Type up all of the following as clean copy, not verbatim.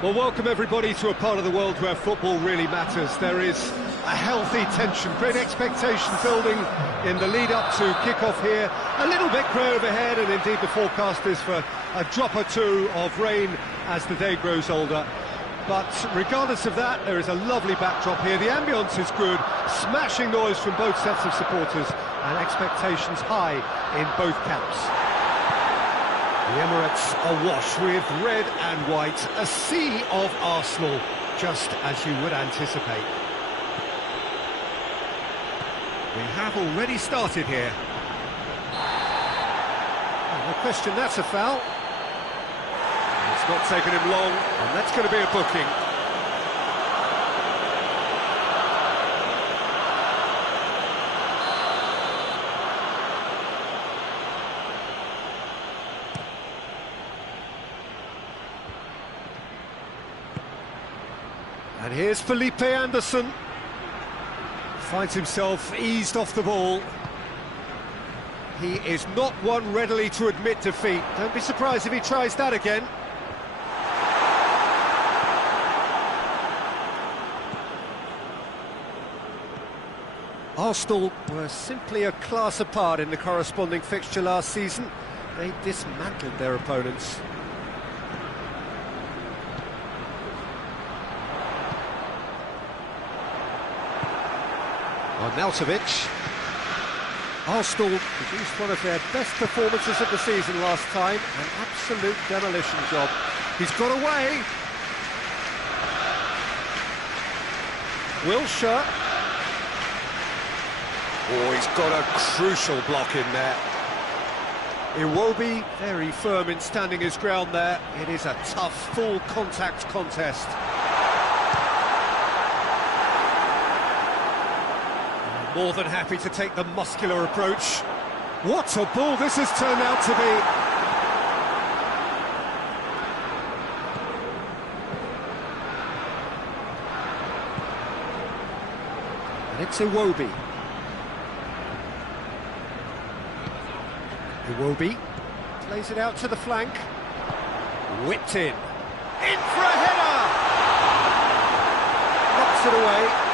Well, welcome everybody to a part of the world where football really matters. There is a healthy tension, great expectation building in the lead-up to kick-off here. A little bit grey overhead, and indeed the forecast is for a drop or two of rain as the day grows older. But regardless of that, there is a lovely backdrop here. The ambience is good, smashing noise from both sets of supporters, and expectations high in both camps. The Emirates awash with red and white, a sea of Arsenal, just as you would anticipate. We have already started here. No question, that's a foul. It's not taken him long, and that's going to be a booking. And here's Felipe Anderson. Finds himself eased off the ball. He is not one readily to admit defeat. Don't be surprised if he tries that again. Arsenal were simply a class apart in the corresponding fixture last season. They dismantled their opponents. Arnautovic. Arsenal produced one of their best performances of the season last time. An absolute demolition job. He's got away. Wilshere. Oh, he's got a crucial block in there. Iwobi, very firm in standing his ground there. It is a tough, full-contact contest. More than happy to take the muscular approach. What a ball this has turned out to be. And it's Iwobi. Iwobi plays it out to the flank. Whipped in. In for a header! Knocks it away.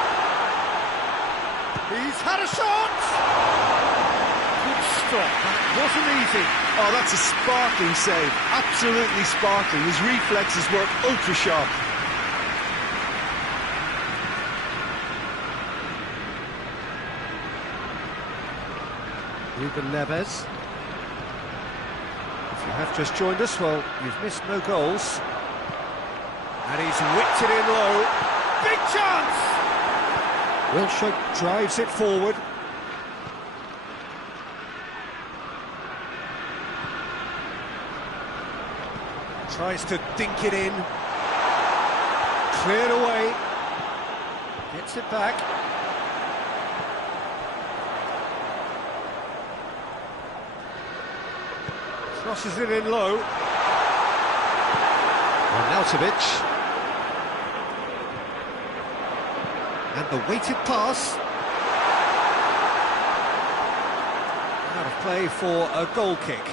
He's had a shot! Good stop, that wasn't easy. Oh, that's a sparkling save, absolutely sparkling. His reflexes work ultra sharp. Ruben Neves. If you have just joined us, well, you've missed no goals. And he's whipped it in low. Big chance! Wilshere drives it forward. Tries to dink it in. Cleared away. Gets it back. Crosses it in low. Arnautovic. And the weighted pass. Out of play for a goal kick.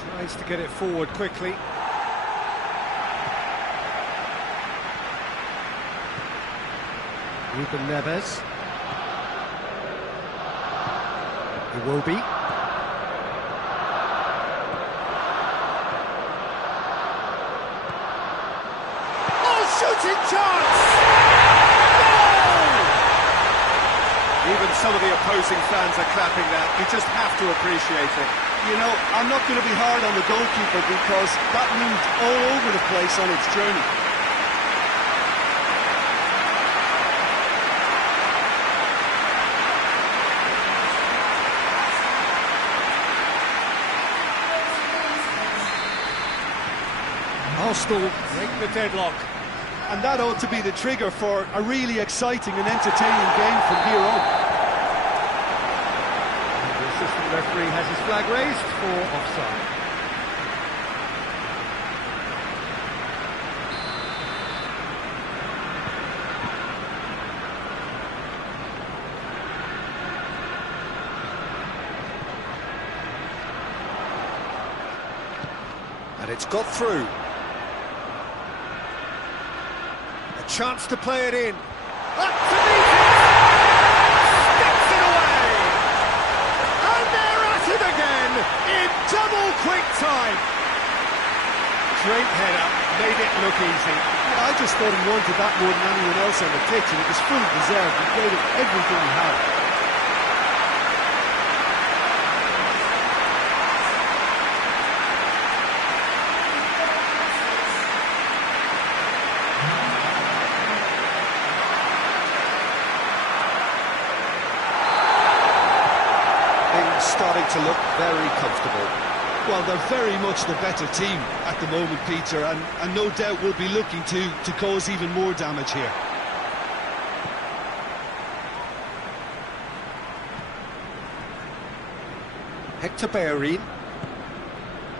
Tries to get it forward quickly. Ruben Neves. Iwobi. Oh, shooting chance! Goal! Even some of the opposing fans are clapping that. You just have to appreciate it. You know, I'm not going to be hard on the goalkeeper because that moved all over the place on its journey. Arsenal break the deadlock. And that ought to be the trigger for a really exciting and entertaining game from here on. The assistant referee has his flag raised for offside. And it's got through. A chance to play it in. Up to meet it! Sticks it away! And they're at it again in double quick time. Great header, made it look easy. I just thought he wanted that more than anyone else on the pitch, and it was fully deserved. He gave it everything he had. Things starting to look very comfortable. Well, they're very much the better team at the moment, Peter, and no doubt will be looking to cause even more damage here. Hector Bellerin.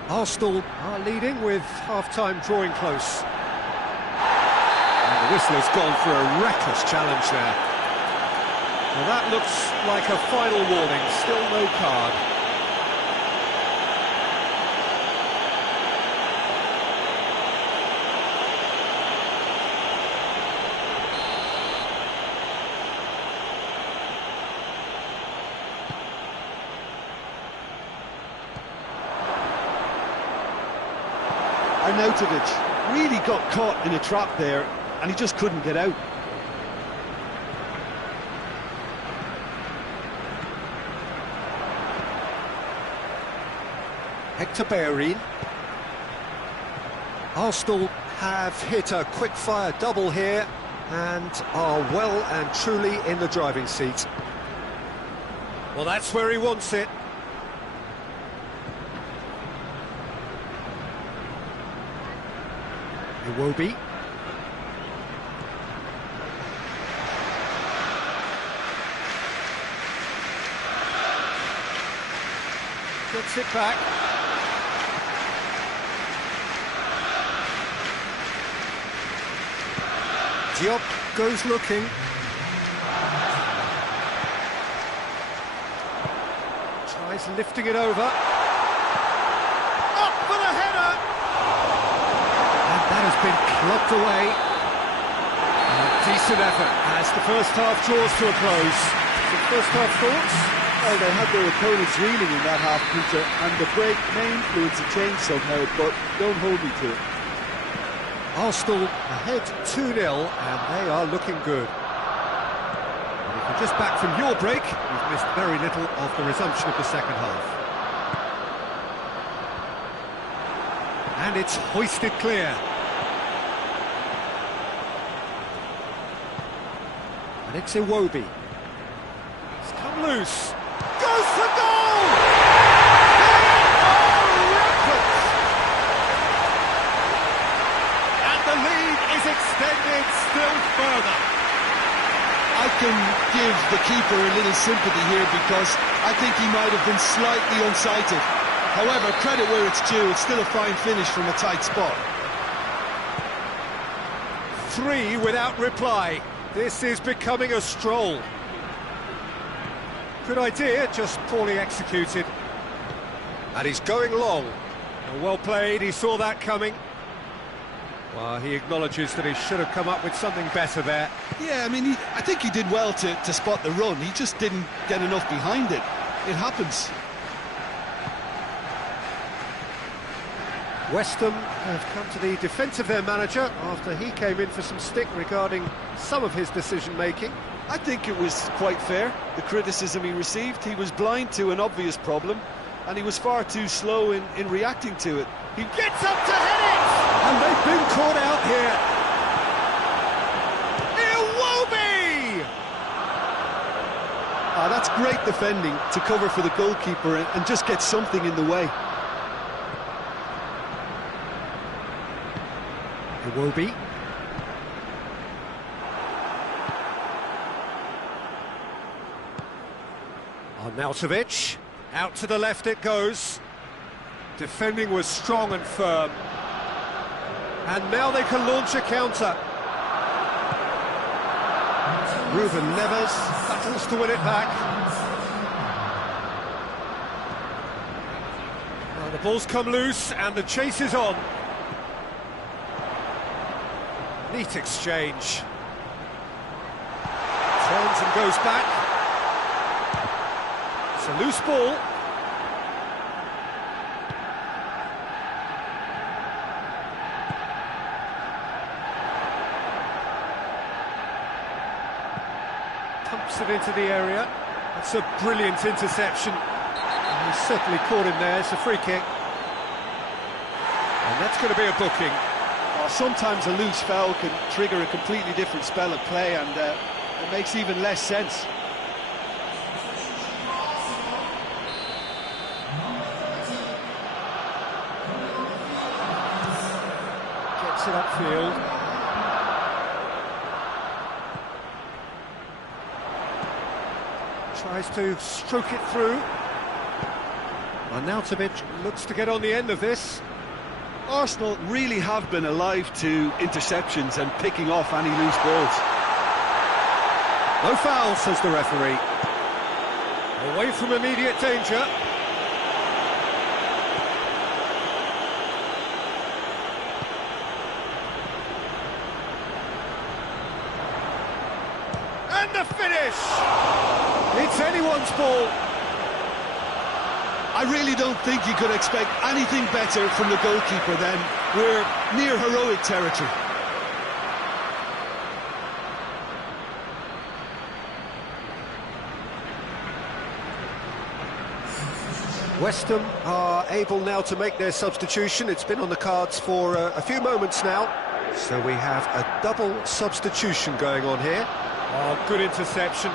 Arsenal are leading with half-time drawing close. And the whistler's gone for a reckless challenge there. Well, that looks like a final warning, still no card. Arnautovic really got caught in a trap there, and he just couldn't get out. Hector Bellerin. Arsenal have hit a quick-fire double here and are well and truly in the driving seat. Well, that's where he wants it. Iwobi. Gets it back. Tiyok goes looking. Tries lifting it over. Up for the header! And that has been clubbed away. A decent effort as the first half draws to a close. Some first half thoughts? Well, they had their opponents reeling in that half, Peter, and the break may influence a change somehow, but don't hold me to it. Arsenal ahead 2-0, and they are looking good. And if you're just back from your break, you've missed very little of the resumption of the second half. And it's hoisted clear. And it's Iwobi. It's come loose. Goes for goal! They are rampant! And the lead is extended still further. I can give the keeper a little sympathy here because I think he might have been slightly unsighted. However, credit where it's due, it's still a fine finish from a tight spot. 3 without reply. This is becoming a stroll. Good idea, just poorly executed. And he's going long. Well played, he saw that coming. Well, he acknowledges that he should have come up with something better there. Yeah, I mean, I think he did well to spot the run. He just didn't get enough behind it. It happens. West Ham have come to the defence of their manager after he came in for some stick regarding some of his decision-making. I think it was quite fair, the criticism he received. He was blind to an obvious problem, and he was far too slow in reacting to it. He gets up to head it! And they've been caught out here. Iwobi! That's great defending to cover for the goalkeeper and just get something in the way. Iwobi. Arnautovic, out to the left it goes. Defending was strong and firm. And now they can launch a counter. Ruben Neves battles to win it back. Well, And the ball's come loose, and the chase is on. Neat exchange. Turns and goes back. It's a loose ball. Pumps it into the area. That's a brilliant interception. And he's certainly caught him there. It's a free kick. And that's going to be a booking. Sometimes a loose foul can trigger a completely different spell of play, and it makes even less sense. Gets it upfield. Tries to stroke it through. Arnautovic looks to get on the end of this. Arsenal really have been alive to interceptions and picking off any loose balls. No foul, says the referee. Away from immediate danger. And the finish! It's anyone's ball. I really don't think you could expect anything better from the goalkeeper then. We're near heroic territory. West Ham are able now to make their substitution. It's been on the cards for a few moments now. So we have a double substitution going on here. Oh, good interception.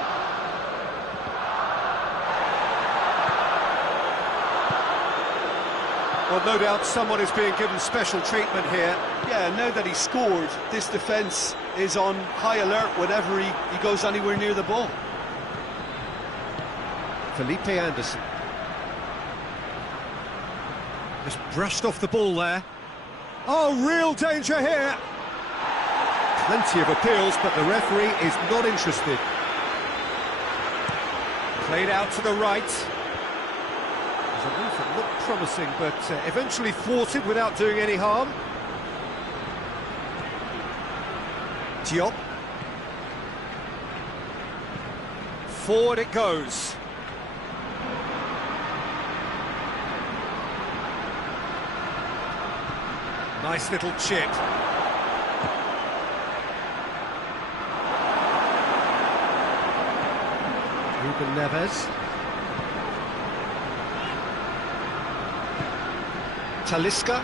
Well, no doubt someone is being given special treatment here. Yeah, now that he's scored, this defence is on high alert whenever he goes anywhere near the ball. Felipe Anderson. Just brushed off the ball there. Oh, real danger here. Plenty of appeals, but the referee is not interested. Played out to the right. A move that looked promising, but eventually thwarted without doing any harm. Tiyok. Forward it goes. Nice little chip. Ruben Neves. Talisca.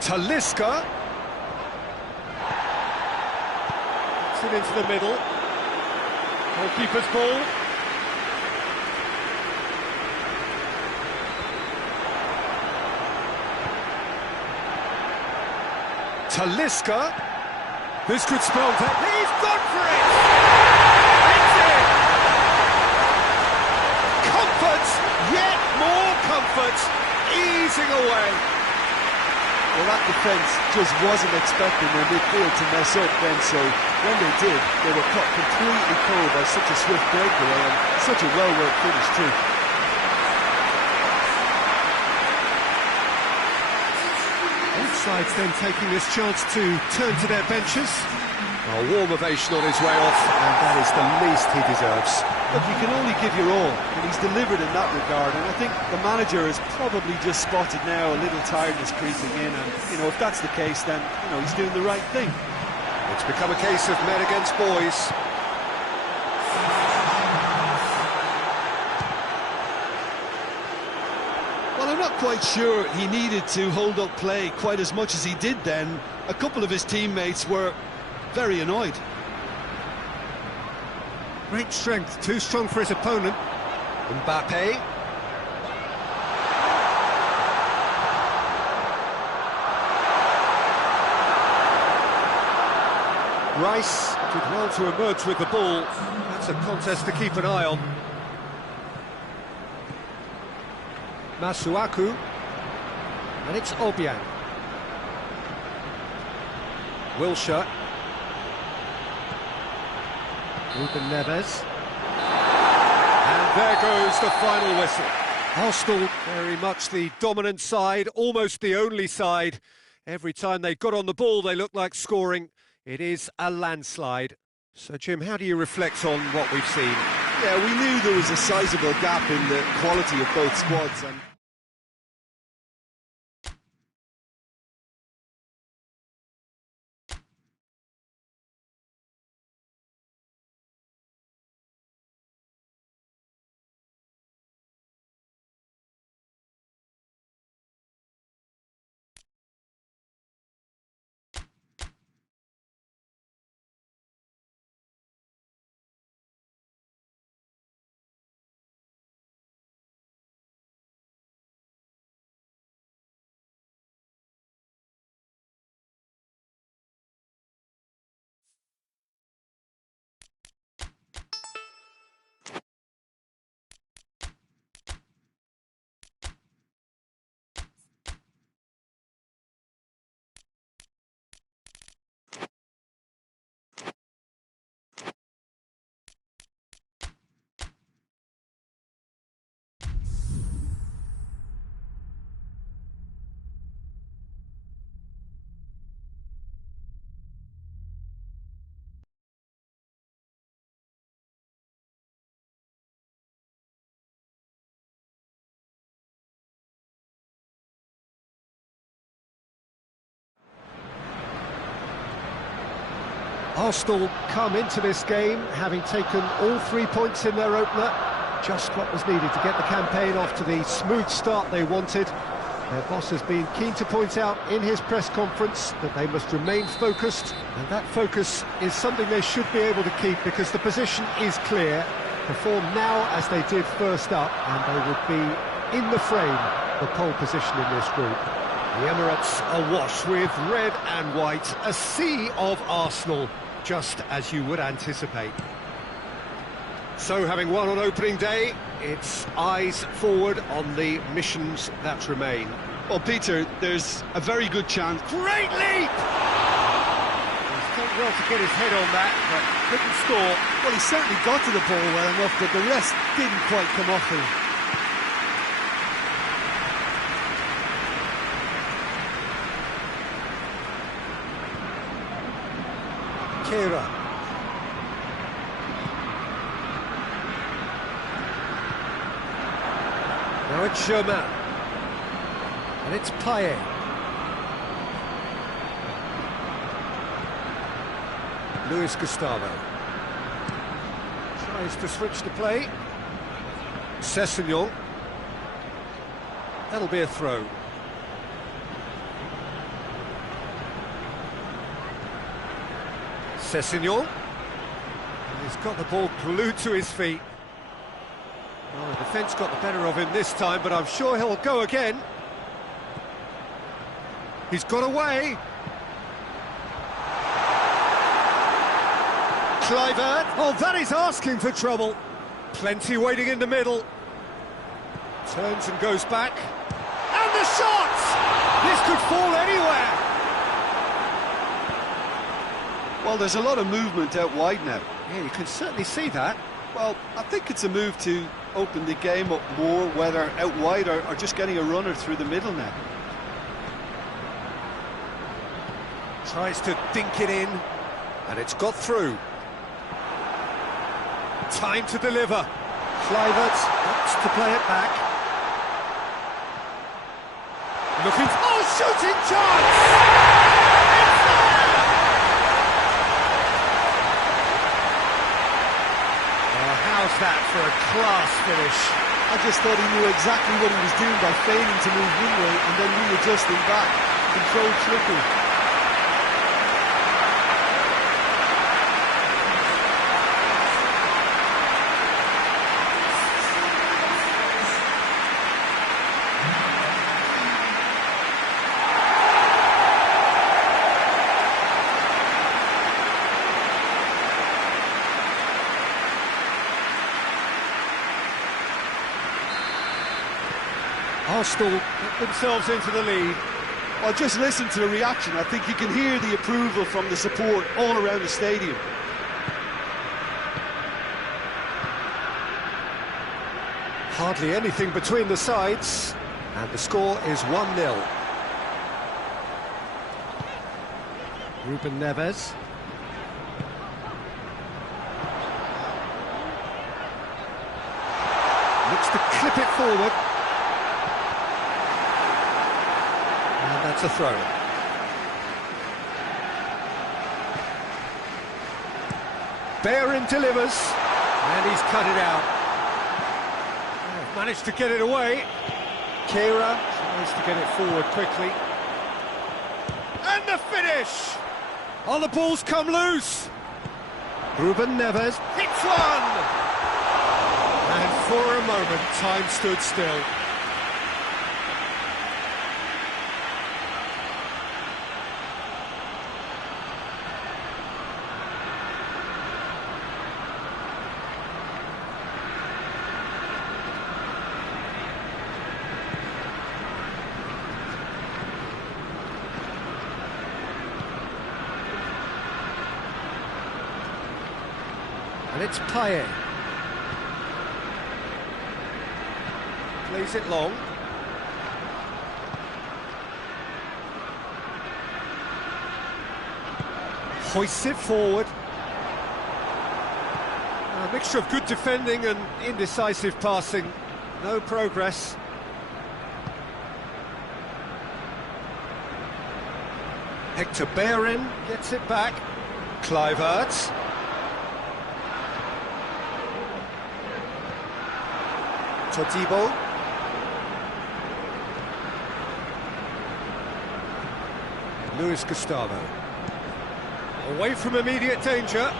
Talisca. It's it into the middle. Goalkeeper's ball. Talisca. This could spell that. He's gone for it! It's in! Comfort! Yet more comfort! Easing away. Well, that defence just wasn't expecting their midfield to mess up then, so when they did, they were cut completely cold by such a swift breakaway and such a well-worked finish too. Both sides then taking this chance to turn to their benches. A warm ovation on his way off, and that is the least he deserves. Look, you can only give your all, and he's delivered in that regard, and I think the manager has probably just spotted now a little tiredness creeping in, and, you know, if that's the case, then, you know, he's doing the right thing. It's become a case of men against boys. Well, I'm not quite sure he needed to hold up play quite as much as he did then. A couple of his teammates were very annoyed. Great strength, too strong for his opponent. Mbappe. Rice did well to emerge with the ball. That's a contest to keep an eye on. Masuaku. And it's Obiang. Wilshere. Ruben Neves. And There goes the final whistle. Arsenal, very much the dominant side, almost the only side. Every time they got on the ball, they looked like scoring. It is a landslide. So, Jim, how do you reflect on what we've seen? Yeah, we knew there was a sizable gap in the quality of both squads. And Arsenal come into this game having taken all 3 points in their opener. Just what was needed to get the campaign off to the smooth start they wanted. Their boss has been keen to point out in his press conference that they must remain focused, and that focus is something they should be able to keep because the position is clear. Perform now as they did first up, and they would be in the frame, the pole position in this group. The Emirates awash with red and white, a sea of Arsenal, just as you would anticipate. So, having won on opening day, it's eyes forward on the missions that remain. well, Peter, there's a very good chance. Great leap! He's done well to get his head on that, but couldn't score. Well, he certainly got to the ball well enough, but the rest didn't quite come off him. Kira. Now it's Germain. And it's Payet. Luis Gustavo. Tries to switch the play. Sessegnon. That'll be a throw. Sessegnon. He's got the ball glued to his feet. Well, the defence got the better of him this time, but I'm sure he'll go again. He's got away. Kluivert. Oh, that is asking for trouble. Plenty waiting in the middle. Turns and goes back. And the shot! This could fall anywhere. Well, there's a lot of movement out wide now. Yeah, you can certainly see that. Well, I think it's a move to open the game up more, whether out wide or just getting a runner through the middle now. Tries to dink it in, and it's got through. Time to deliver. Kluivert wants to play it back. Looking... Oh, shooting chance! It's there! Oh, how's that for a class finish? I just thought he knew exactly what he was doing by failing to move one way and then readjusting back. Controlled triple. Arsenal get themselves into the lead. Well, just listen to the reaction. I think you can hear the approval from the support all around the stadium. Hardly anything between the sides, and the score is 1-0. Ruben Neves. Looks to clip it forward. And that's a throw. Bellerin delivers, and he's cut it out. Managed to get it away. Kira tries to get it forward quickly. And the finish! Oh, the ball's come loose. Ruben Neves hits one! And for a moment, time stood still. And it's Payet. Plays it long. Hoists it forward. A mixture of good defending and indecisive passing. No progress. Hector Bellerin gets it back. Kluivert. Todibo. Luis Gustavo. Away from immediate danger.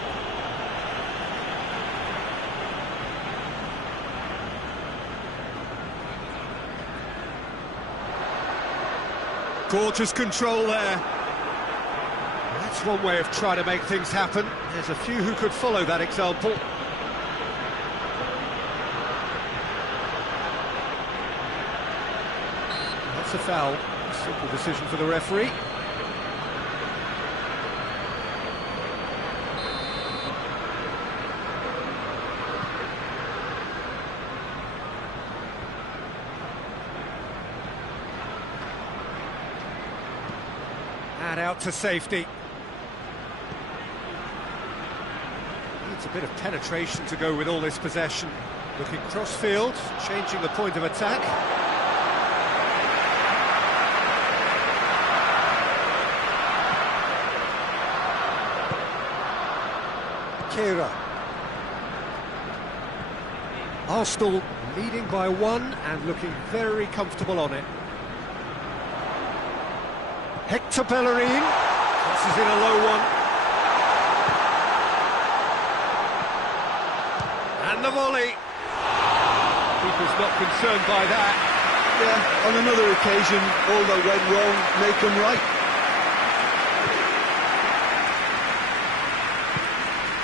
Gorgeous control there. That's one way of trying to make things happen. There's a few who could follow that example. That's a foul. Simple decision for the referee. And out to safety. Needs a bit of penetration to go with all this possession. Looking cross-field, changing the point of attack. Kira. Arsenal leading by one and looking very comfortable on it. Hector Bellerin crosses in a low one. And the volley. Keeper's not concerned by that. Yeah, on another occasion, all that went wrong, make them right.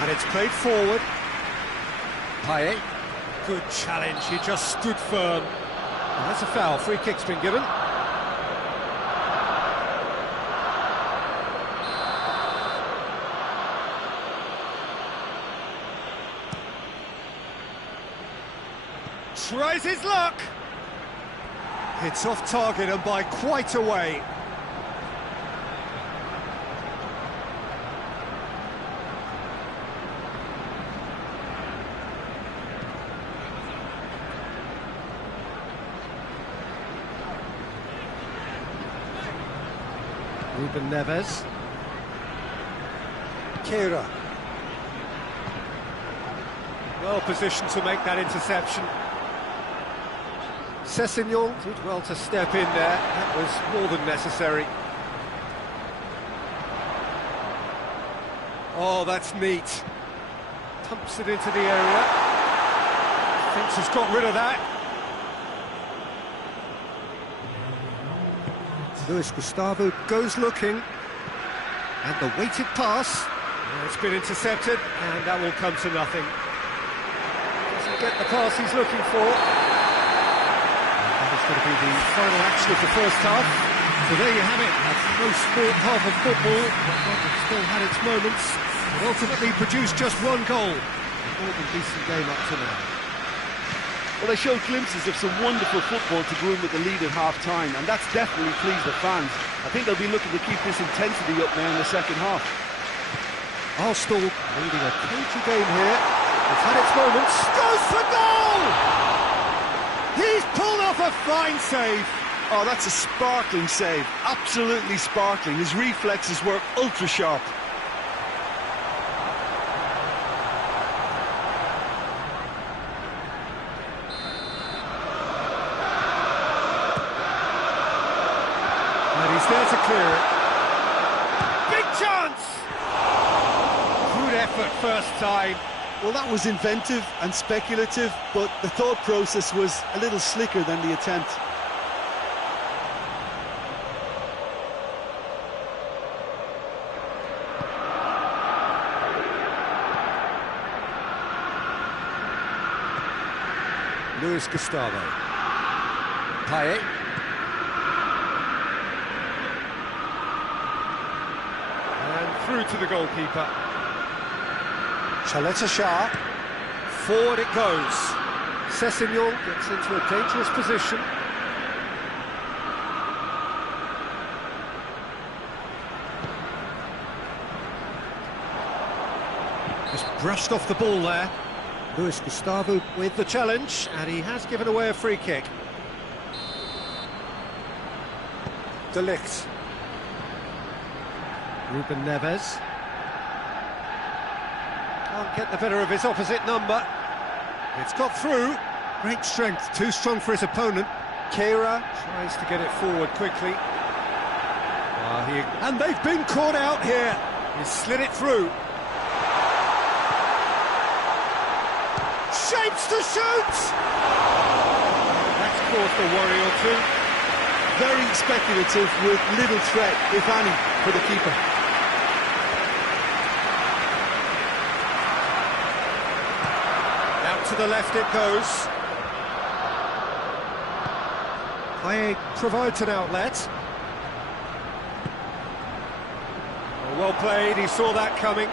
And it's played forward. Payet. Good challenge, he just stood firm. And that's a foul, free kick's been given. Tries his luck. It's off target and by quite a way. Ruben Neves. Kira. Well positioned to make that interception. Sessegnon did well to step in there. That was more than necessary. Oh, that's neat. Pumps it into the area. Thinks he's got rid of that. Luis Gustavo goes looking. And the weighted pass. It's been intercepted, and that will come to nothing. Doesn't get the pass he's looking for. It's going to be the final action of the first half. So there you have it, a close-sport half of football, but one that still had its moments, and ultimately produced just one goal. An all but decent game up to now. Well, they showed glimpses of some wonderful football to go in with the lead at half-time, and that's definitely pleased the fans. I think they'll be looking to keep this intensity up now in the second half. Arsenal leading a cagey game here. It's had its moments. Goes for goal! He's pulled off a fine save. Oh, that's a sparkling save. Absolutely sparkling. His reflexes were ultra-sharp. And he's there to clear it. Big chance! Good effort first time. Well, that was inventive and speculative, but the thought process was a little slicker than the attempt. Luis Gustavo. Payet. And through to the goalkeeper. Chaleta Shah. Forward it goes. Sessegnon gets into a dangerous position. Just brushed off the ball there. Luis Gustavo with the challenge, and he has given away a free kick. De Ligt. Ruben Neves. Can't get the better of his opposite number. It's got through. Great strength, too strong for his opponent. Kera tries to get it forward quickly. And they've been caught out here. He's slid it through. Shapes to shoot! That's caused a worry or two. Very speculative with little threat, if any, for the keeper. Out to the left it goes. Payet provides an outlet. Well played, he saw that coming.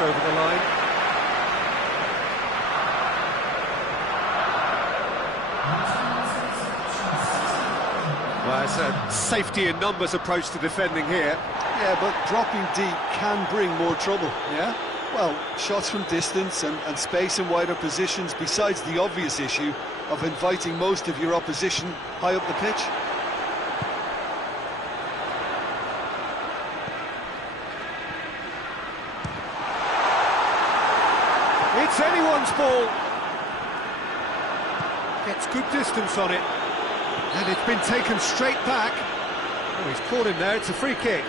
Over the line. Well, it's a safety in numbers approach to defending here. Yeah, but dropping deep can bring more trouble, yeah? Well, shots from distance and space in wider positions, besides the obvious issue of inviting most of your opposition high up the pitch. It's anyone's ball. Gets good distance on it. And it's been taken straight back. Oh, he's caught him there, it's a free kick.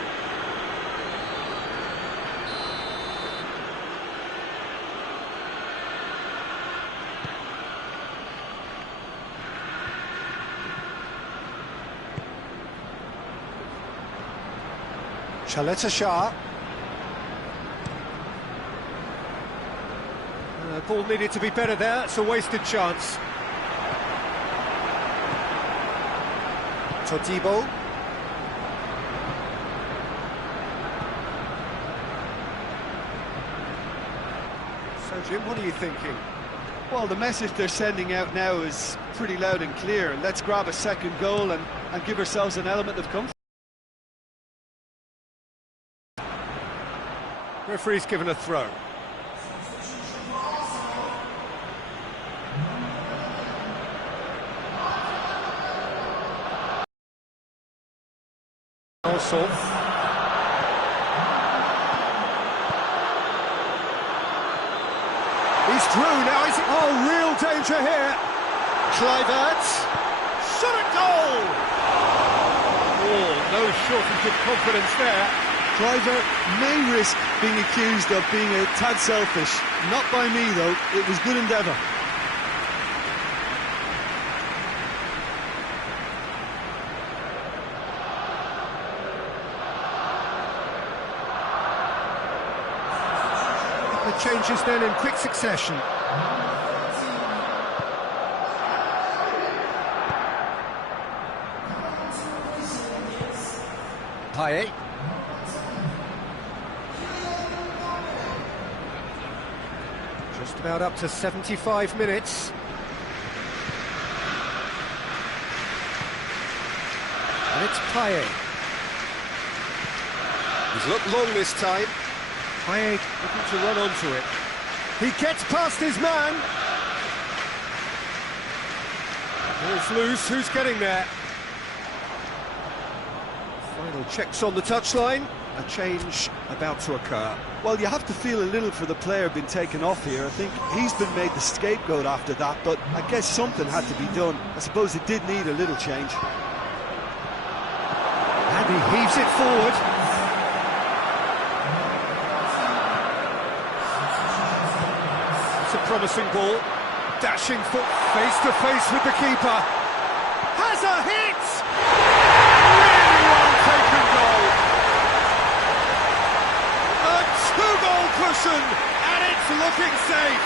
Chaleta Shah. Ball needed to be better there, it's a wasted chance. Todibo. So Jim, what are you thinking? Well, the message they're sending out now is pretty loud and clear. Let's grab a second goal and give ourselves an element of comfort. Referee's given a throw. Also. He's through now, is he? Oh, real danger here. Kluivert. Shot at goal! Oh, no shortage of confidence there. Kluivert may risk being accused of being a tad selfish. Not by me, though. It was good endeavour. Changes then in quick succession. Paye. Just about up to 75 minutes. And it's Paye. He's looked long this time. Paye looking to run onto it. He gets past his man. Ball's loose, who's getting there? Final checks on the touchline. A change about to occur. Well, you have to feel a little for the player being taken off here. I think he's been made the scapegoat after that, but I guess something had to be done. I suppose it did need a little change. And he heaves it forward. It's a promising ball. Dashing foot face to face with the keeper. Has a hit! Really well taken goal. A two-goal cushion, and it's looking safe.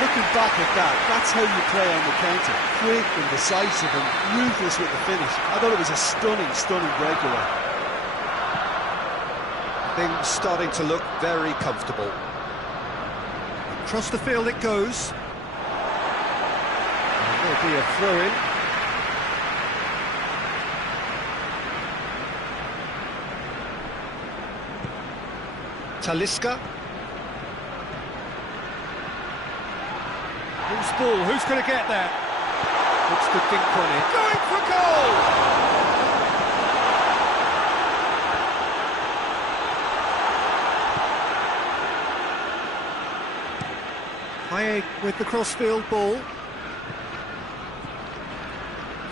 Looking back at that, that's how you play on the counter. Quick and decisive and ruthless with the finish. I thought it was a stunning, stunning breakaway. Things starting to look very comfortable. Across the field it goes. And there'll be a throw-in. Talisca. Who's ball? Who's going to get there? Looks to dink on it. Going for goal! Paye with the crossfield ball.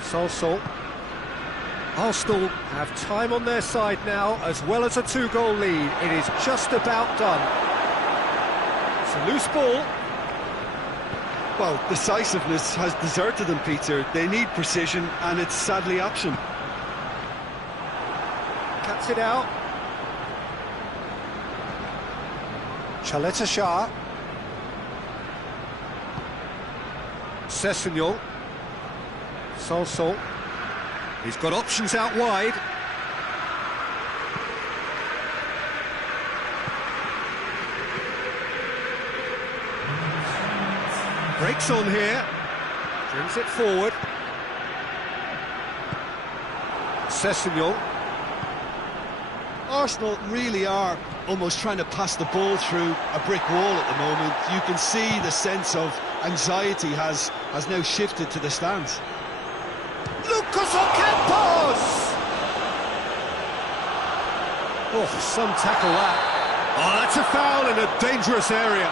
Sol. Arsenal have time on their side now, as well as a two-goal lead. It is just about done. It's a loose ball. Well, decisiveness has deserted them, Peter. They need precision, and it's sadly absent. Cuts it out. Chaleta Shah. Sessegnon. Sol. He's got options out wide. Breaks on here. Brings it forward. Sessegnon. Arsenal really are almost trying to pass the ball through a brick wall at the moment. You can see the sense of anxiety has now shifted to the stands. Lucas Ocampos! Oh, some tackle that. Oh, that's a foul in a dangerous area.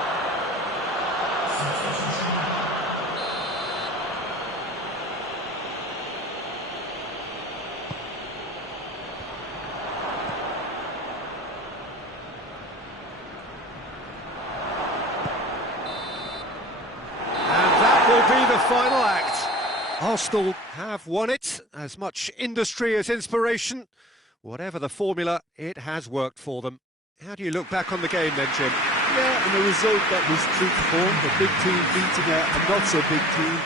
Be the final act. Arsenal have won it. As much industry as inspiration. Whatever the formula, it has worked for them. How do you look back on the game then, Jim? Yeah, and a result that was true to form. A big team beating a not-so-big team.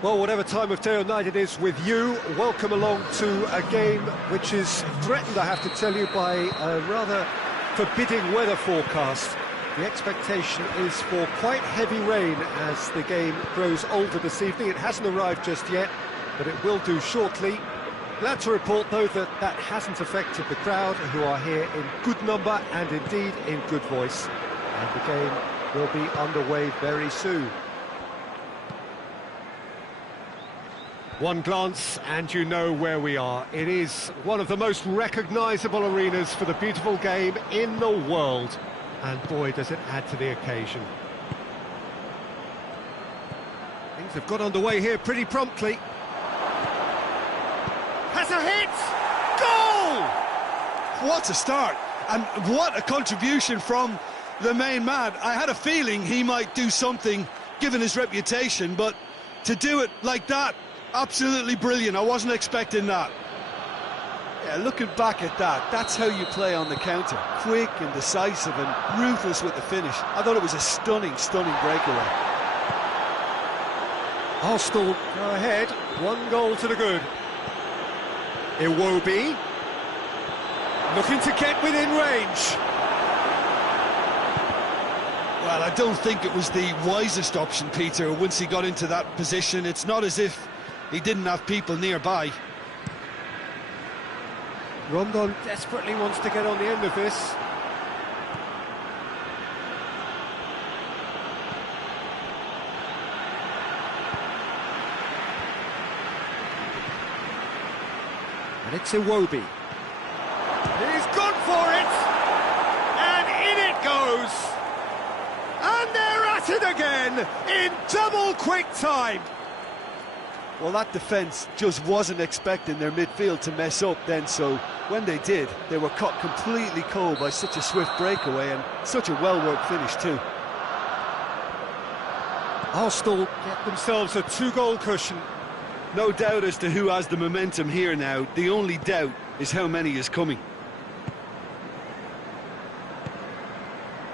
Well, whatever time of day or night it is with you, welcome along to a game which is threatened, I have to tell you, by a rather forbidding weather forecast. The expectation is for quite heavy rain as the game grows older this evening. It hasn't arrived just yet, but it will do shortly. Glad to report, though, that that hasn't affected the crowd, who are here in good number and indeed in good voice. And the game will be underway very soon. One glance and you know where we are. It is one of the most recognisable arenas for the beautiful game in the world. And boy, does it add to the occasion. Things have got underway here pretty promptly. Has a hit! Goal! What a start, and what a contribution from the main man. I had a feeling he might do something, given his reputation, but to do it like that, absolutely brilliant. I wasn't expecting that. Yeah, looking back at that, that's how you play on the counter. Quick and decisive and ruthless with the finish. I thought it was a stunning, stunning breakaway. Arsenal go ahead, 1 goal to the good. Iwobi, looking to get within range. Well, I don't think it was the wisest option, Peter, once he got into that position. It's not as if he didn't have people nearby. Rondon desperately wants to get on the end of this. And it's Iwobi. He's gone for it! And in it goes! And they're at it again, in double quick time! Well, that defence just wasn't expecting their midfield to mess up then, so when they did, they were caught completely cold by such a swift breakaway and such a well-worked finish too. Arsenal get themselves a 2-goal cushion. No doubt as to who has the momentum here now. The only doubt is how many is coming.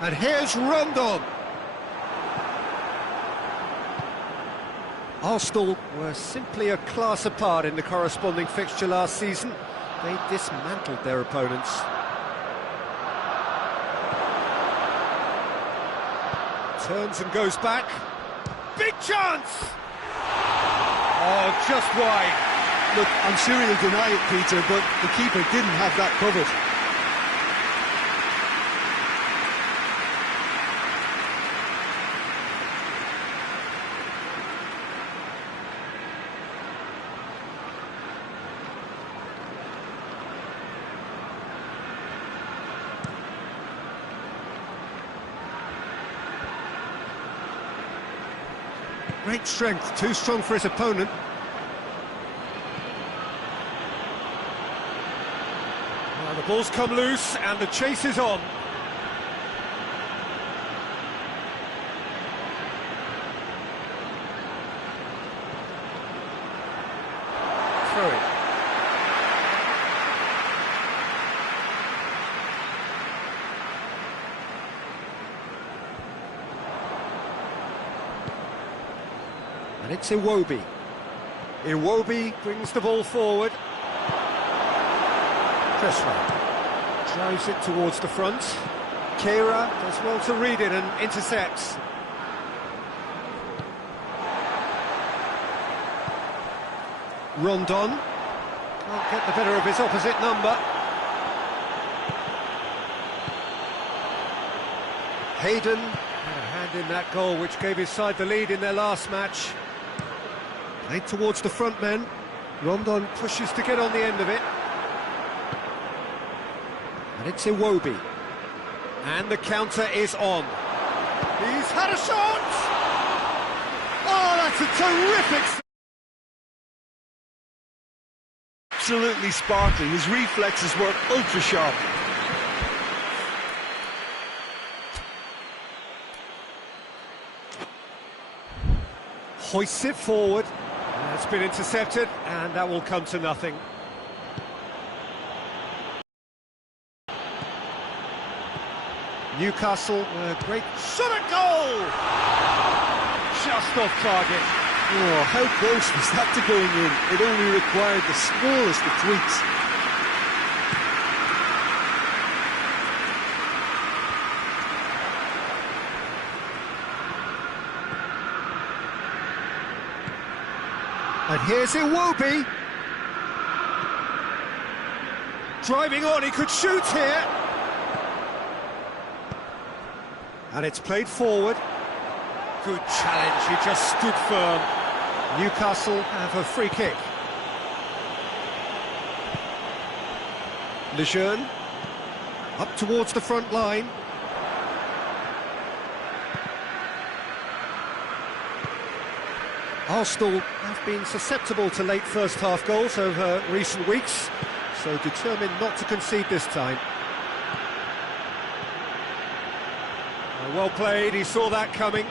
And here's Rondon. Arsenal were simply a class apart in the corresponding fixture last season. They dismantled their opponents. Turns and goes back. Big chance! Oh, just wide. Look, I'm sure he'll deny it, Peter, but the keeper didn't have that covered. Great strength, too strong for his opponent. Well, the ball's come loose and the chase is on. Throw it. And it's Iwobi. Iwobi brings the ball forward. Cresswell drives it towards the front. Kira does well to read it and intercepts. Rondon can't get the better of his opposite number. Hayden had a hand in that goal which gave his side the lead in their last match. Played towards the front men. Rondon pushes to get on the end of it. And it's Iwobi. And the counter is on. He's had a shot! Oh, that's a terrific... Absolutely sparkling. His reflexes were ultra sharp. Hoists it forward. It's been intercepted, and that will come to nothing. Newcastle, a great shot at goal! Just off target. Oh, how close was that to going in? It only required the smallest of tweaks. And here's Iwobi. Driving on, he could shoot here. And it's played forward. Good challenge, he just stood firm. Newcastle have a free kick. Lejeune, up towards the front line. Arsenal have been susceptible to late first-half goals over recent weeks, so determined not to concede this time. Well played, he saw that coming.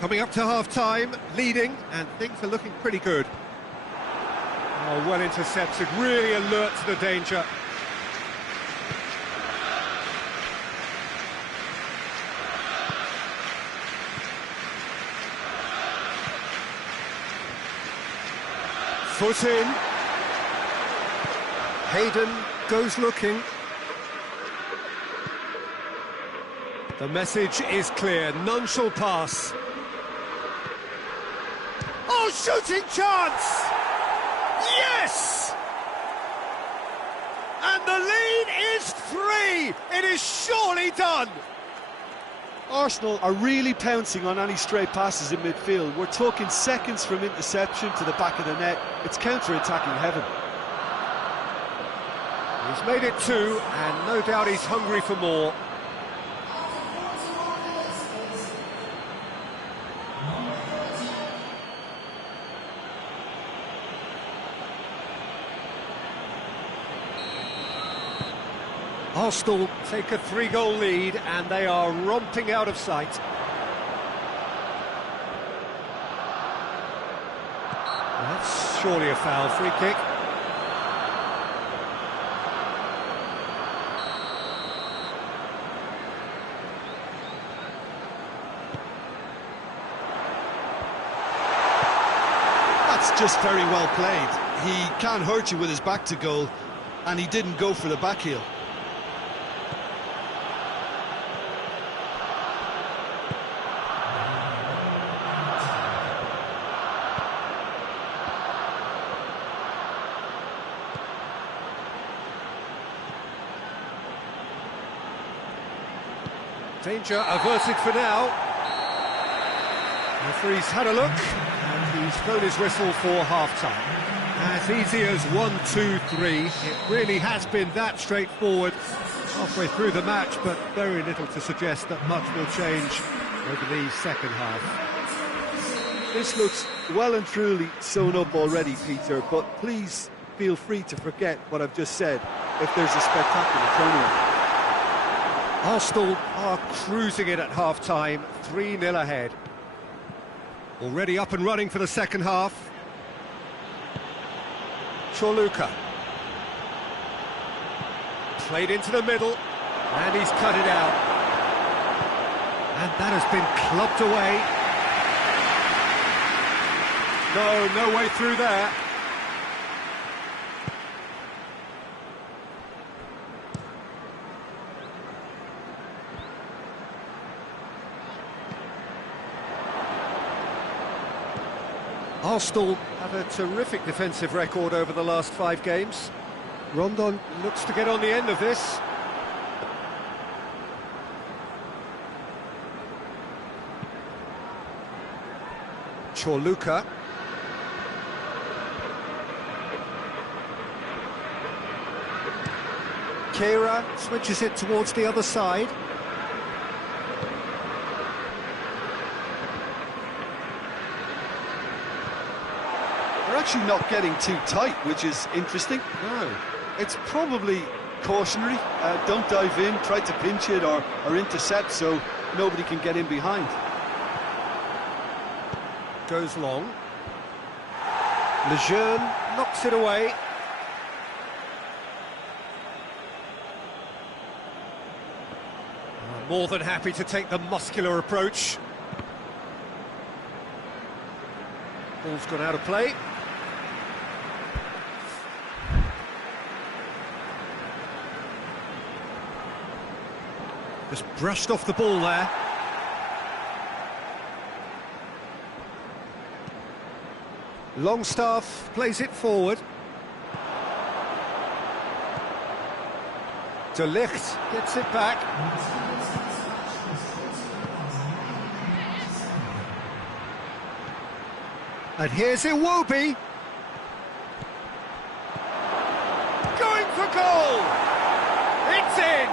Coming up to half-time, leading, and things are looking pretty good. Oh, well intercepted, really alert to the danger. Foot in. Hayden goes looking. The message is clear, none shall pass. Oh, shooting chance! Yes! And the lead is 3! It is surely done! Arsenal are really pouncing on any stray passes in midfield. We're talking seconds from interception to the back of the net. It's counter-attacking heaven. He's made it 2, and no doubt he's hungry for more. Arsenal take a 3-goal lead, and they are romping out of sight. That's surely a foul. Free kick. That's just very well played. He can't hurt you with his back to goal, and he didn't go for the back heel. Danger averted for now. The referee's had a look, and he's blown his whistle for half-time. As easy as 1, 2, 3. It really has been that straightforward halfway through the match, but very little to suggest that much will change over the second half. This looks well and truly sewn up already, Peter, but please feel free to forget what I've just said if there's a spectacular turnaround. Arsenal are cruising it at half-time, 3-0 ahead. Already up and running for the second half. Chorluka. Played into the middle, and he's cut it out. And that has been clubbed away. No way through there. Arsenal have a terrific defensive record over the last 5 games. Rondon looks to get on the end of this. Chorluka. Kera switches it towards the other side. They're actually not getting too tight, which is interesting. No. It's probably cautionary. Don't dive in, try to pinch it or intercept so nobody can get in behind. Goes long. Lejeune knocks it away. More than happy to take the muscular approach. Ball's gone out of play. Just brushed off the ball there. Longstaff plays it forward. De Ligt gets it back. And here's Iwobi. Going for goal! It's in!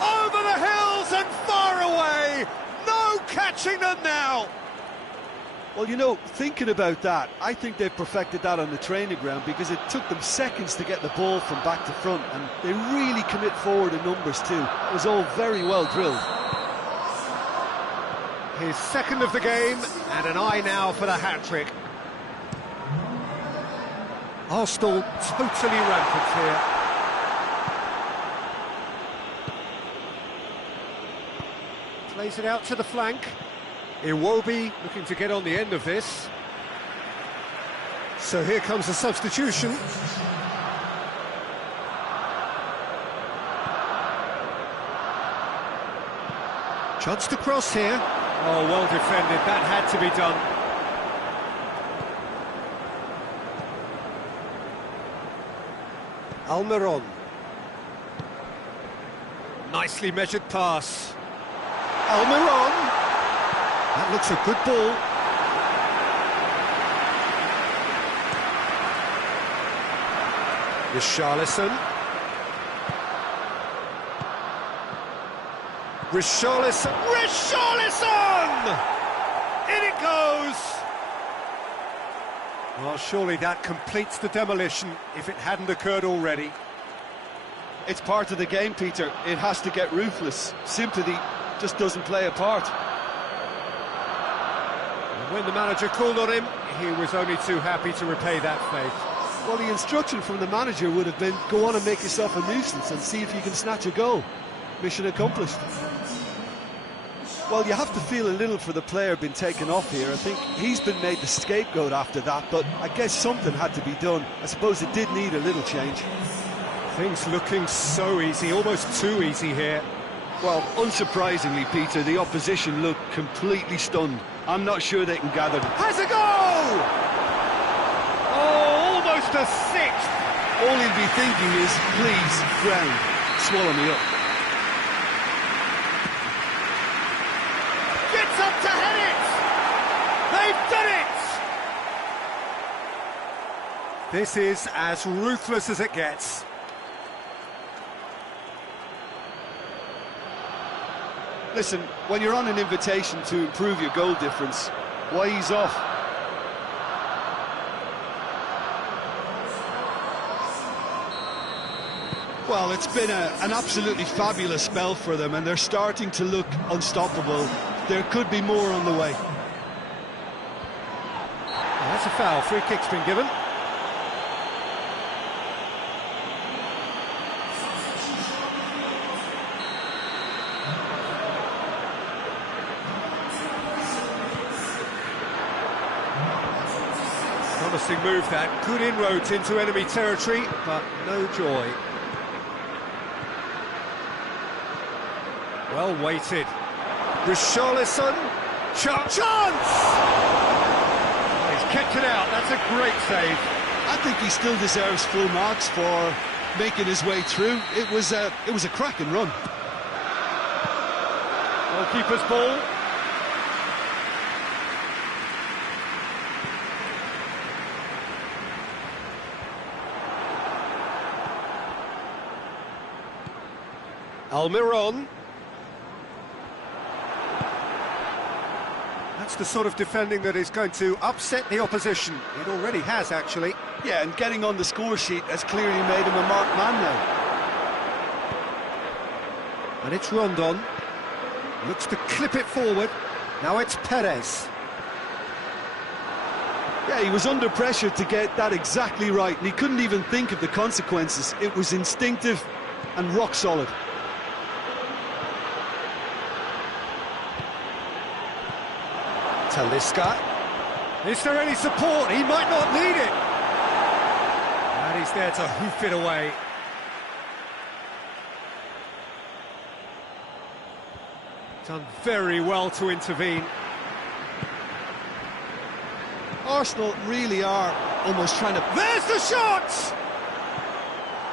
Over the hills and far away! No catching them now! Well, you know, thinking about that, I think they've perfected that on the training ground because it took them seconds to get the ball from back to front, and they really commit forward in numbers too. It was all very well drilled. His second of the game, and an eye now for the hat-trick. Arsenal totally rampant here. Plays it out to the flank. Iwobi looking to get on the end of this. So here comes the substitution. Chance to cross here. Oh, well defended. That had to be done. Almiron. Nicely measured pass. Almiron. That looks a good ball. Richarlison. Richarlison! In it goes! Well, surely that completes the demolition if it hadn't occurred already. It's part of the game, Peter. It has to get ruthless. Sympathy just doesn't play a part. And when the manager called on him, he was only too happy to repay that faith. Well, the instruction from the manager would have been, go on and make yourself a nuisance and see if you can snatch a goal. Mission accomplished. Well, you have to feel a little for the player being taken off here. I think he's been made the scapegoat after that, but I guess something had to be done. I suppose it did need a little change. Things looking so easy, almost too easy here. Well, unsurprisingly, Peter, the opposition look completely stunned. I'm not sure they can gather them. Has a goal! Oh, almost a sixth! All he'll be thinking is, please, ground, swallow me up. Gets up to head it! They've done it! This is as ruthless as it gets. Listen, when you're on an invitation to improve your goal difference, why ease off? Well, it's been an absolutely fabulous spell for them, and they're starting to look unstoppable. There could be more on the way. Well, that's a foul. Free kick's been given. Promising move that. Good inroads into enemy territory, but no joy. Well weighted. Richarlison. Chance! He's kept it out. That's a great save. I think he still deserves full marks for making his way through. It was a cracking run. Goalkeeper's ball. Almiron. That's the sort of defending that is going to upset the opposition. It already has, actually. Yeah, and getting on the score sheet has clearly made him a marked man now. And it's Rondon. Looks to clip it forward. Now it's Perez. Yeah, he was under pressure to get that exactly right, and he couldn't even think of the consequences. It was instinctive and rock solid. Talisca. Is there any support? He might not need it. And he's there to hoof it away. Done very well to intervene. Arsenal really are almost trying to... There's the shot!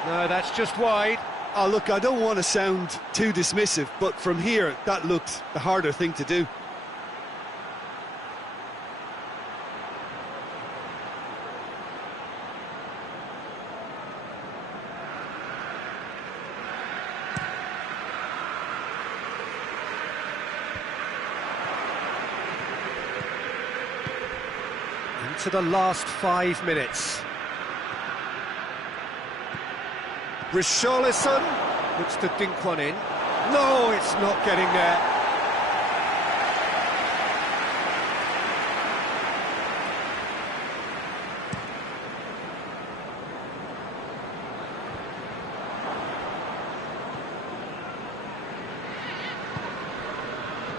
No, that's just wide. Oh, look, I don't want to sound too dismissive, but from here, that looked the harder thing to do. Into the last 5 minutes. Richarlison looks to dink one in. No, it's not getting there.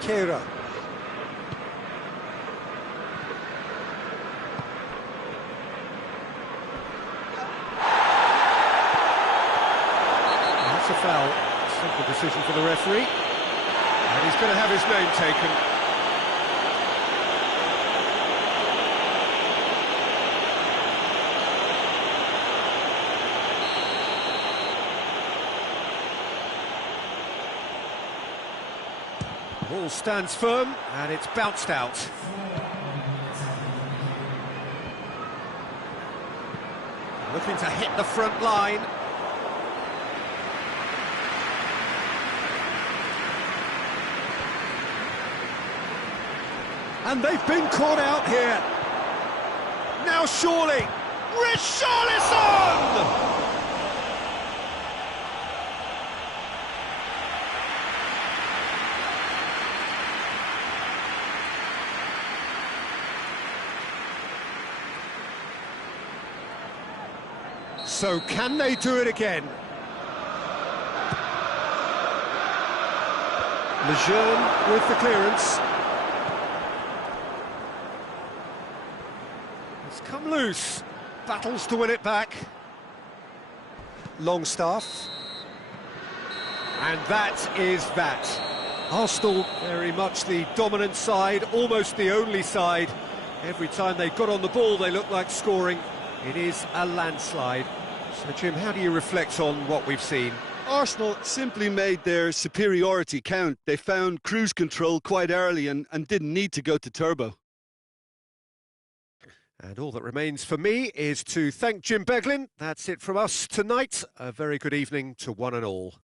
Kera. A foul. Simple decision for the referee. And he's going to have his name taken. The ball stands firm and it's bounced out. Looking to hit the front line. And they've been caught out here. Now surely, Richarlison! So can they do it again? Lejeune with the clearance. Come loose, battles to win it back. Longstaff. And that is that. Arsenal very much the dominant side, almost the only side. Every time they got on the ball they looked like scoring. It is a landslide. So Jim, how do you reflect on what we've seen? Arsenal simply made their superiority count. They found cruise control quite early and didn't need to go to turbo. And all that remains for me is to thank Jim Beglin. That's it from us tonight. A very good evening to one and all.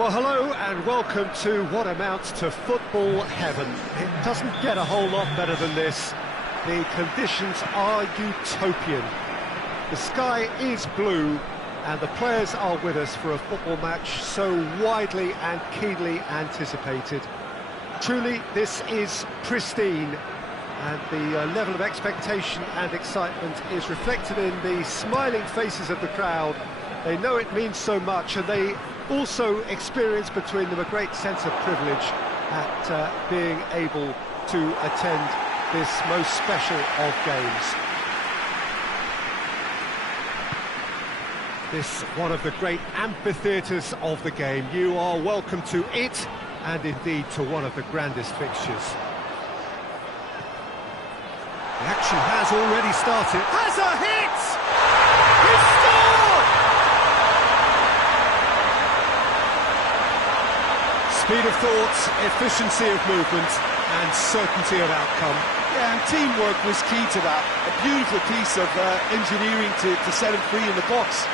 Well, hello and welcome to what amounts to football heaven. It doesn't get a whole lot better than this. The conditions are utopian. The sky is blue and the players are with us for a football match so widely and keenly anticipated. Truly, this is pristine, and the level of expectation and excitement is reflected in the smiling faces of the crowd. They know it means so much, and they also experience between them a great sense of privilege at being able to attend this most special of games. This one of the great amphitheatres of the game. You are welcome to it, and indeed to one of the grandest fixtures. The action has already started. Has a hit! He scored! Speed of thought, efficiency of movement, and certainty of outcome. Yeah, and teamwork was key to that. A beautiful piece of engineering to set him free in the box.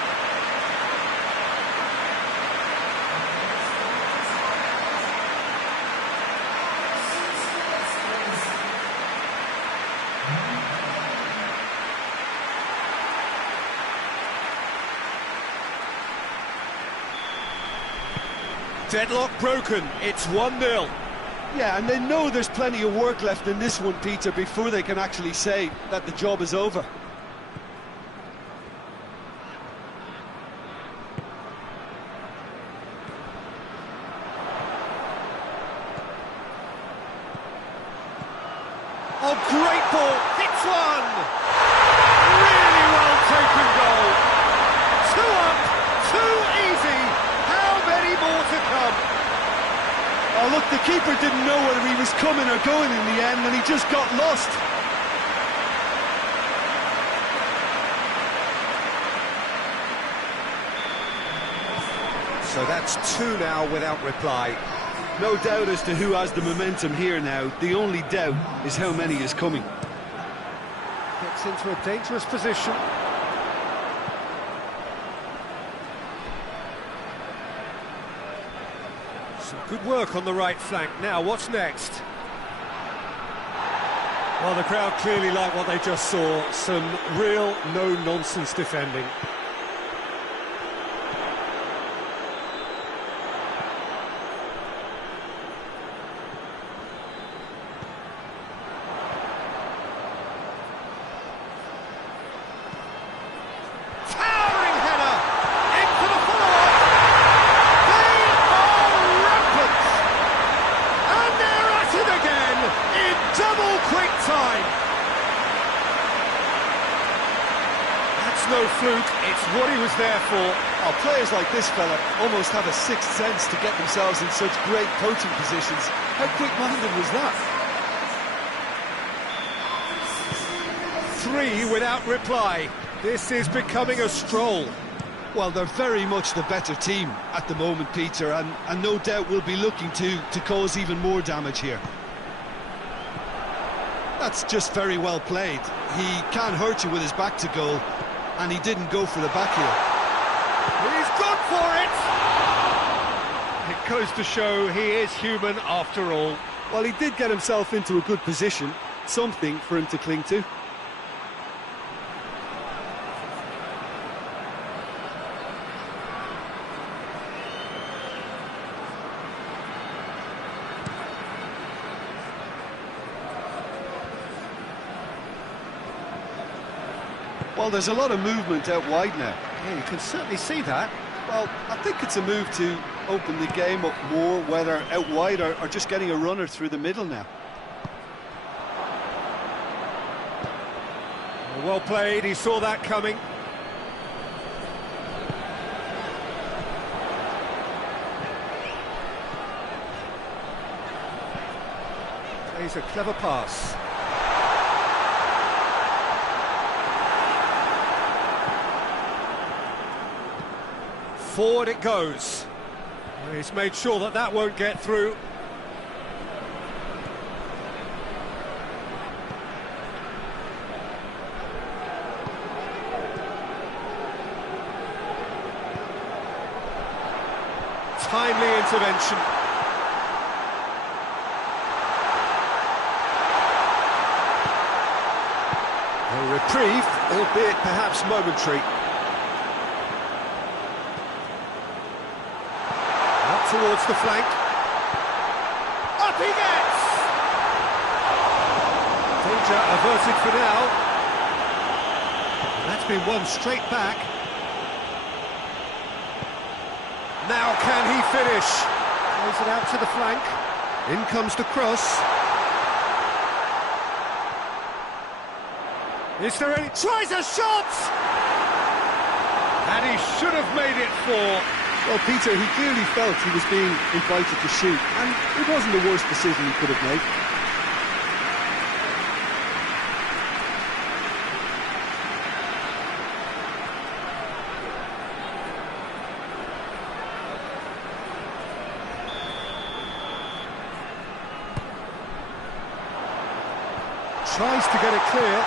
Deadlock broken, it's 1-0. Yeah, and they know there's plenty of work left in this one, Peter, before they can actually say that the job is over. Oh, great ball, hits one! Really well taken goal. 2 up, 2 easy. How many more to come? Oh, look, the keeper didn't know whether he was coming or going in the end, and he just got lost. So that's 2 now without reply. No doubt as to who has the momentum here now. The only doubt is how many is coming. Gets into a dangerous position. Some good work on the right flank. Now, what's next? Well, the crowd clearly like what they just saw. Some real no-nonsense defending. No fluke, it's what he was there for. Oh, players like this fella almost have a sixth sense to get themselves in such great coaching positions. How quick-minded was that? 3 without reply. This is becoming a stroll. Well, they're very much the better team at the moment, Peter, and no doubt will be looking to cause even more damage here. That's just very well played. He can't hurt you with his back to goal, and he didn't go for the back heel. He's gone for it! It goes to show he is human after all. Well, he did get himself into a good position, something for him to cling to. Well, there's a lot of movement out wide now. Yeah, you can certainly see that. Well, I think it's a move to open the game up more, whether out wide or just getting a runner through the middle now. Well played, he saw that coming. Plays a clever pass. Forward it goes. He's made sure that that won't get through. timely intervention. A reprieve, albeit perhaps momentary. Out towards the flank. Up he gets! Danger averted for now. That's been won straight back. Now can he finish? Plays it out to the flank. In comes the cross. Is there any... Tries a shot! And he should have made it 4. Well, Peter, he clearly felt he was being invited to shoot, and it wasn't the worst decision he could have made. Tries to get it clear.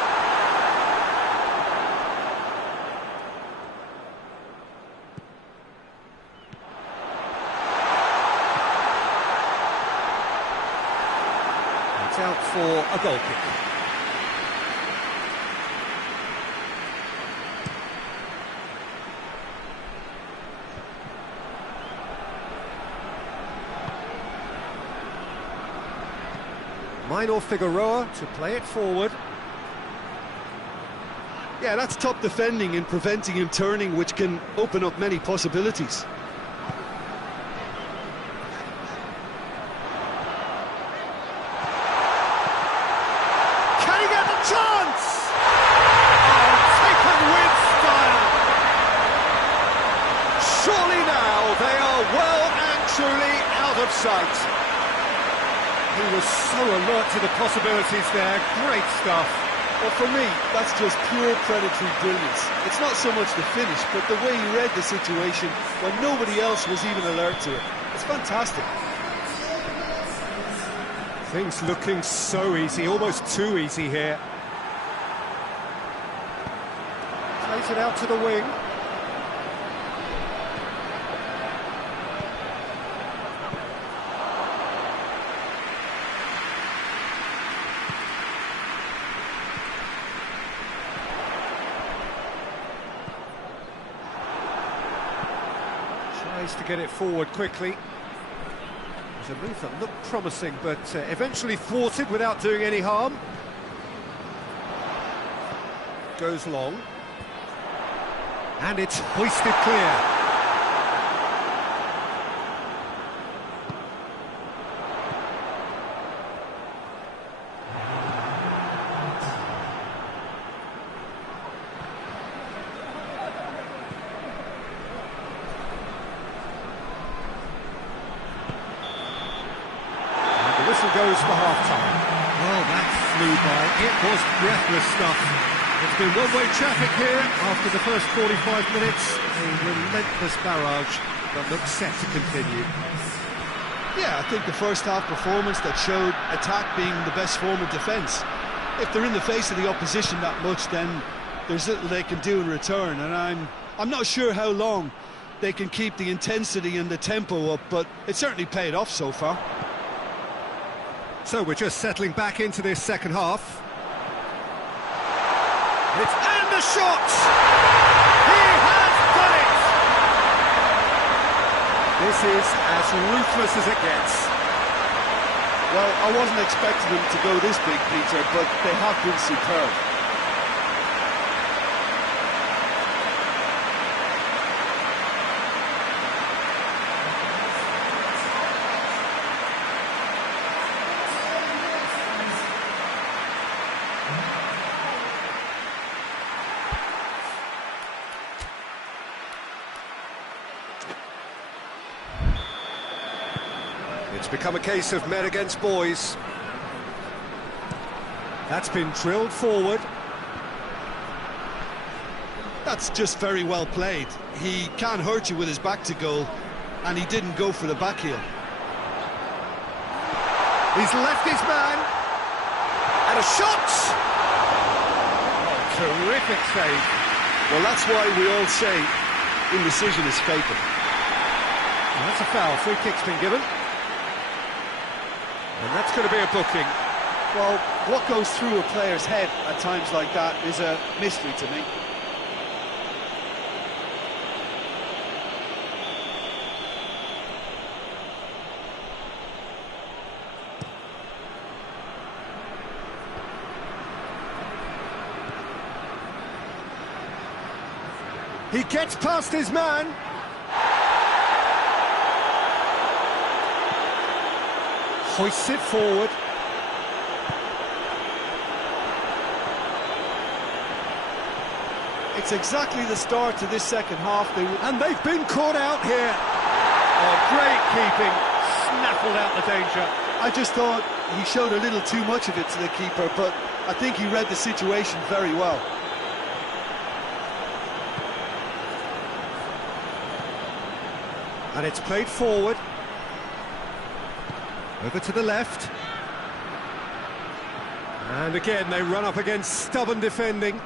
It's out for a goal kick. Minor Figueroa to play it forward. Yeah, that's top defending and preventing him turning, which can open up many possibilities. Can he get the chance? Oh, taken with style. Surely now they are well and truly out of sight. He was so alert to the possibilities there. Great stuff. Well, for me, that's just pure predatory brilliance. It's not so much the finish, but the way he read the situation when nobody else was even alert to it. It's fantastic. Things looking so easy, almost too easy here. Plays it out to the wing. To get it forward quickly. It was a move that looked promising, but eventually thwarted without doing any harm. Goes long. And it's hoisted clear. Goes for half-time. Well, that flew by. It was breathless stuff. It's been one-way traffic here after the first 45 minutes. A relentless barrage that looks set to continue. Yeah, I think the first half performance that showed attack being the best form of defence. If they're in the face of the opposition that much, then there's little they can do in return, and I'm not sure how long they can keep the intensity and the tempo up, but it certainly paid off so far. So we're just settling back into this second half. And the shot! He has done it! This is as ruthless as it gets. Well, I wasn't expecting them to go this big, Peter, but they have been superb. It's become a case of men against boys. That's been drilled forward. That's just very well played. He can't hurt you with his back to goal, and he didn't go for the back heel. He's left his man. And a shot! Oh, terrific save. Well, that's why we all say indecision is fatal. And that's a foul. Free kick's been given. And that's going to be a booking. Well, what goes through a player's head at times like that is a mystery to me. He gets past his man. Hoists it forward. It's exactly the start to this second half. And they've been caught out here. Oh, great keeping. Snaffled out the danger. I just thought he showed a little too much of it to the keeper, but I think he read the situation very well. And it's played forward. Over to the left. And again, they run up against stubborn defending.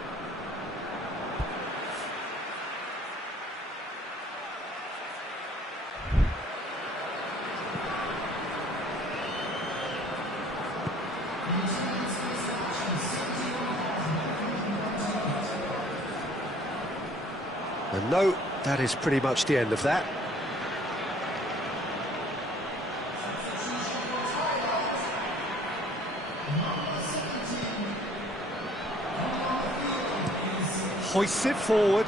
And no, that is pretty much the end of that. Hoists it forward.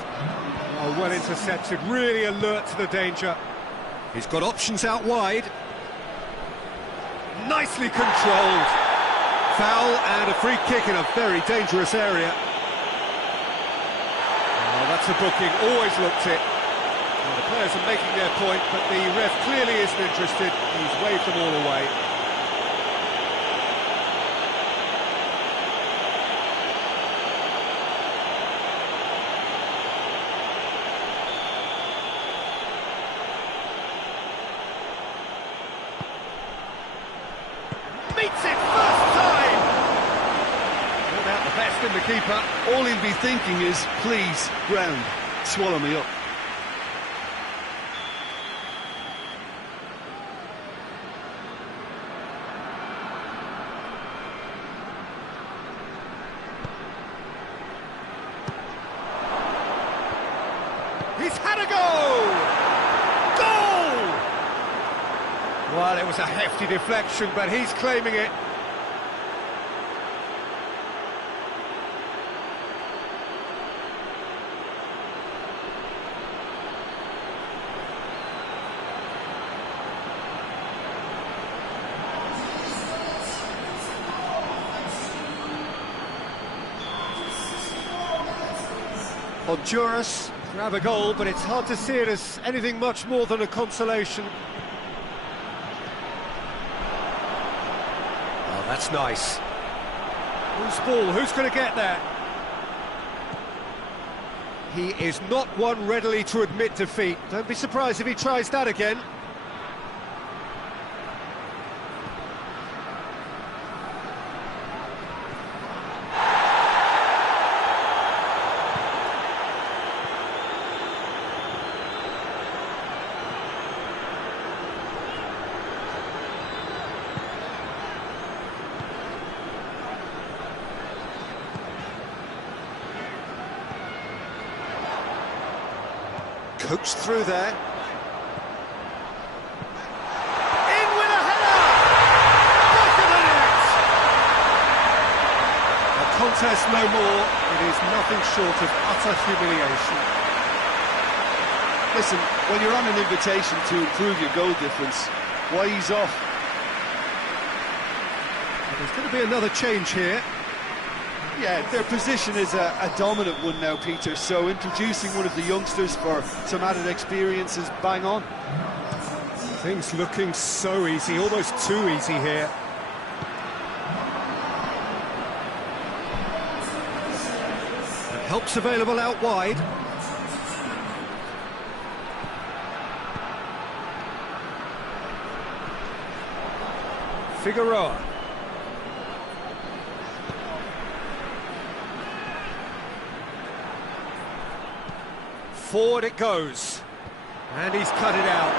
Oh, well intercepted, really alert to the danger. He's got options out wide. Nicely controlled. Foul and a free kick in a very dangerous area. Oh, that's a booking, always looked it. Well, the players are making their point, but the ref clearly isn't interested. He's waved them all away. Meets it first time! Pulled out the best in the keeper. All he'll be thinking is, please, ground, swallow me up. He's had a go! Goal! Well, it was a hefty deflection, but he's claiming it. Honduras grab a goal, but it's hard to see it as anything much more than a consolation. Oh, that's nice. Who's ball? Who's going to get there? He is not one readily to admit defeat. Don't be surprised if he tries that again. Coached through there. In with a header! Back of the net! A contest no more. It is nothing short of utter humiliation. Listen, when you're on an invitation to improve your goal difference, why ease off? There's going to be another change here. Yeah, their position is a dominant one now, Peter, so introducing one of the youngsters for some added experience is bang on. Things looking so easy, almost too easy here. And help's available out wide. Figueroa. Forward it goes, and he's cut it out.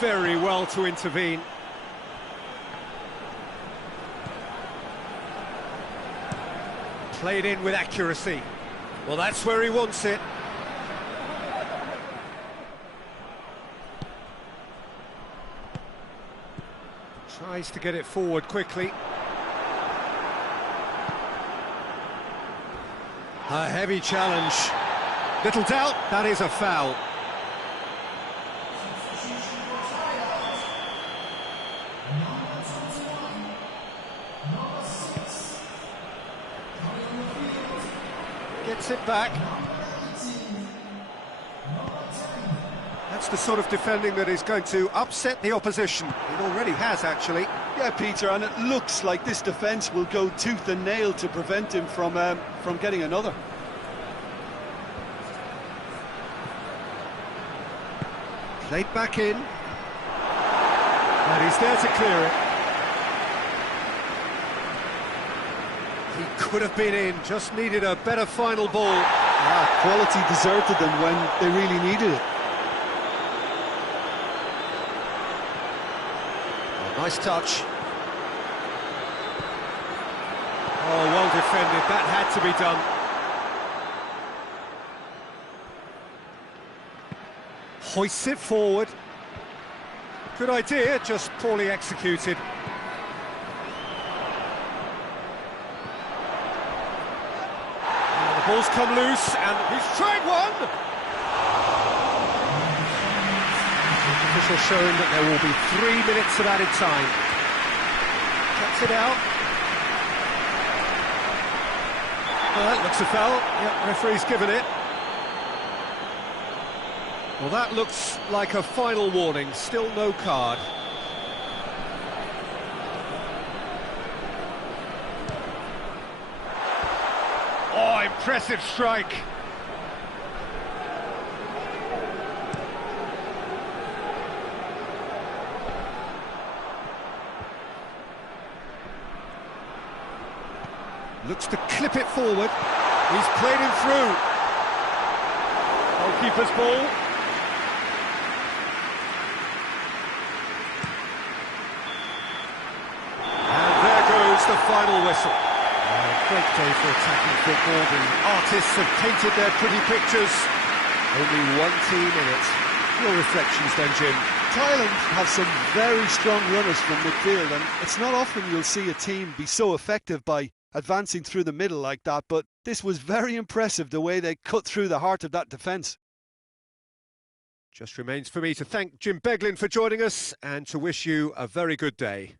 very well to intervene. Played in with accuracy. Well, that's where he wants it. Tries to get it forward quickly. A heavy challenge. Little doubt, that is a foul. Gets it back. That's the sort of defending that is going to upset the opposition. It already has, actually. Yeah, Peter, and it looks like this defence will go tooth and nail to prevent him from getting another. Played back in. And he's there to clear it. He could have been in, just needed a better final ball. Quality deserted them when they really needed it. Nice touch. Oh, well defended. That had to be done. Hoists it forward. Good idea, just poorly executed. And the ball's come loose, and he's tried one! Official showing that there will be 3 minutes of added time. Cuts it out. That looks a foul. Yep, referee's given it. Well, that looks like a final warning. Still no card. Oh, impressive strike. Looks to clip it forward. He's played him through. Goalkeeper's ball. And there goes the final whistle. Great day for attacking football. The artists have painted their pretty pictures. Only one team in it. Your reflections then, Jim? Thailand have some very strong runners from midfield, and it's not often you'll see a team be so effective by advancing through the middle like that, but this was very impressive, the way they cut through the heart of that defence. Just remains for me to thank Jim Beglin for joining us and to wish you a very good day.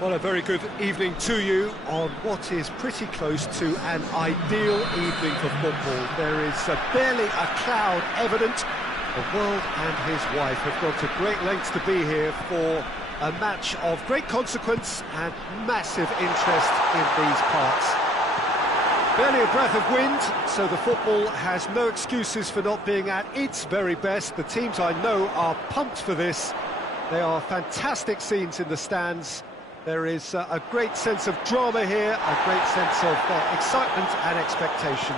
Well, a very good evening to you on what is pretty close to an ideal evening for football. There is barely a cloud evident. The world and his wife have gone to great lengths to be here for a match of great consequence and massive interest in these parts. Barely a breath of wind, so the football has no excuses for not being at its very best. The teams I know are pumped for this. They are fantastic scenes in the stands. There is a great sense of drama here, a great sense of excitement and expectation.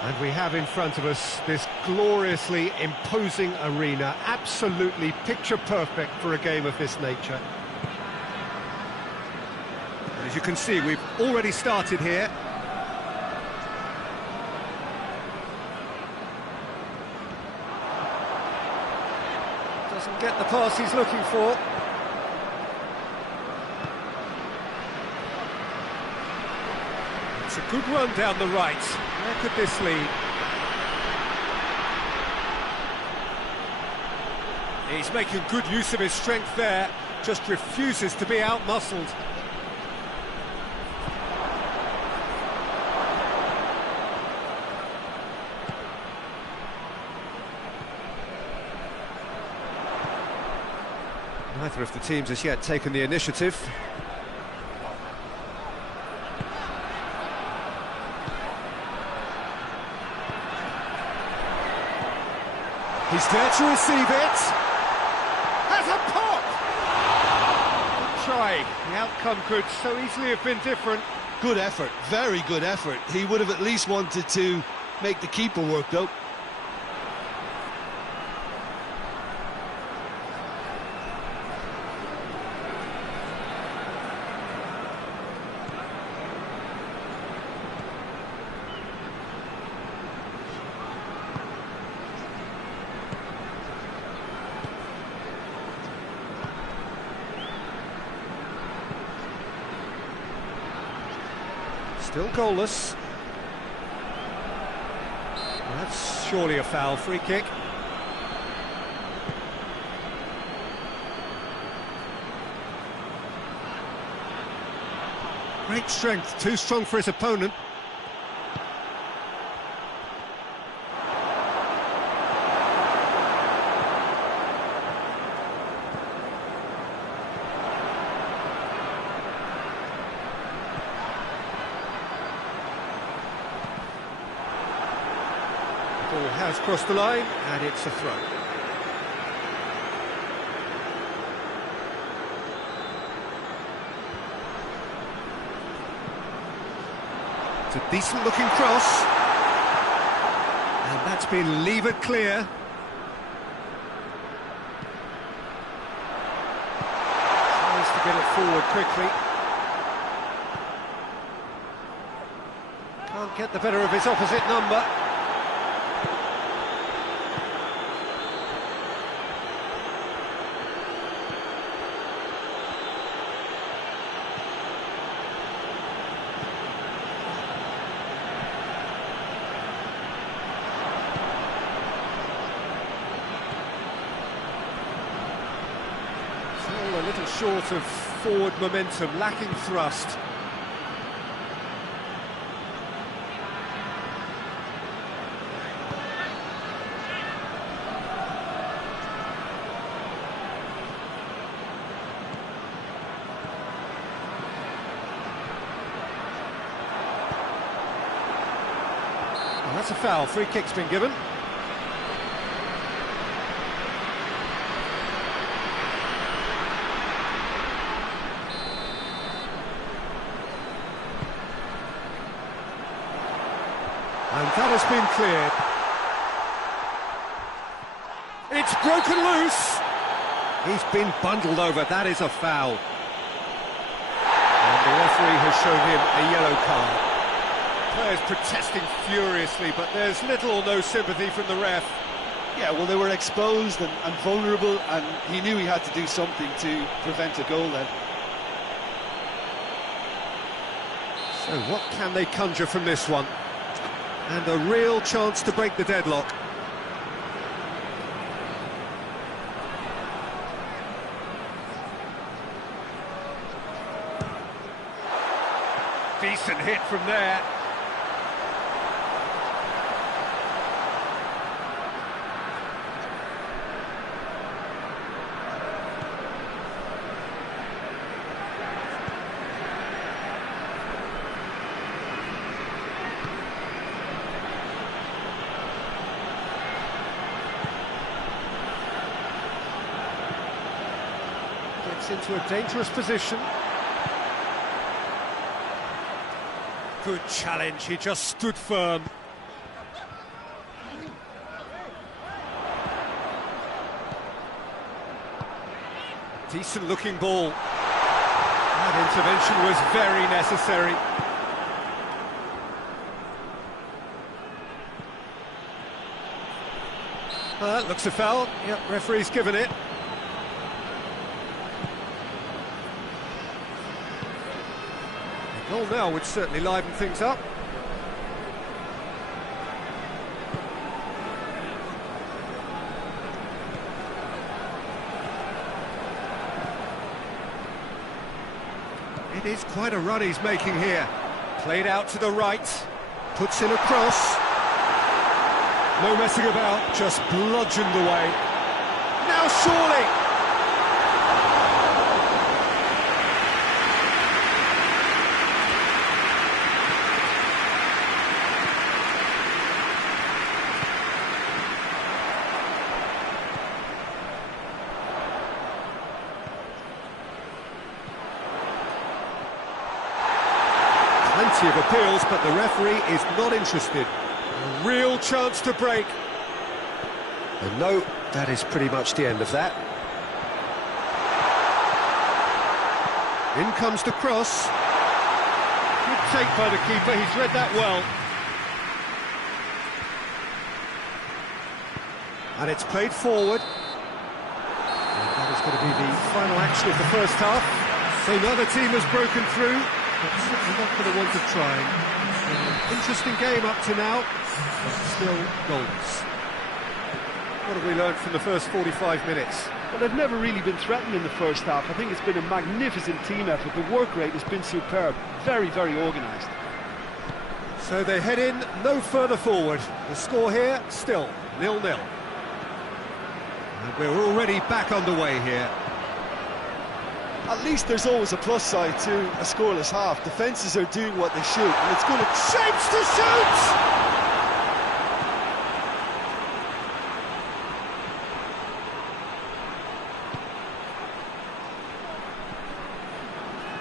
And we have in front of us this gloriously imposing arena, absolutely picture perfect for a game of this nature. And as you can see, we've already started here. Doesn't get the pass he's looking for. It's a good run down the right. Where could this lead? He's making good use of his strength there, just refuses to be out-muscled. Neither of the teams has yet taken the initiative. He's there to receive it. Has a pop! Good try. The outcome could so easily have been different. Good effort, very good effort. He would have at least wanted to make the keeper work, though. Still goalless. That's surely a foul. Free kick. Great strength, too strong for his opponent. Ball has crossed the line, and it's a throw. It's a decent-looking cross, and that's been levered clear. Tries to get it forward quickly. Can't get the better of his opposite number. A little short of forward momentum, lacking thrust. Well, that's a foul. Free kick's been given. And that has been cleared. It's broken loose. He's been bundled over. That is a foul. And the referee has shown him a yellow card. Players protesting furiously, but there's little or no sympathy from the ref. Yeah, well, they were exposed and vulnerable, and he knew he had to do something to prevent a goal then. So what can they conjure from this one? And a real chance to break the deadlock. Decent hit from there. Gets into a dangerous position. Good challenge, he just stood firm. Decent looking ball. That intervention was very necessary. That looks a foul. Yep, referee's given it. Goal now would certainly liven things up. It is quite a run he's making here. Played out to the right, puts in a cross. No messing about, just bludgeoned away. Now surely! Plenty of appeals, but the referee is not interested. A real chance to break. And no, that is pretty much the end of that. In comes the cross. Good take by the keeper, he's read that well. And it's played forward. And that is going to be the final action of the first half. So another team has broken through. But certainly not for the want of trying. An interesting game up to now, but still goals. What have we learned from the first 45 minutes? Well, they've never really been threatened in the first half. I think it's been a magnificent team effort. The work rate has been superb. Very, very organised. So they head in no further forward. The score here, still 0-0. And we're already back underway here. At least there's always a plus side to a scoreless half. Defences are doing what they should, and it's going to... Shapes to shoot!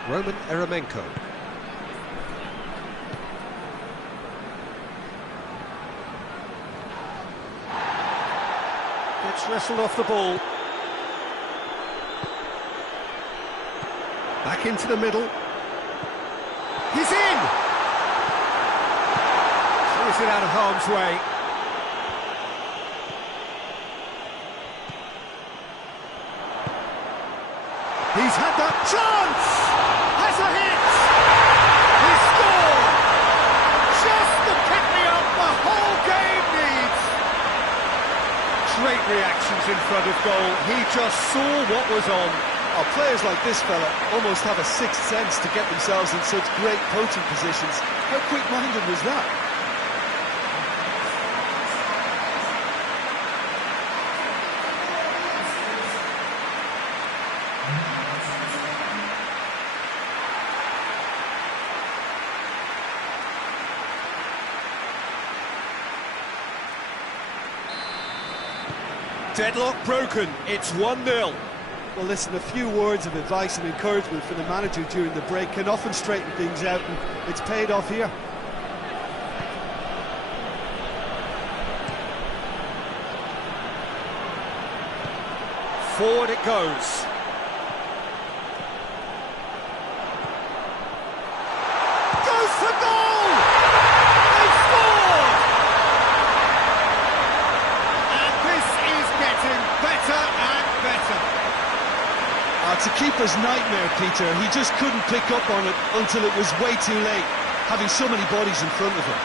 Roman Eremenko. Gets wrestled off the ball. Back into the middle. He's in! Clears it out of harm's way. He's had that chance! Has a hit! He scored! Just the pick-me-up the whole game needs! Great reactions in front of goal. He just saw what was on. Oh, players like this fella almost have a sixth sense to get themselves in such great coaching positions. How quick-minded was that? Deadlock broken, it's 1-0. Well, listen, a few words of advice and encouragement from the manager during the break can often straighten things out, and it's paid off here. Forward it goes. Goes for goal! They scored! And this is getting better and better. It's a keeper's nightmare, Peter. He just couldn't pick up on it until it was way too late, having so many bodies in front of him.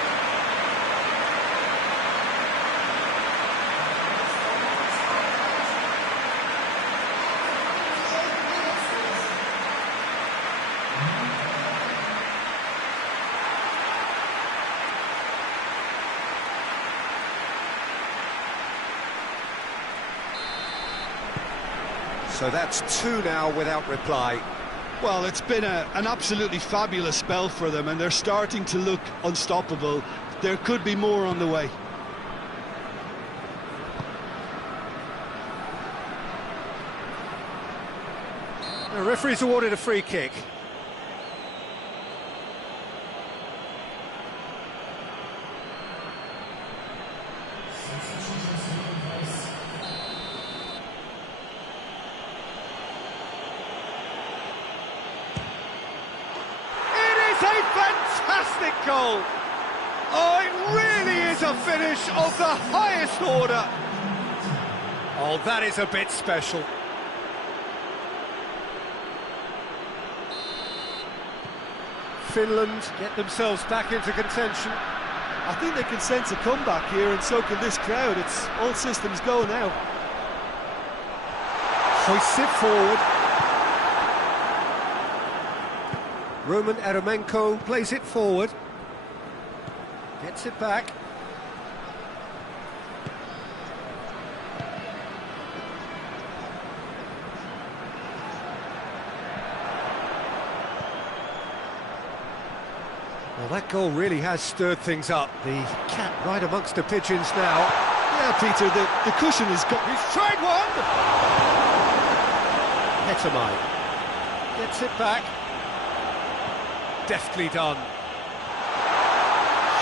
So that's two now without reply. Well, it's been an absolutely fabulous spell for them, and they're starting to look unstoppable. There could be more on the way. The referee's awarded a free kick. A fantastic goal! Oh, it really is a finish of the highest order! Oh, that is a bit special. Finland get themselves back into contention. I think they can sense a comeback here, and so can this crowd. It's all systems go now. Hoists it forward. Roman Eremenko plays it forward. Gets it back. Well, that goal really has stirred things up. The cat right amongst the pigeons now. Yeah, Peter, the cushion is gone. He's tried one! Hetamai gets it back. Deftly done.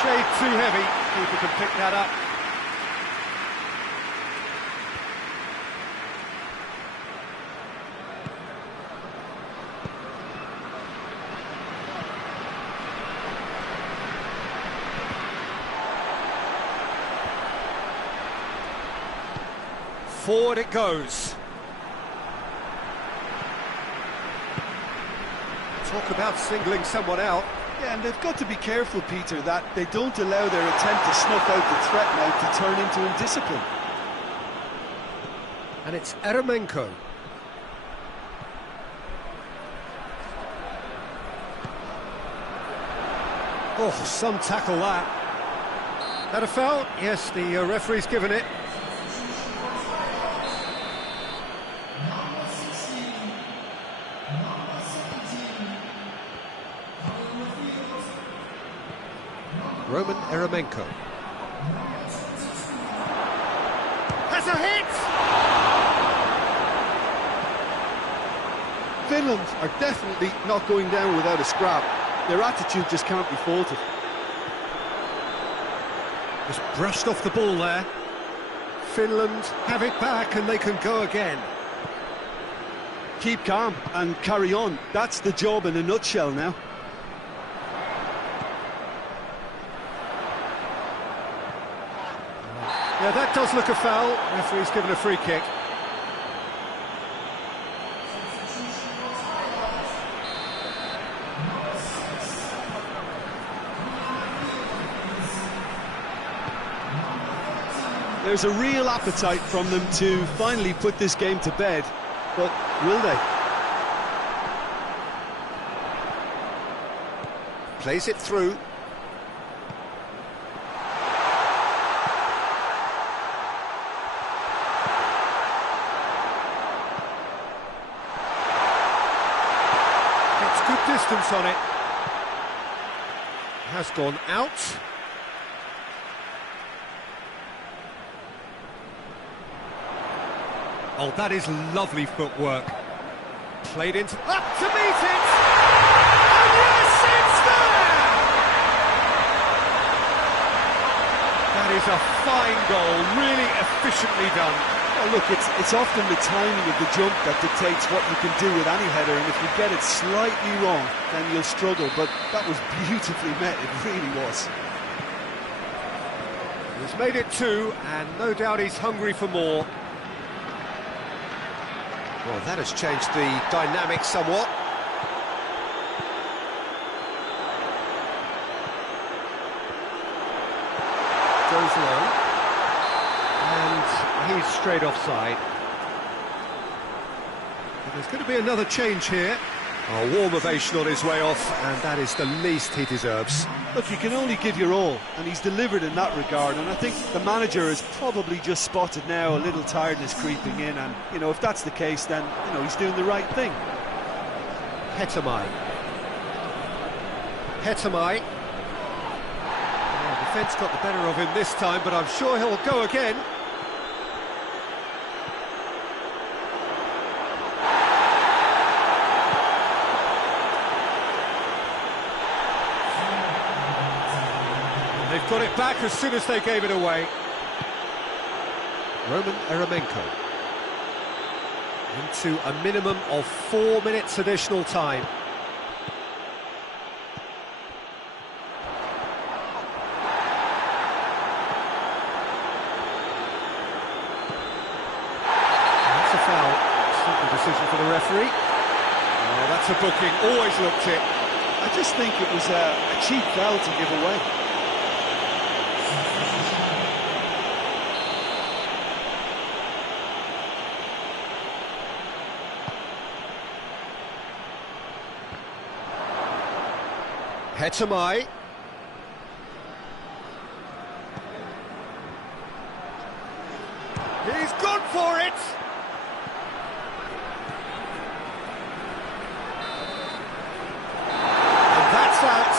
Shade too heavy. Keeper can pick that up. Forward it goes. Talk about singling someone out. Yeah, and they've got to be careful, Peter, that they don't allow their attempt to snuff out the threat now to turn into indiscipline. And it's Eremenko. Oh, some tackle that. That a foul? Yes, the referee's given it. Roman Eremenko has a hit! Finland are definitely not going down without a scrap. Their attitude just can't be faulted. Just brushed off the ball there. Finland have it back and they can go again. Keep calm and carry on. That's the job in a nutshell now. Yeah, that does look a foul. Referee's given a free kick. There's a real appetite from them to finally put this game to bed, but will they? Plays it through. Gets good distance on it. Has gone out. Oh, that is lovely footwork. Played into... Up to meet it! And yes, it's there! That is a fine goal, really efficiently done. Well, look, it's often the timing of the jump that dictates what you can do with any header, and if you get it slightly wrong, then you'll struggle, but that was beautifully met, it really was. He's made it two, and no doubt he's hungry for more. Well, that has changed the dynamic somewhat. Goes low. And he's straight offside. But there's going to be another change here. A warm ovation on his way off, and that is the least he deserves. Look, you can only give your all, and he's delivered in that regard, and I think the manager has probably just spotted now a little tiredness creeping in, and, you know, if that's the case, then, you know, he's doing the right thing. Hetamai. Defence got the better of him this time, but I'm sure he'll go again. They've got it back as soon as they gave it away. Roman Eremenko. Into a minimum of 4 minutes additional time. That's a foul. Simple decision for the referee. Oh, that's a booking. Always looked it. I just think it was a cheap foul to give away. Hetamai. He's gone for it! And that's out.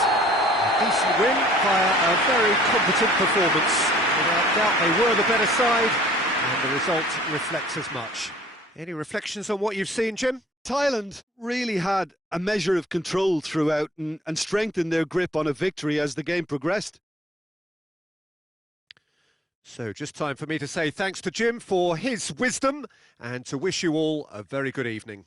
A decent win via a very competent performance. Without doubt they were the better side, and the result reflects as much. Any reflections on what you've seen, Jim? Thailand really had a measure of control throughout and strengthened their grip on a victory as the game progressed. So just time for me to say thanks to Jim for his wisdom and to wish you all a very good evening.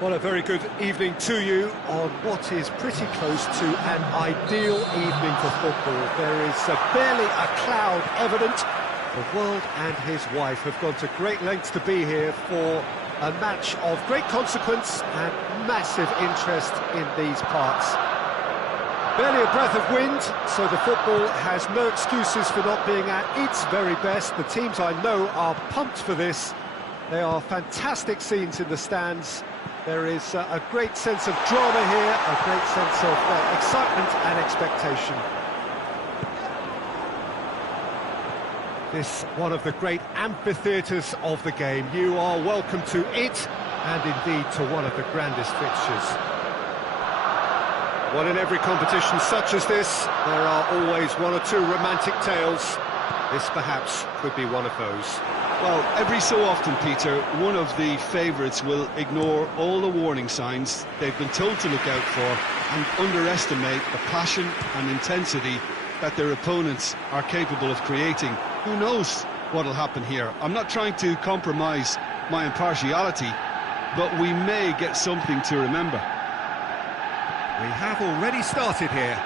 Well, a very good evening to you on what is pretty close to an ideal evening for football. There is barely a cloud evident. The world and his wife have gone to great lengths to be here for a match of great consequence and massive interest in these parts. Barely a breath of wind, so the football has no excuses for not being at its very best. The teams I know are pumped for this. They are fantastic scenes in the stands. There is a great sense of drama here, a great sense of excitement and expectation. This one of the great amphitheatres of the game. You are welcome to it, and indeed to one of the grandest fixtures. Well, in every competition such as this, there are always one or two romantic tales. This perhaps could be one of those. Well, every so often, Peter, one of the favourites will ignore all the warning signs they've been told to look out for and underestimate the passion and intensity that their opponents are capable of creating. Who knows what will happen here? I'm not trying to compromise my impartiality, but we may get something to remember. We have already started here.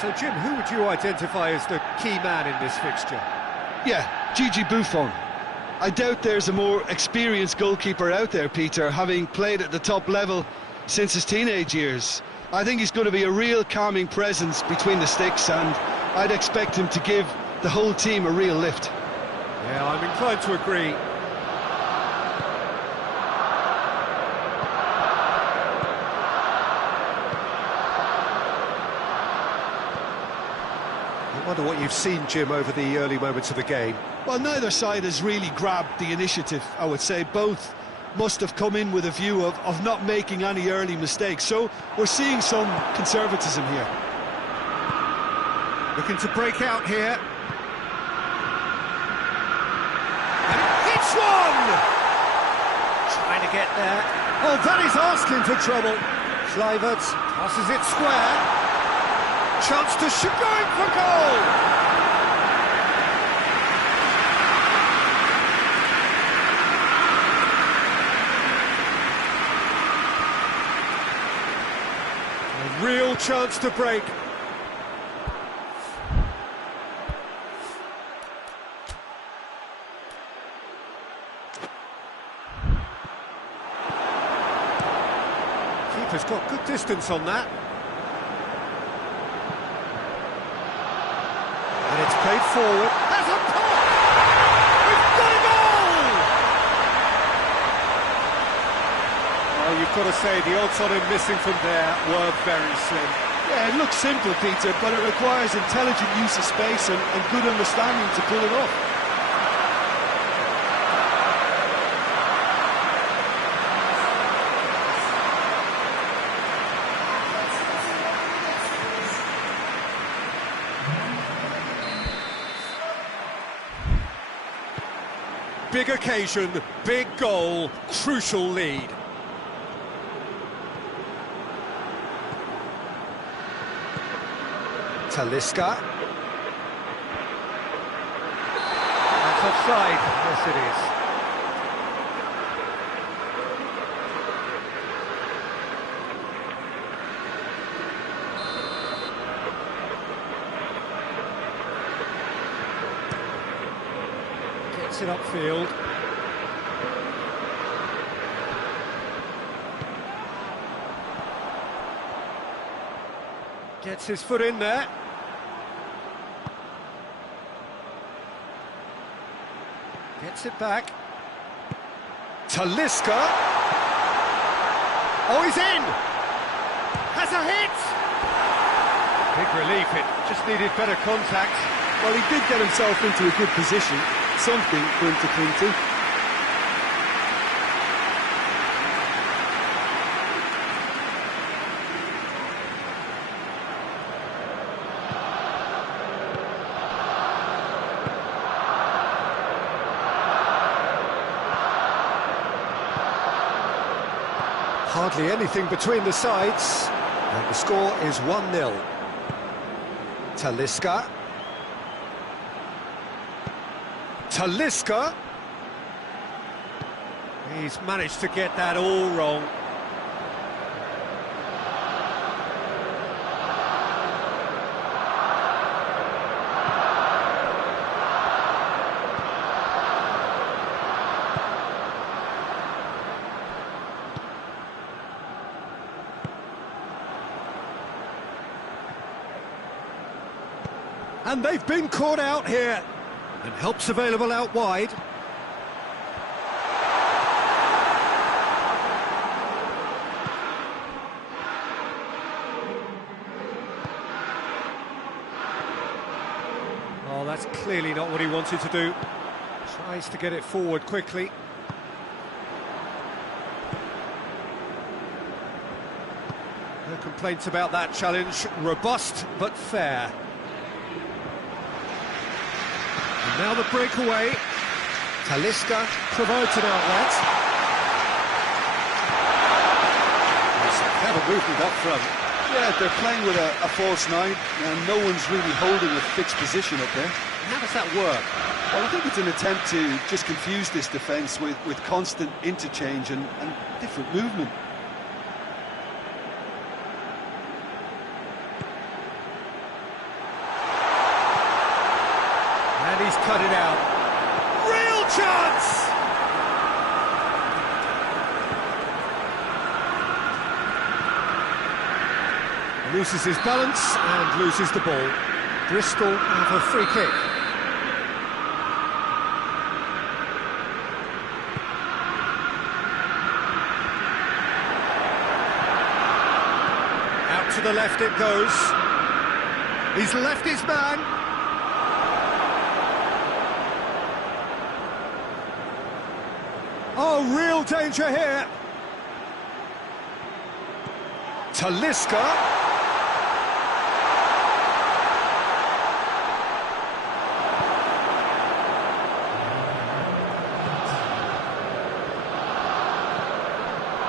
So, Jim, who would you identify as the key man in this fixture? Yeah, Gigi Buffon. I doubt there's a more experienced goalkeeper out there, Peter, having played at the top level since his teenage years. I think he's going to be a real calming presence between the sticks, and I'd expect him to give the whole team a real lift. Yeah, I'm inclined to agree. I wonder what you've seen, Jim, over the early moments of the game. Well, neither side has really grabbed the initiative, I would say. Both must have come in with a view of not making any early mistakes. So we're seeing some conservatism here. Looking to break out here. And it hits one! Trying to get there. Oh, that is asking for trouble. Kluivert passes it square. Chance to shoot, going for goal! A real chance to break. Keeper's got good distance on that. And it's played forward. Has a pop! We've got a goal! Well, you've got to say the odds on him missing from there were very slim. Yeah, it looks simple, Peter, but it requires intelligent use of space and good understanding to pull it off. Big occasion, big goal, crucial lead. Talisca. That's offside. Yes, it is. Gets it upfield. Gets his foot in there. Gets it back. Talisca. Oh, he's in! Has a hit! Big relief, it just needed better contact. Well, he did get himself into a good position, something for him to cling to. Hardly anything between the sides, and the score is 1-0. Talisca. Talisca. He's managed to get that all wrong. And they've been caught out here. And help's available out wide. Oh, that's clearly not what he wanted to do. Tries to get it forward quickly. No complaints about that challenge. Robust but fair. And now the breakaway. Talisca provides an outlet. Have a movement up front. Yeah, they're playing with a false nine, and no one's really holding a fixed position up there. How does that work? Well, I think it's an attempt to just confuse this defence with constant interchange and different movement. And he's cut it out. Real chance! Loses his balance and loses the ball. Bristol have a free kick. Out to the left it goes. He's left his man. Oh, real danger here. Talisca.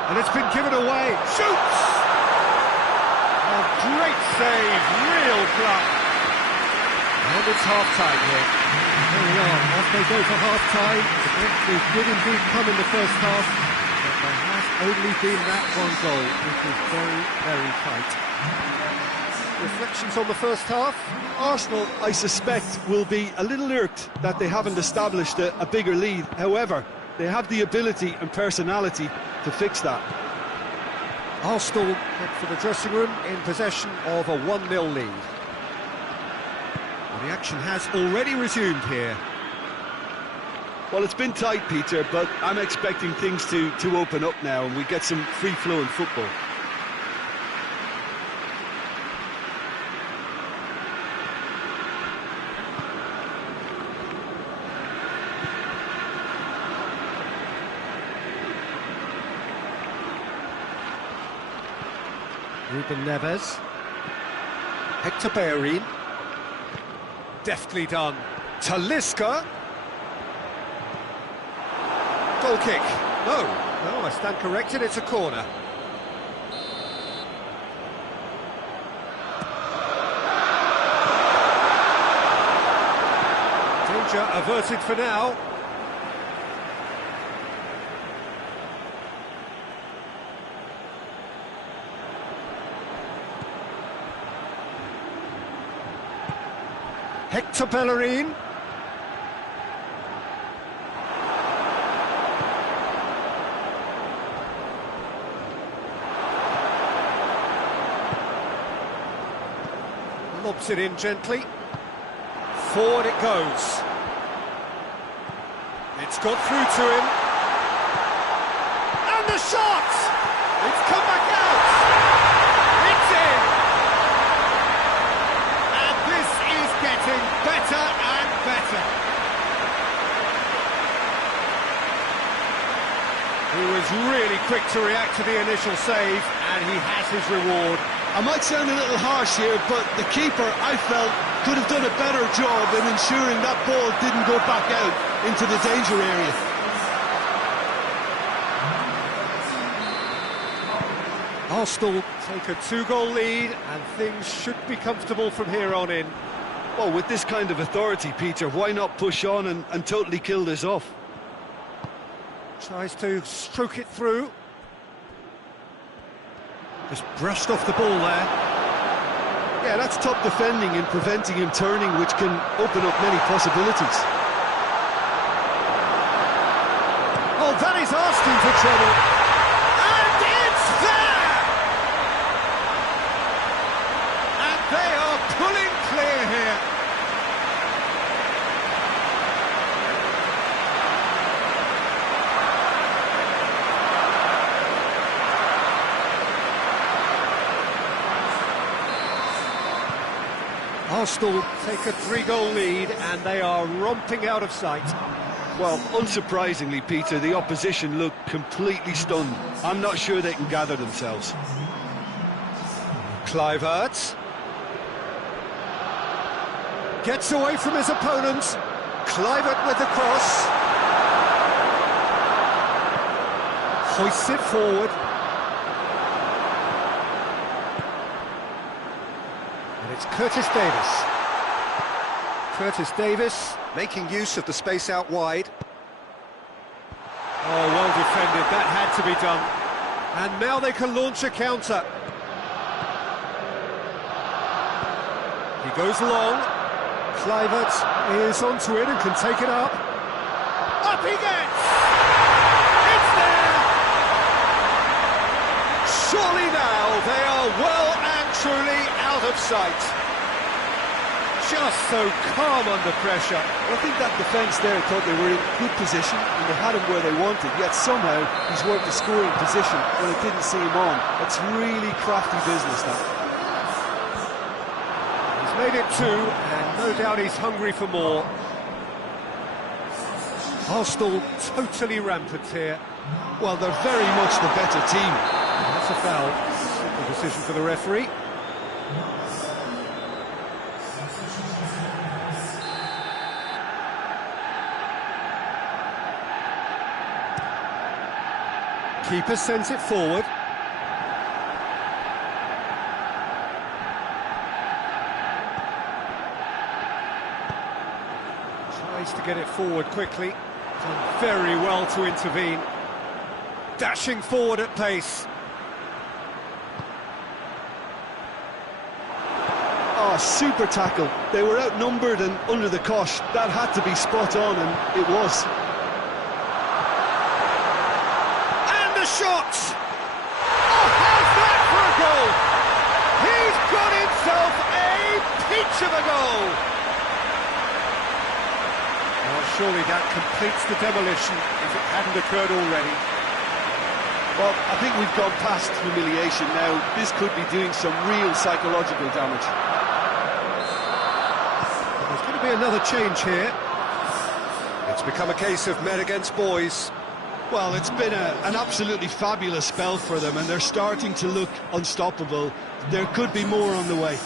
And it's been given away. Shoots! A great save, real bluff. And it's half-time here. There we are, off they go for half-time. The victory did indeed come in the first half, but there has only been that one goal, which is very, very tight. Reflections on the first half? Arsenal, I suspect, will be a little irked that they haven't established a bigger lead. However, they have the ability and personality to fix that. Arsenal head for the dressing room in possession of a 1-0 lead. Well, the action has already resumed here. Well, it's been tight, Peter, but I'm expecting things to open up now and we get some free-flowing football. Ruben Neves. Hector Bellerin. Deftly done. Talisca. Goal kick. No, I stand corrected, it's a corner. Danger averted for now. Hector Bellerin. Lobs it in gently. Forward it goes. It's got through to him. And the shot! It's come back out! It's in! And this is getting better and better. He was really quick to react to the initial save, and he has his reward. I might sound a little harsh here, but the keeper, I felt, could have done a better job in ensuring that ball didn't go back out into the danger area. Arsenal take a 2-goal lead, and things should be comfortable from here on in. Well, with this kind of authority, Peter, why not push on and totally kill this off? Tries to stroke it through. Just brushed off the ball there. Yeah, that's top defending and preventing him turning, which can open up many possibilities. Oh, that is asking for trouble. And it's there! And they are pulling clear here. Arsenal take a 3-goal lead and they are romping out of sight. Well, unsurprisingly, Peter, the opposition look completely stunned. I'm not sure they can gather themselves. Kluivert gets away from his opponents. Kluivert with the cross. Hoists it forward. And it's Curtis Davis. Curtis Davis making use of the space out wide. Oh, well defended, that had to be done. And now they can launch a counter. He goes long. Kluivert is onto it and can take it up. Up he gets! It's there! Surely now they are well and truly out of sight. Just so calm under pressure. I think that defence there thought they were in good position and they had him where they wanted, yet somehow he's worked the scoring position when it didn't see him on. It's really crafty business, that. He's made it 2, and no doubt he's hungry for more. Arsenal totally rampant here. Well, they're very much the better team. That's a foul. Simple decision for the referee. Keeper sends it forward. Tries to get it forward quickly. Done very well to intervene. Dashing forward at pace. Oh, super tackle. They were outnumbered and under the cosh. That had to be spot on, and it was. Shot! Oh, how's that for a goal? He's got himself a peach of a goal! Well, surely that completes the demolition if it hadn't occurred already. Well, I think we've gone past humiliation now. This could be doing some real psychological damage. There's going to be another change here. It's become a case of men against boys. Well, it's been an absolutely fabulous spell for them, and they're starting to look unstoppable. There could be more on the way.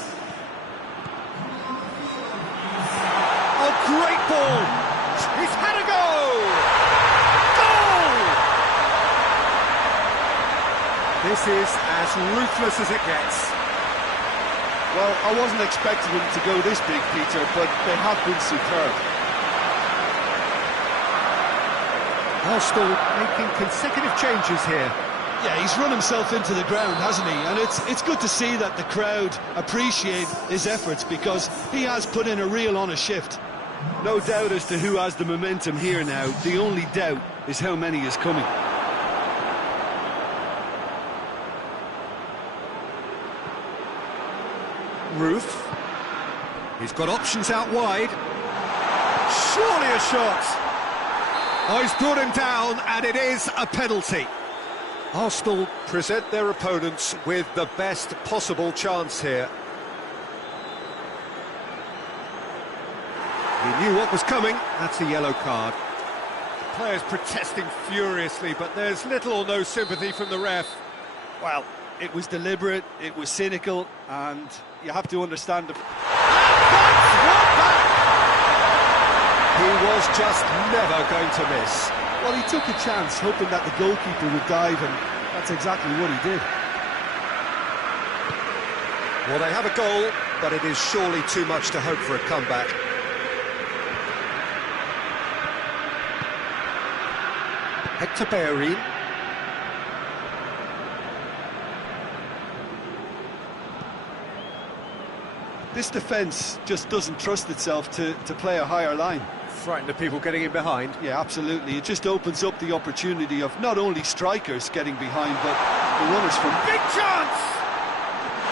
Oh, great ball! He's had a go! Goal! This is as ruthless as it gets. Well, I wasn't expecting them to go this big, Peter, but they have been superb. Arsenal making consecutive changes here. Yeah, he's run himself into the ground, hasn't he? And it's good to see that the crowd appreciate his efforts, because he has put in a real honest shift. No doubt as to who has the momentum here now. The only doubt is how many is coming. Roof. He's got options out wide. Surely a shot. Oh, he's brought him down, and it is a penalty. Arsenal present their opponents with the best possible chance here. He knew what was coming. That's a yellow card. The players protesting furiously, but there's little or no sympathy from the ref. Well, it was deliberate, it was cynical, and you have to understand the... He was just never going to miss. Well, he took a chance, hoping that the goalkeeper would dive, and that's exactly what he did. Well, they have a goal, but it is surely too much to hope for a comeback. Hector. This defence just doesn't trust itself to play a higher line. Frightened of people getting in behind. Yeah, absolutely. It just opens up the opportunity of not only strikers getting behind, but the runners from... Big chance!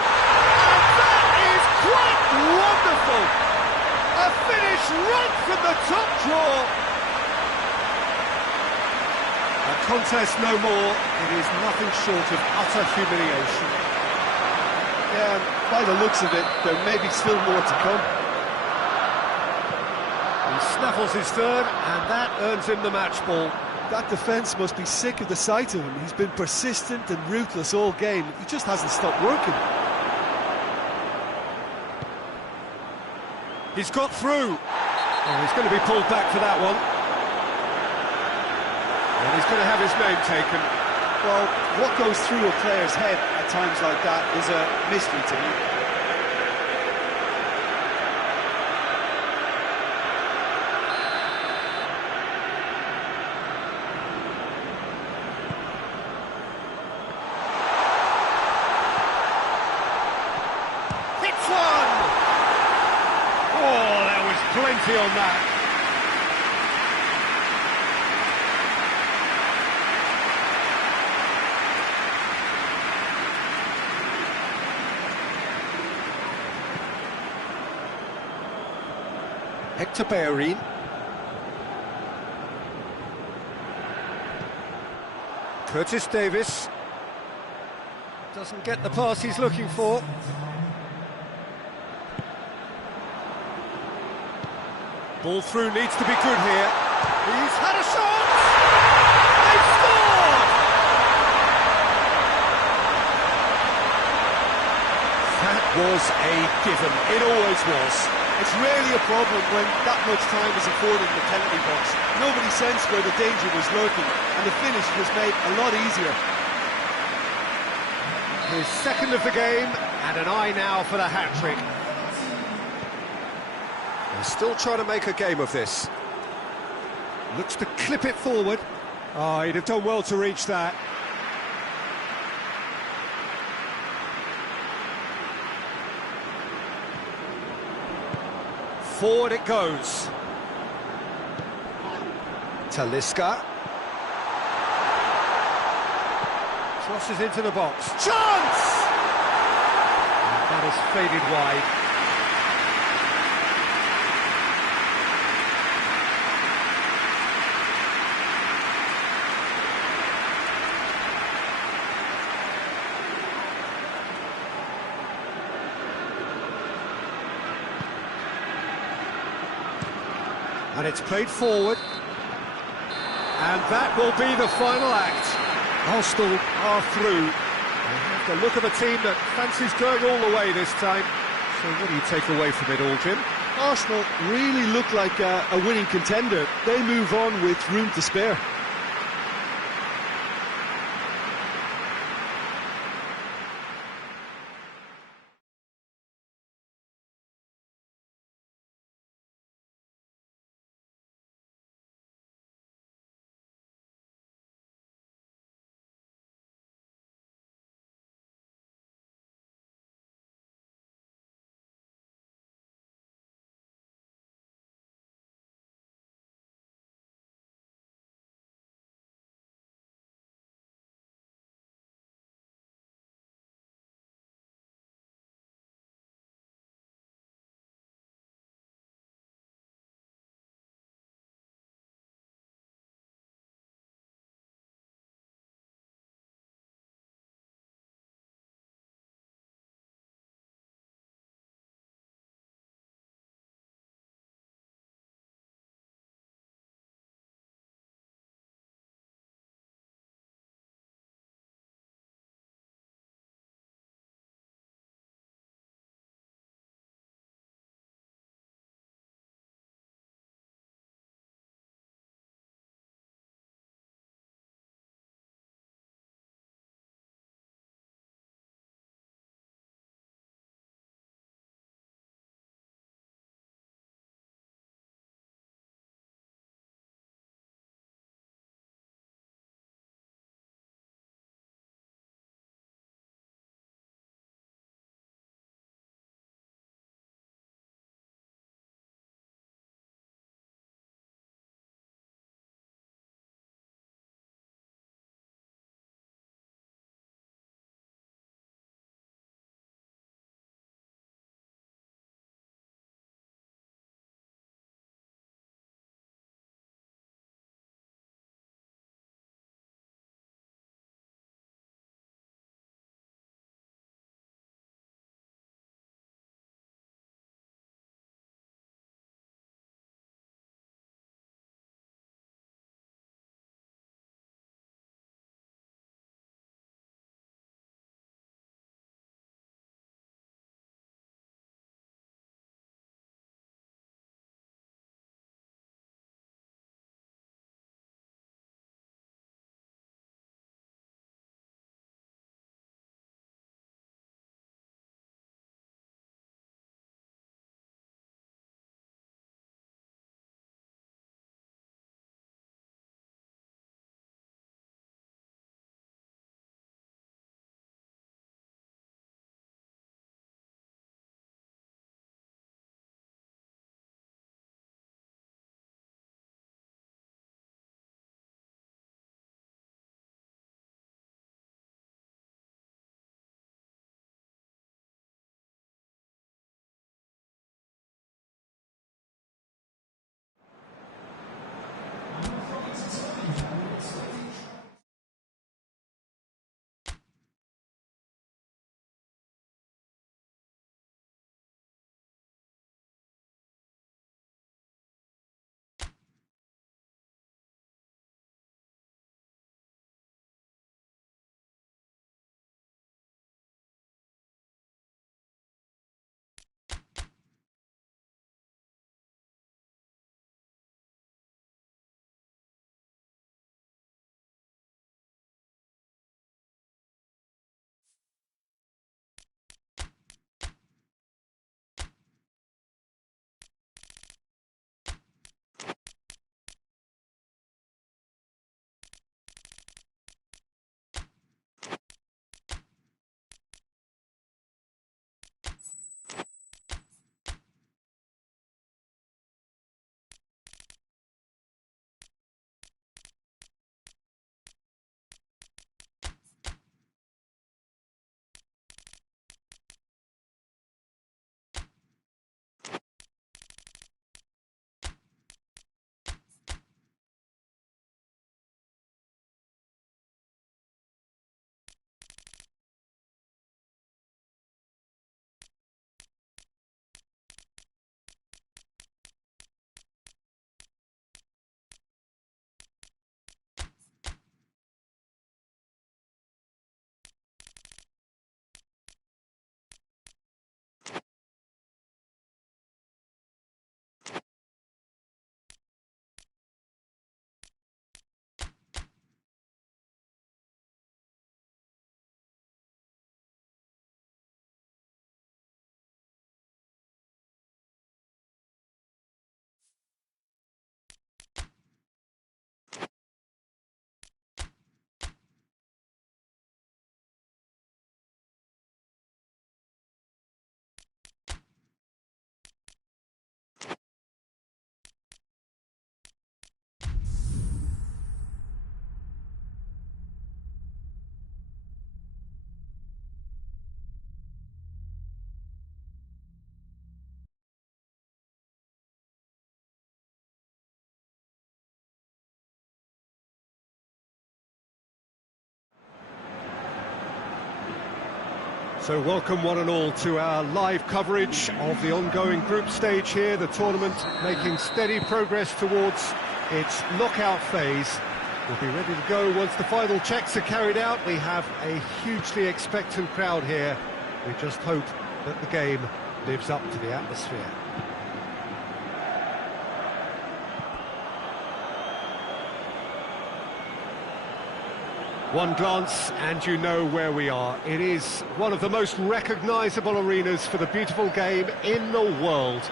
And that is quite wonderful! A finish right from the top draw! A contest no more. It is nothing short of utter humiliation. Yeah, by the looks of it, there may be still more to come. He snaffles his third, and that earns him the match ball. That defence must be sick of the sight of him. He's been persistent and ruthless all game. He just hasn't stopped working. He's got through. Oh, he's going to be pulled back for that one. And he's going to have his name taken. Well, what goes through a player's head at times like that is a mystery to me. Hits one! Oh, there was plenty on that. Hector. Curtis Davis doesn't get the pass he's looking for. Ball through needs to be good here. He's had a shot! They've scored! That was a given. It always was. It's rarely a problem when that much time is afforded in the penalty box. Nobody sensed where the danger was lurking, and the finish was made a lot easier. His second of the game, and an eye now for the hat-trick. They're still trying to make a game of this. Looks to clip it forward. Oh, he'd have done well to reach that. Forward it goes. Talisca. Crosses into the box. Chance! And that has faded wide. And it's played forward. And that will be the final act. Arsenal are through. They have the look of a team that fancies going all the way this time. So what do you take away from it all, Jim? Arsenal really look like a winning contender. They move on with room to spare. So welcome one and all to our live coverage of the ongoing group stage here, the tournament making steady progress towards its knockout phase. We'll be ready to go once the final checks are carried out. We have a hugely expectant crowd here. We just hope that the game lives up to the atmosphere. One glance and you know where we are. It is one of the most recognisable arenas for the beautiful game in the world.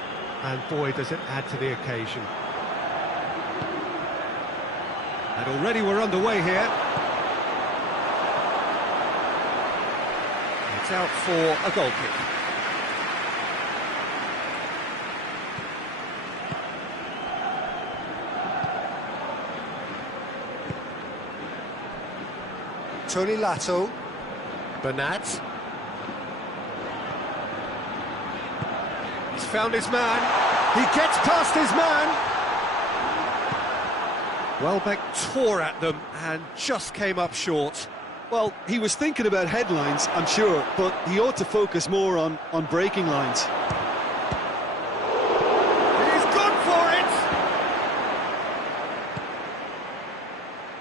And boy, does it add to the occasion. And already we're underway here. It's out for a goal kick. Tony Lato, Bernat. He's found his man. He gets past his man. Welbeck tore at them and just came up short. Well, he was thinking about headlines, I'm sure, but he ought to focus more on breaking lines. He's gone for it.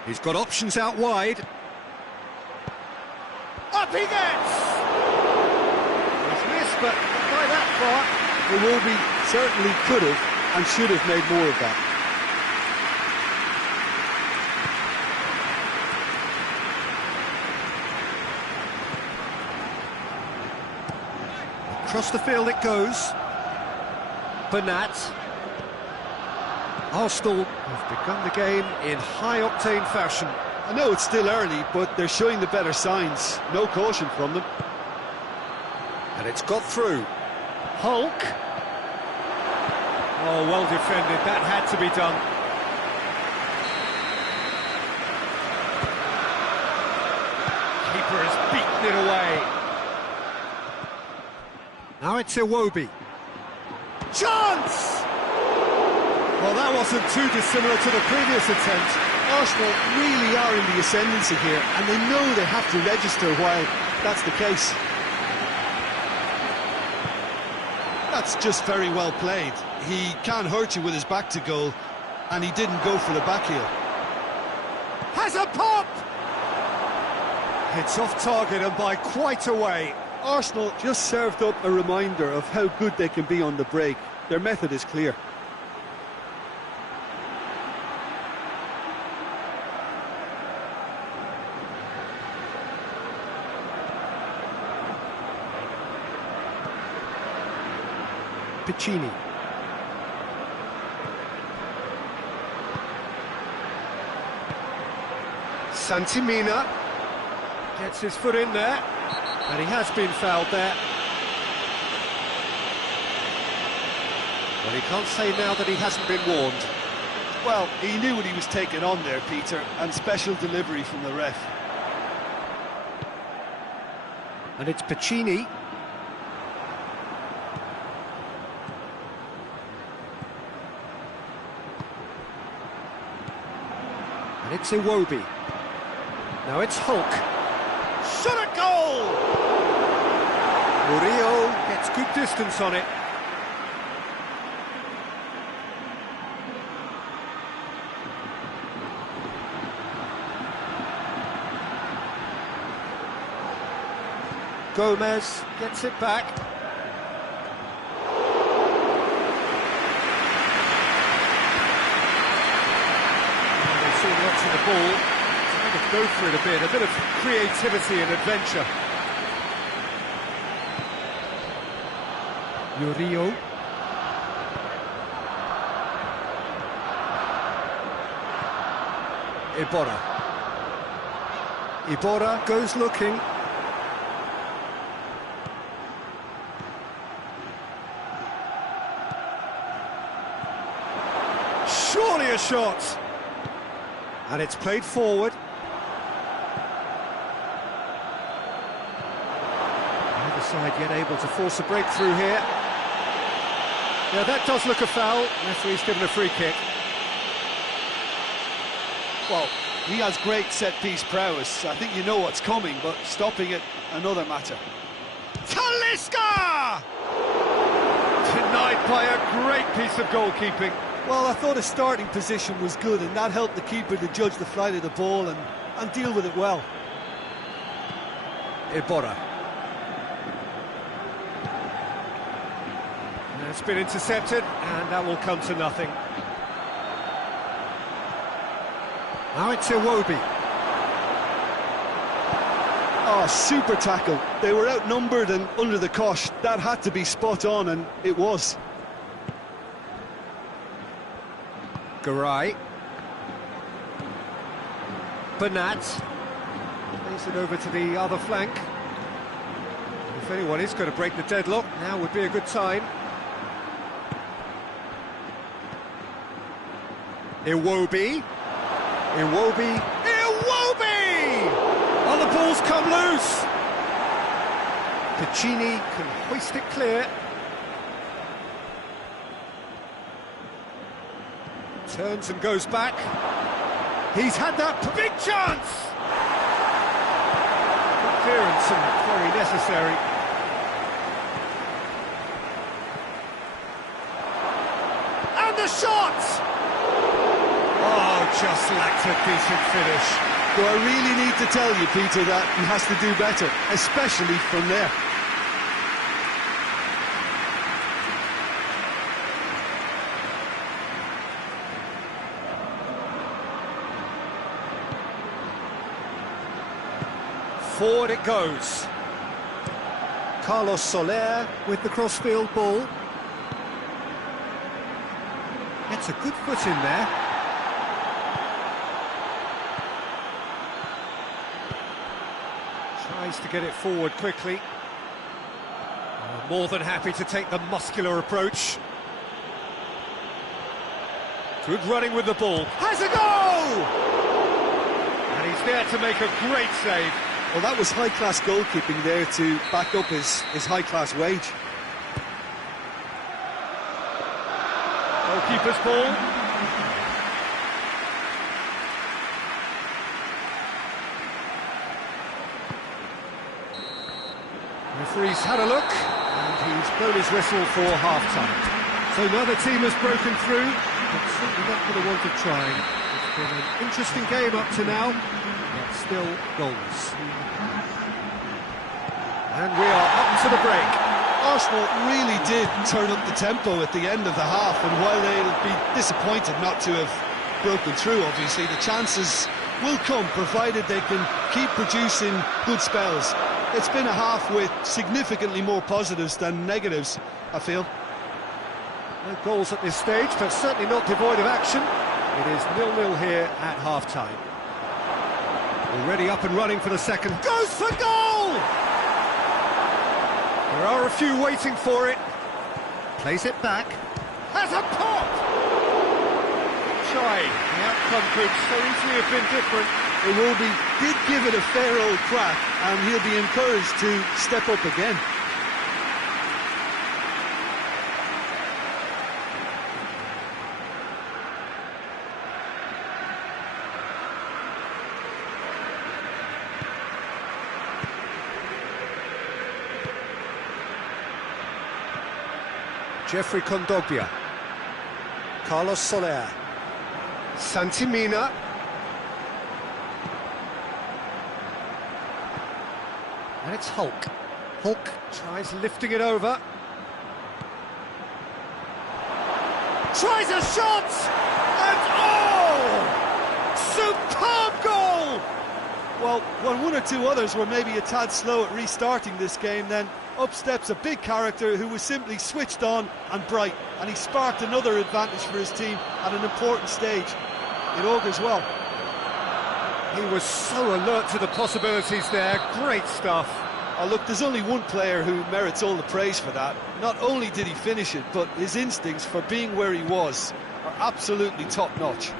He's got options out wide. Up he gets! He's missed, but not by that far. Iwobi certainly could have and should have made more of that. Across the field it goes. Bernat. Arsenal have begun the game in high-octane fashion. I know it's still early, but they're showing the better signs. No caution from them. And it's got through. Hulk. Oh, well defended. That had to be done. Keeper has beaten it away. Now it's Iwobi. Chance! Well, that wasn't too dissimilar to the previous attempt. Arsenal really are in the ascendancy here, and they know they have to register while that's the case. That's just very well played. He can't hurt you with his back to goal, and he didn't go for the back heel. Has a pop! It's off target and by quite a way. Arsenal just served up a reminder of how good they can be on the break. Their method is clear. Piccini. Santimina gets his foot in there, and he has been fouled there. Well, he can't say now that he hasn't been warned. Well, he knew what he was taking on there, Peter, and special delivery from the ref. And it's Piccini. And it's Iwobi. Now it's Hulk. Shot a goal! Murillo gets good distance on it. Gomez gets it back. They've seen lots of the ball. Trying to go for it a bit of creativity and adventure. Murillo. Iborra. Iborra goes looking. Surely a shot! And it's played forward. Neither side yet able to force a breakthrough here. Yeah, that does look a foul. Referee's given a free kick. Well, he has great set-piece prowess. I think you know what's coming, but stopping it, another matter. Talisca! Denied by a great piece of goalkeeping. Well, I thought his starting position was good, and that helped the keeper to judge the flight of the ball and deal with it well. Iborra. It's been intercepted, and that will come to nothing. Now it's Iwobi. Oh, super tackle. They were outnumbered and under the cosh. That had to be spot on, and it was. Garay. Bernat. Plays it over to the other flank. If anyone is going to break the deadlock, now would be a good time. Iwobi. Iwobi. Iwobi! Oh, the ball's come loose! Piccini can hoist it clear. Turns and goes back. He's had that big chance! Good clearance and very necessary. And the shot! Oh, just lacked a decent finish. Do I really need to tell you, Peter, that he has to do better, especially from there? Forward it goes. Carlos Soler with the crossfield ball. Gets a good foot in there. Tries to get it forward quickly. More than happy to take the muscular approach. Good running with the ball. Has a goal! And he's there to make a great save. Well, that was high-class goalkeeping there to back up his high-class wage. Goalkeeper's ball. Referee's had a look, and he's blown his whistle for half-time. So neither team has broken through, but certainly not for the want of trying. It's been an interesting game up to now, but still goals. And we are up to the break. Arsenal really did turn up the tempo at the end of the half, and while they'll be disappointed not to have broken through, obviously, the chances will come, provided they can keep producing good spells. It's been a half with significantly more positives than negatives, I feel. No goals at this stage, but certainly not devoid of action. It is 0-0 here at half-time. Already up and running for the second. Goes for goal! There are a few waiting for it. Plays it back. Has a pop! Try. The outcome could so easily have been different. Iwobi did give it a fair old crack, and he'll be encouraged to step up again. Jeffrey Kondogbia. Carlos Soler. Santimina. And it's Hulk. Hulk tries lifting it over. Tries a shot! And oh! Superb goal! Well, when one or two others were maybe a tad slow at restarting this game, then up steps a big character who was simply switched on and bright, and he sparked another advantage for his team at an important stage. It augurs well. He was so alert to the possibilities there. Great stuff. Oh, look, there's only one player who merits all the praise for that. Not only did he finish it, but his instincts for being where he was are absolutely top-notch.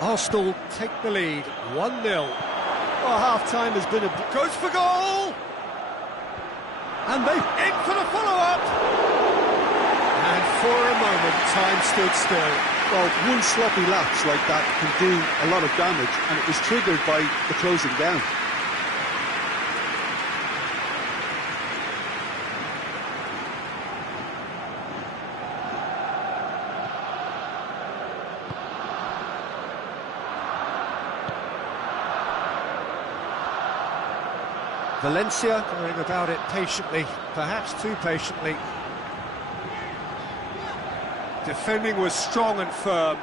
Arsenal take the lead, 1-0. Well, half-time has been a... Goes for goal! And they in for the follow-up! And for a moment, time stood still. Well, one sloppy lapse like that can do a lot of damage, and it was triggered by the closing down. Valencia going about it patiently, perhaps too patiently. Defending was strong and firm.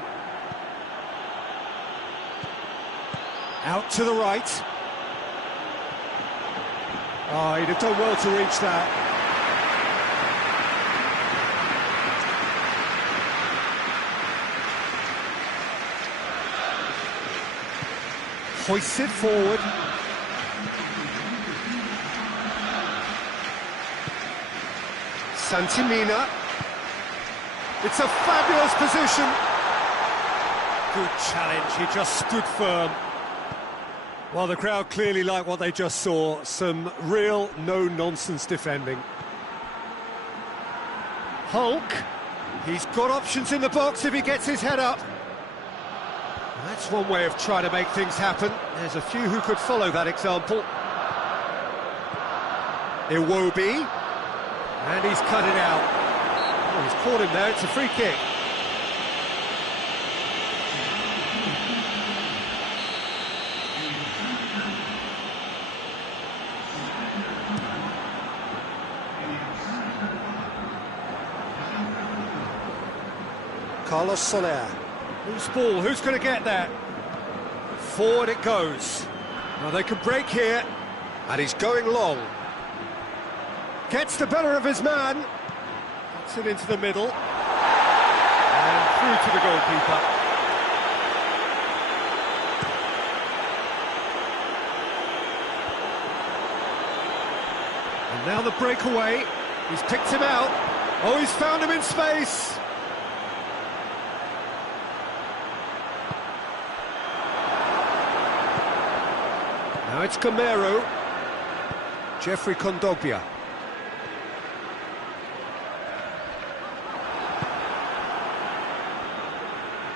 Out to the right. Oh, he'd have done well to reach that. Hoists it forward. Santimina. It's a fabulous position. Good challenge, he just stood firm. Well, the crowd clearly like what they just saw. Some real no-nonsense defending. Hulk. He's got options in the box if he gets his head up. That's one way of trying to make things happen. There's a few who could follow that example. Iwobi. And he's cut it out. Oh, he's caught him there, it's a free kick. Carlos Soler. Who's ball? Who's going to get that? Forward it goes. Now they can break here. And he's going long. Gets the better of his man. Gets it into the middle. And through to the goalkeeper. And now the breakaway. He's picked him out. Oh, he's found him in space. Now it's Gamero. Jeffrey Kondogbia.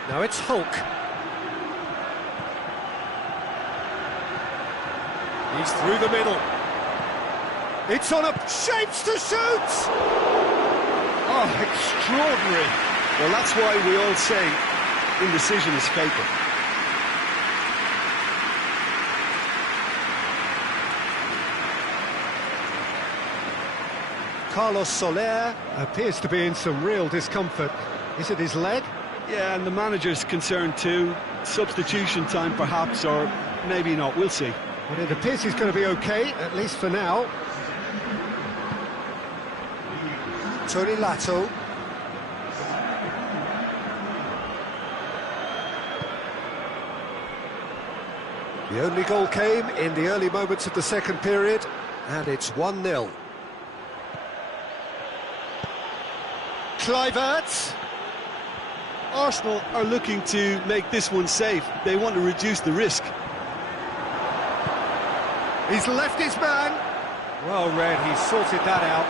Now it's Hulk. He's through the middle. It's on a... shapes to shoot! Oh, extraordinary. Well, that's why we all say indecision is fatal. Carlos Soler appears to be in some real discomfort. Is it his leg? Yeah, and the manager's concerned too. Substitution time perhaps, or maybe not, we'll see. But it appears he's going to be okay, at least for now. Tony Lato. The only goal came in the early moments of the second period, and it's 1-0. Kluivert. Arsenal are looking to make this one safe. They want to reduce the risk. He's left his man. Well read, he's sorted that out.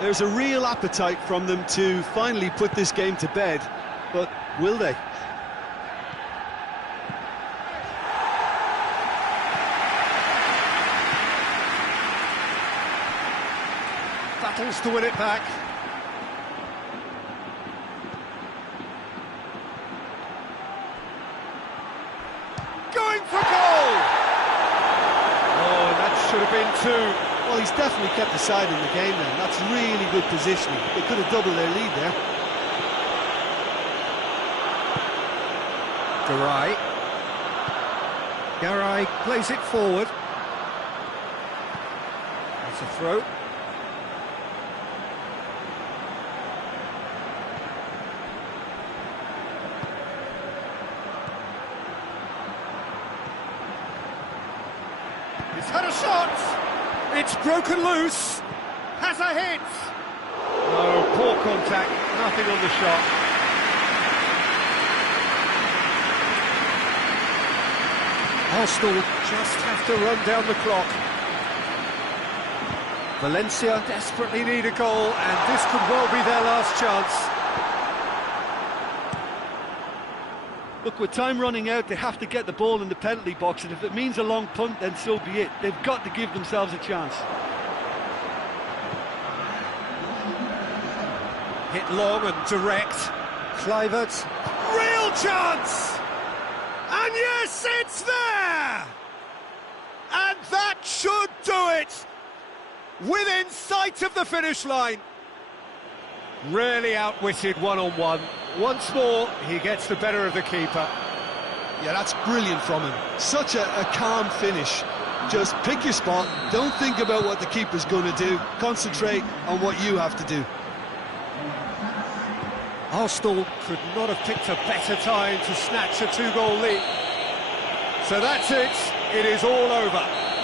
There's a real appetite from them to finally put this game to bed, but will they? Battles to win it back. Going for goal! Oh, that should have been two. Well, he's definitely kept the side in the game then. That's really good positioning. They could have doubled their lead there. Garay plays it forward. That's a throw. He's had a shot! It's broken loose! Has a hit! No, poor contact, nothing on the shot. Arsenal just have to run down the clock. Valencia desperately need a goal, and this could well be their last chance. Look, with time running out, they have to get the ball in the penalty box, and if it means a long punt, then so be it. They've got to give themselves a chance. Hit long and direct. Kluivert. Real chance! And yes, it's there! And that should within sight of the finish line. Really outwitted one-on-one. Once more, he gets the better of the keeper. Yeah, that's brilliant from him. Such a calm finish. Just pick your spot, don't think about what the keeper's going to do, concentrate on what you have to do. Arsenal could not have picked a better time to snatch a 2-goal lead. So that's it, it is all over.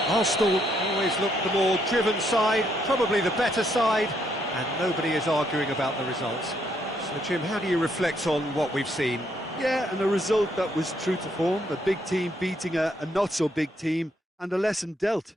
Arsenal always looked the more driven side, probably the better side, and nobody is arguing about the results. So Jim, how do you reflect on what we've seen? Yeah, and a result that was true to form, a big team beating a not-so-big team, and a lesson dealt.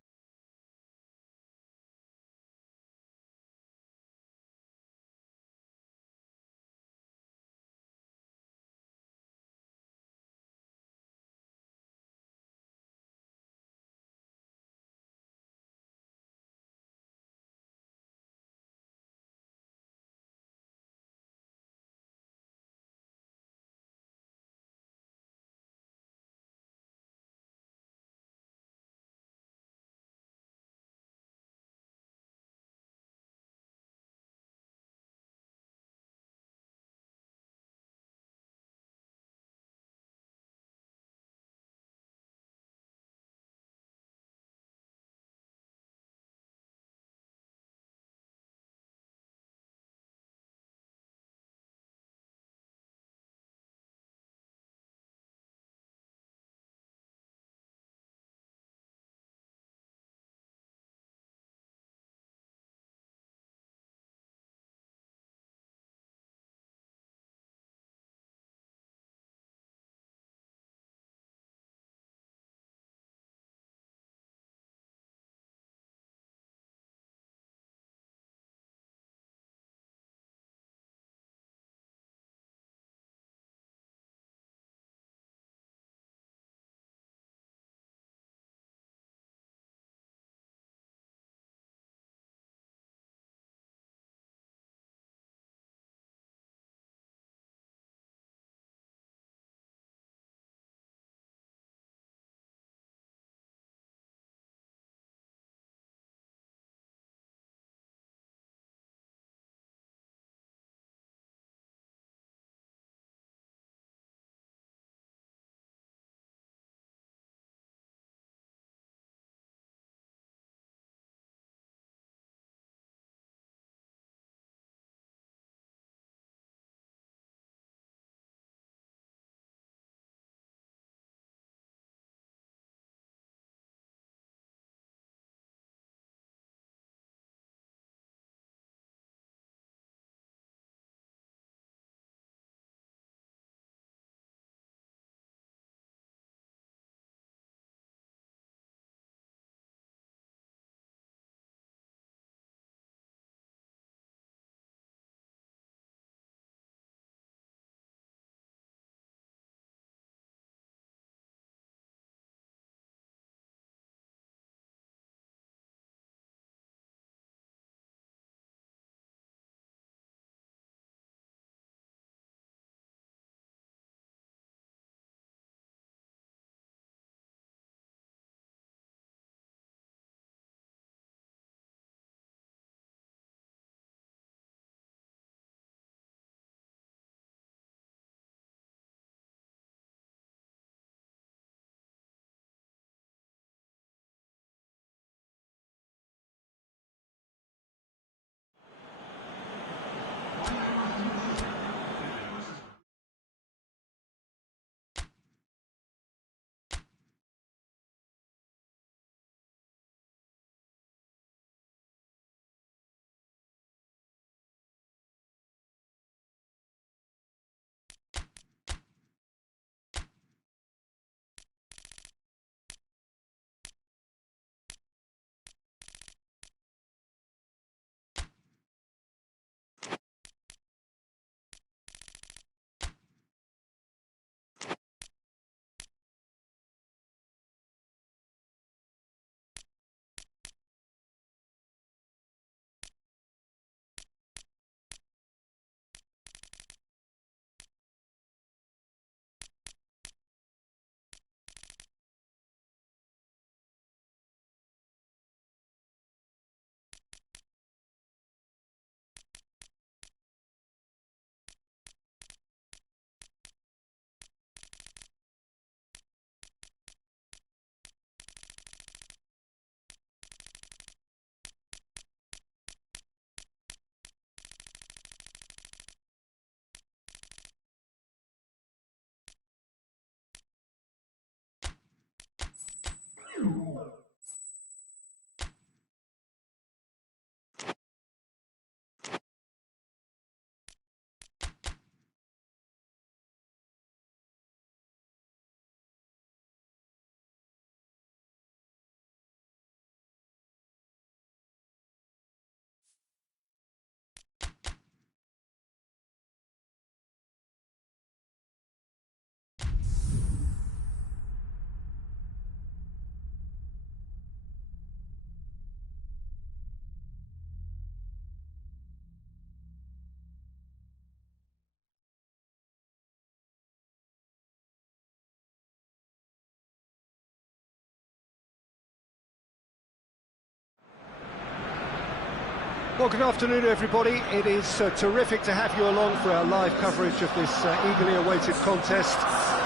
Well, good afternoon, everybody. It is terrific to have you along for our live coverage of this eagerly awaited contest.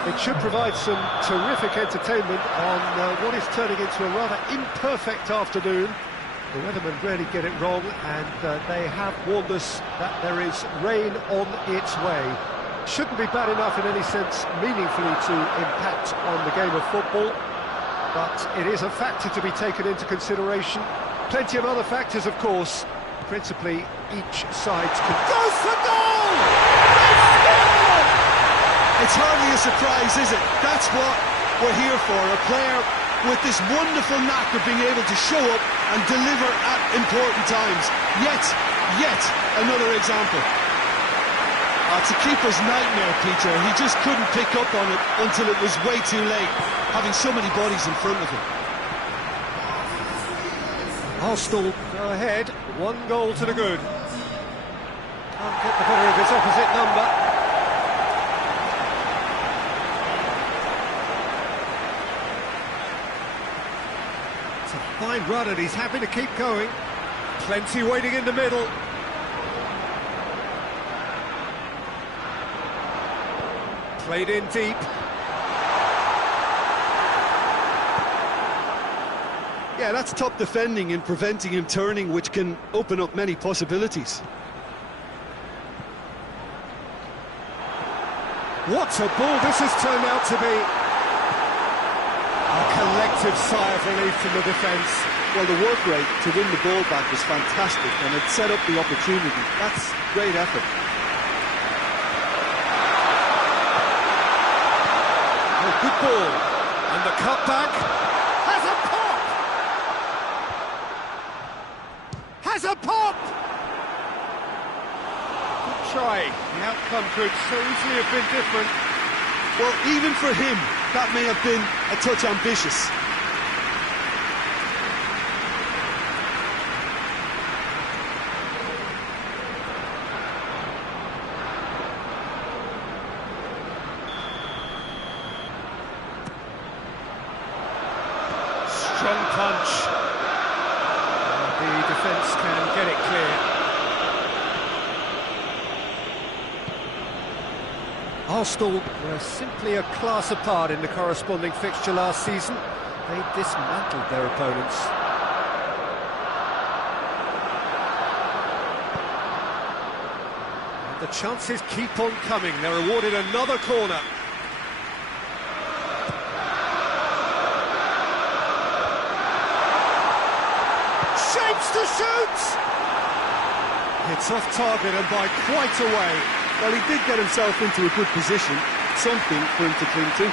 It should provide some terrific entertainment on what is turning into a rather imperfect afternoon. The weathermen rarely get it wrong, and they have warned us that there is rain on its way. Shouldn't be bad enough in any sense meaningfully to impact on the game of football, but it is a factor to be taken into consideration. Plenty of other factors, of course. Principally, each side can go for goal! It's hardly a surprise, is it? That's what we're here for. A player with this wonderful knack of being able to show up and deliver at important times. Yet another example. It's a keeper's nightmare, Peter. He just couldn't pick up on it until it was way too late, having so many bodies in front of him. Arsenal go ahead, 1 goal to the good. Can't get the better of his opposite number. It's a fine run and he's happy to keep going. Plenty waiting in the middle. Played in deep. Yeah, that's top defending and preventing him turning, which can open up many possibilities. What a ball this has turned out to be. A collective sigh of relief from the defence. Well, the work rate to win the ball back was fantastic, and it set up the opportunity. That's great effort. Oh, good ball. And the cutback has a pop! Has a pop! Good try. The outcome could so easily have been different. Well, even for him, that may have been a touch ambitious. Strong punch. The defence can get it clear. Arsenal were simply a class apart in the corresponding fixture last season. They dismantled their opponents. And the chances keep on coming. They're awarded another corner. Shapes to shoot! It's off target and by quite a way. Well, he did get himself into a good position, something for him to cling to.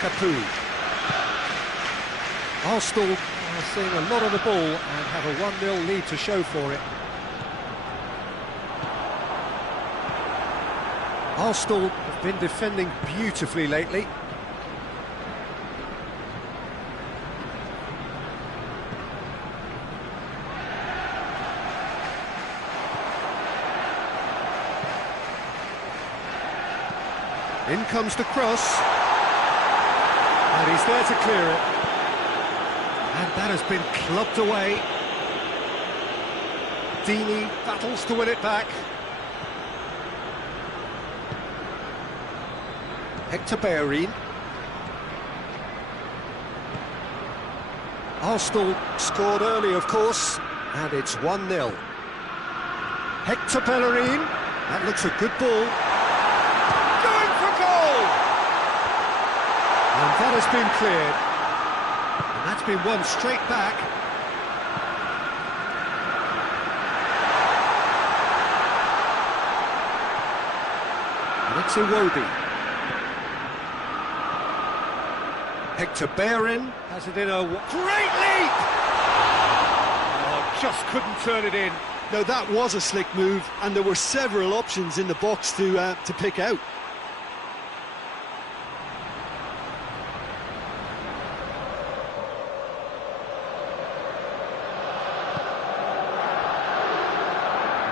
Capu. Arsenal are seeing a lot of the ball and have a 1-0 lead to show for it. Arsenal have been defending beautifully lately. In comes the cross. And he's there to clear it. And that has been clubbed away. Dini battles to win it back. Hector Bellerin. Arsenal scored early, of course, and it's 1-0. Hector Bellerin, that looks a good ball. Going for goal! And that has been cleared. And that's been won straight back. And it's Iwobi. Hector Bellerin has it in a great leap! Oh, just couldn't turn it in. Now that was a slick move, and there were several options in the box to pick out.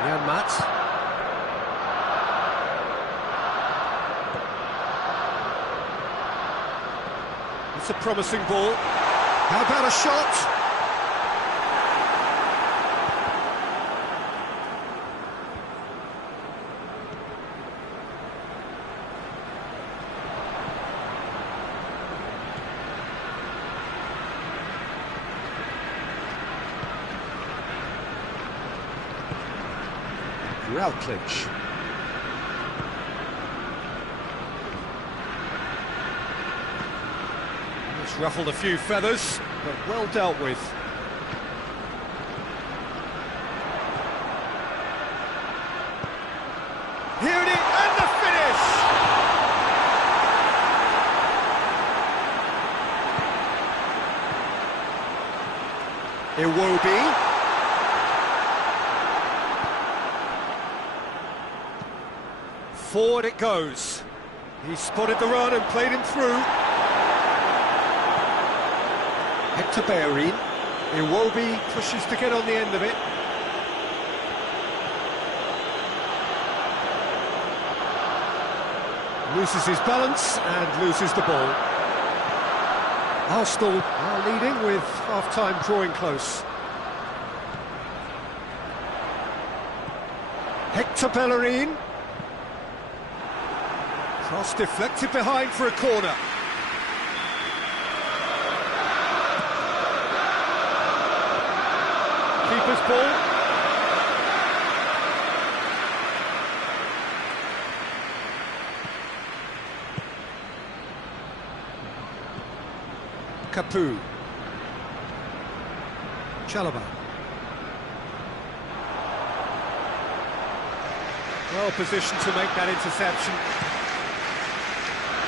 Yeah, Matt. It's a promising ball. How about a shot? Walkhtrough. It's ruffled a few feathers, but well dealt with. Here it is, and the finish! Iwobi. Forward it goes. He spotted the run and played him through. Hector Bellerin. Iwobi pushes to get on the end of it. Loses his balance and loses the ball. Arsenal are leading with half-time drawing close. Hector Bellerin. Cross deflected behind for a corner. Keeper's ball. Capu. Chalobah. Well positioned to make that interception.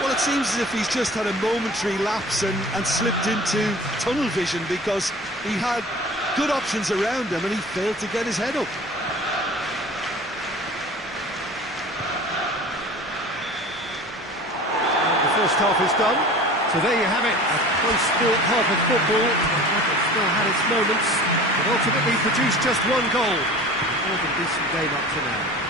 Well, it seems as if he's just had a momentary lapse and slipped into tunnel vision, because he had good options around him and he failed to get his head up. And the first half is done, so there you have it, a close-fought half of football. It still had its moments, but ultimately produced just one goal. More than a decent game up to now.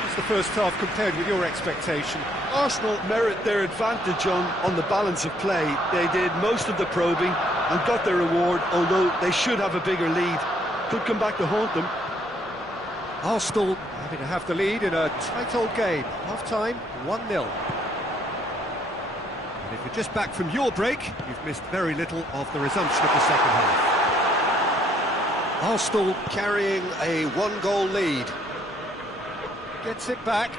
What's the first half compared with your expectation? Arsenal merit their advantage on the balance of play. They did most of the probing and got their reward, although they should have a bigger lead. Could come back to haunt them. Arsenal happy to have the lead in a tight old game. Half-time, 1-0. And if you're just back from your break, you've missed very little of the resumption of the second half. Arsenal carrying a one-goal lead. Gets it back.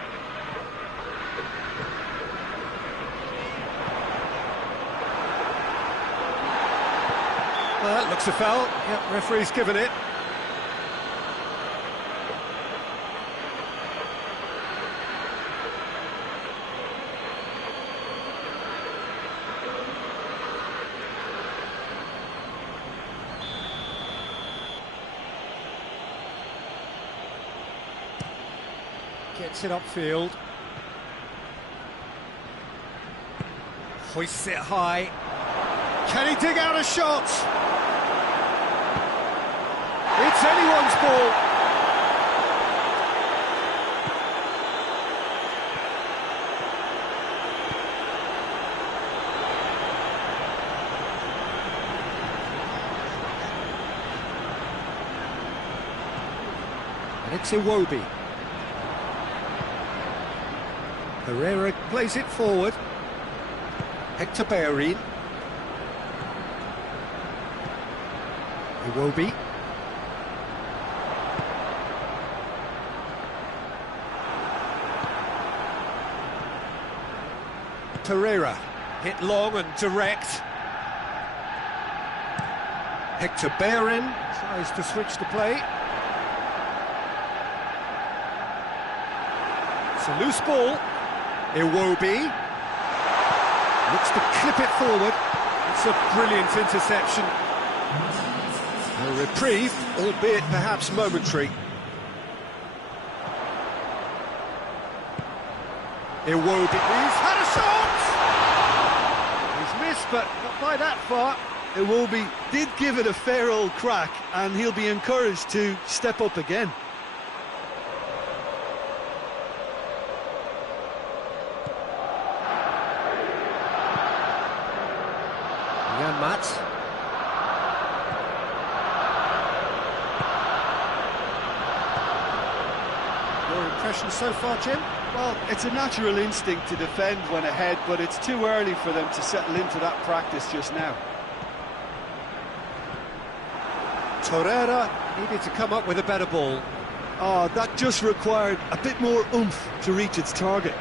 Well, that looks a foul. Yep, referee's given it. Gets it upfield. Hoists it high. Can he dig out a shot? It's anyone's ball. And it's Iwobi. Herrera plays it forward. Hector Bellerin. Iwobi. Pereira, hit long and direct. Hector Bellerin tries to switch the play. It's a loose ball. Iwobi looks to clip it forward. It's a brilliant interception. A reprieve, albeit perhaps momentary. Iwobi, he's had a shot! He's missed, but not by that far. Iwobi did give it a fair old crack, and he'll be encouraged to step up again. Matt. Your impression so far, Jim? Well, it's a natural instinct to defend when ahead, but it's too early for them to settle into that practice just now. Torreira needed to come up with a better ball. Oh, that just required a bit more oomph to reach its target.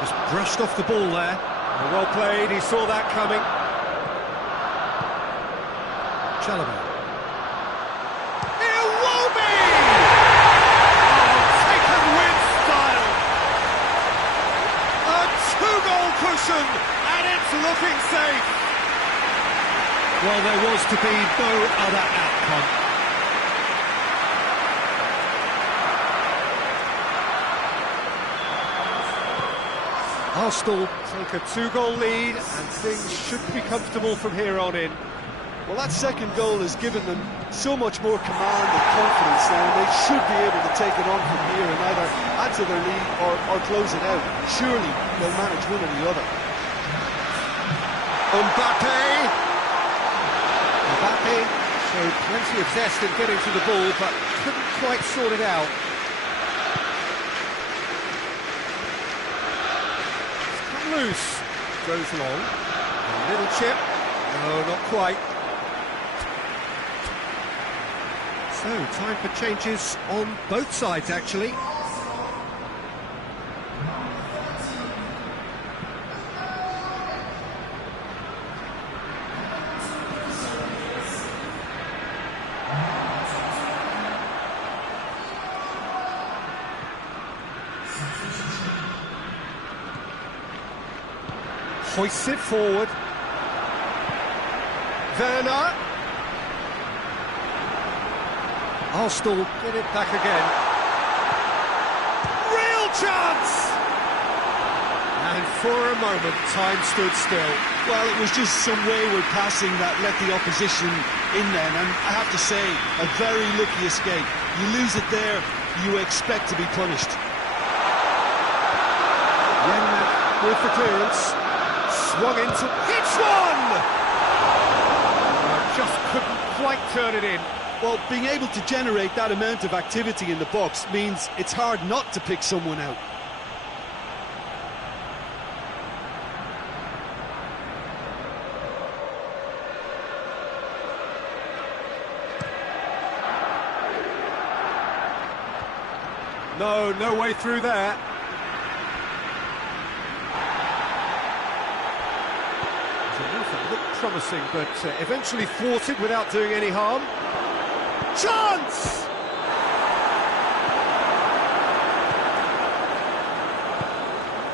Just brushed off the ball there. Well played, he saw that coming. Chalobah. Iwobi! Oh, taken with style. A two-goal cushion, and it's looking safe. Well, there was to be no other outcome. Arsenal take a two-goal lead, and things should be comfortable from here on in. Well, that second goal has given them so much more command and confidence now, and they should be able to take it on from here and either add to their lead or close it out. Surely they'll manage one or the other. Mbappe showed plenty of zest in getting to the ball, but couldn't quite sort it out. Loose, goes long, a little chip, no, not quite. So, time for changes on both sides, actually. Hoists it forward. Werner. Arsenal get it back again. Real chance! And for a moment, time stood still. Well, it was just some wayward passing that let the opposition in then, and I have to say, a very lucky escape. You lose it there, you expect to be punished. Werner with the clearance. Swung into... It's one! Just couldn't quite turn it in. Well, being able to generate that amount of activity in the box means it's hard not to pick someone out. No way through there. Looked promising, but eventually thwarted without doing any harm. Chance!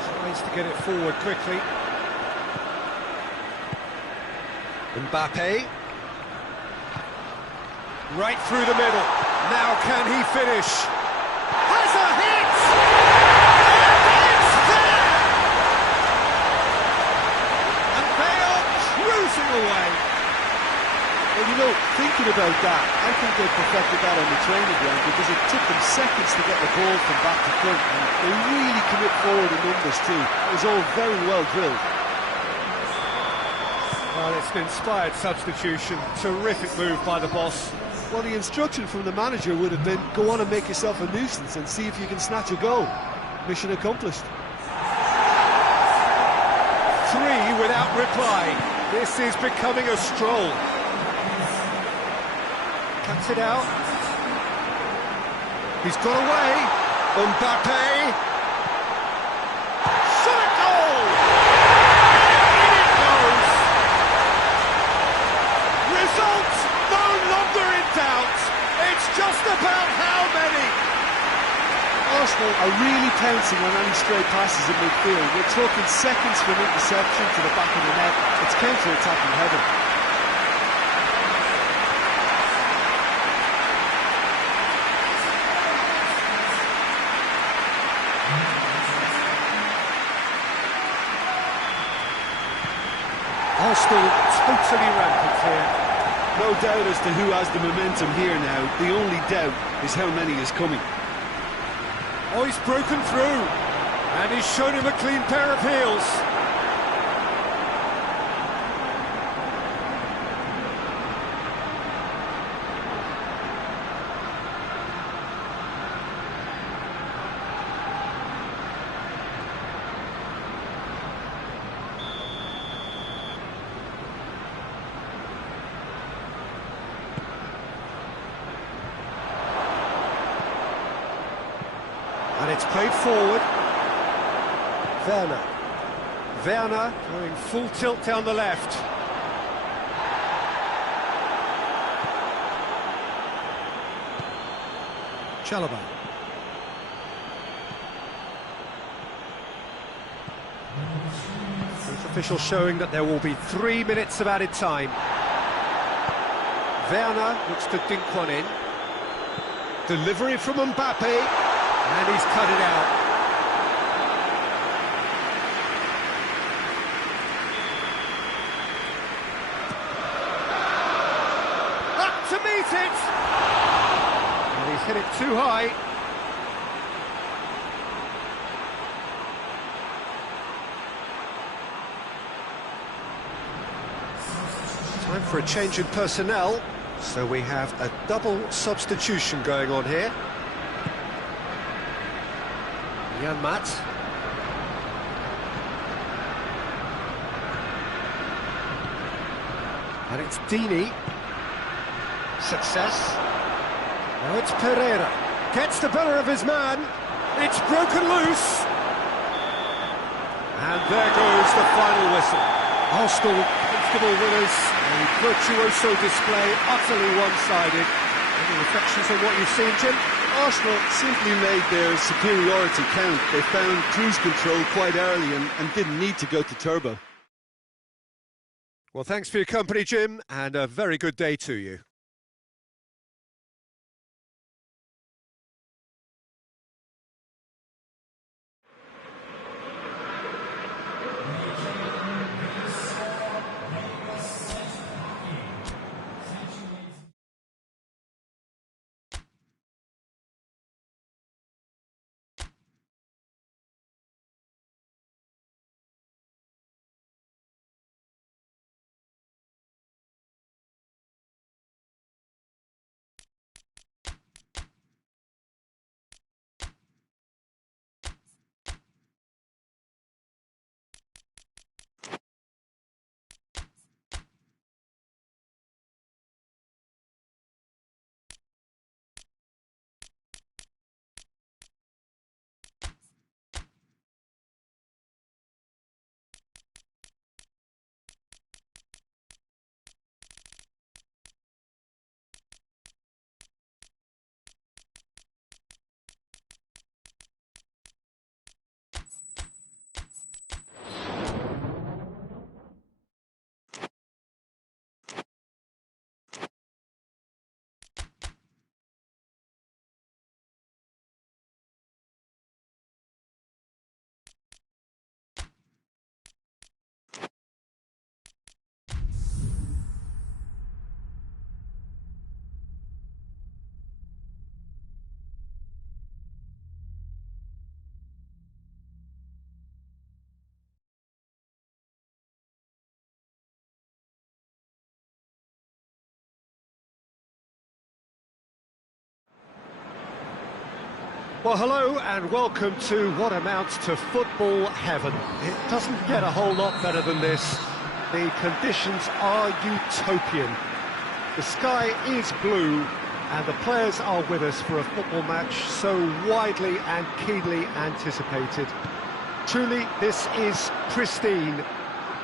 Tries to get it forward quickly. Mbappe. Right through the middle. Now can he finish? Has a hit! And it's there! And they are cruising away. Well, you know, thinking about that, I think they perfected that on the training ground because it took them seconds to get the ball from back to front, and they really commit forward in numbers too. It was all very well drilled. Well, it's an inspired substitution. Terrific move by the boss. Well, the instruction from the manager would have been, go on and make yourself a nuisance and see if you can snatch a goal. Mission accomplished. 3 without reply. This is becoming a stroll. Cuts it out. He's got away. Mbappe. Shot at goal! In it goes! Result no longer in doubt. It's just about how many. Arsenal are really pouncing on any stray passes in midfield. We're talking seconds from interception to the back of the net. It's counter-attacking heaven. Arsenal totally rampant here. No doubt as to who has the momentum here now. The only doubt is how many is coming. Oh, he's broken through, and he's shown him a clean pair of heels. And it's played forward. Werner going full tilt down the left. Chalobah. Both officials showing that there will be 3 minutes of added time. Werner looks to dink one in. Delivery from Mbappe. And he's cut it out. Up to meet it! And he's hit it too high. Time for a change in personnel. So we have a double substitution going on here. Jan Maat. And it's Dini. Success. Now it's Pereira. Gets the better of his man. It's broken loose. And there goes the final whistle. Arsenal comfortable winners. A virtuoso display, utterly one-sided. Any reflections on what you've seen, Jim? Arsenal simply made their superiority count. They found cruise control quite early and didn't need to go to turbo. Well, thanks for your company, Jim, and a very good day to you. Well, hello and welcome to what amounts to football heaven. It doesn't get a whole lot better than this. The conditions are utopian. The sky is blue, and the players are with us for a football match so widely and keenly anticipated. Truly, this is pristine,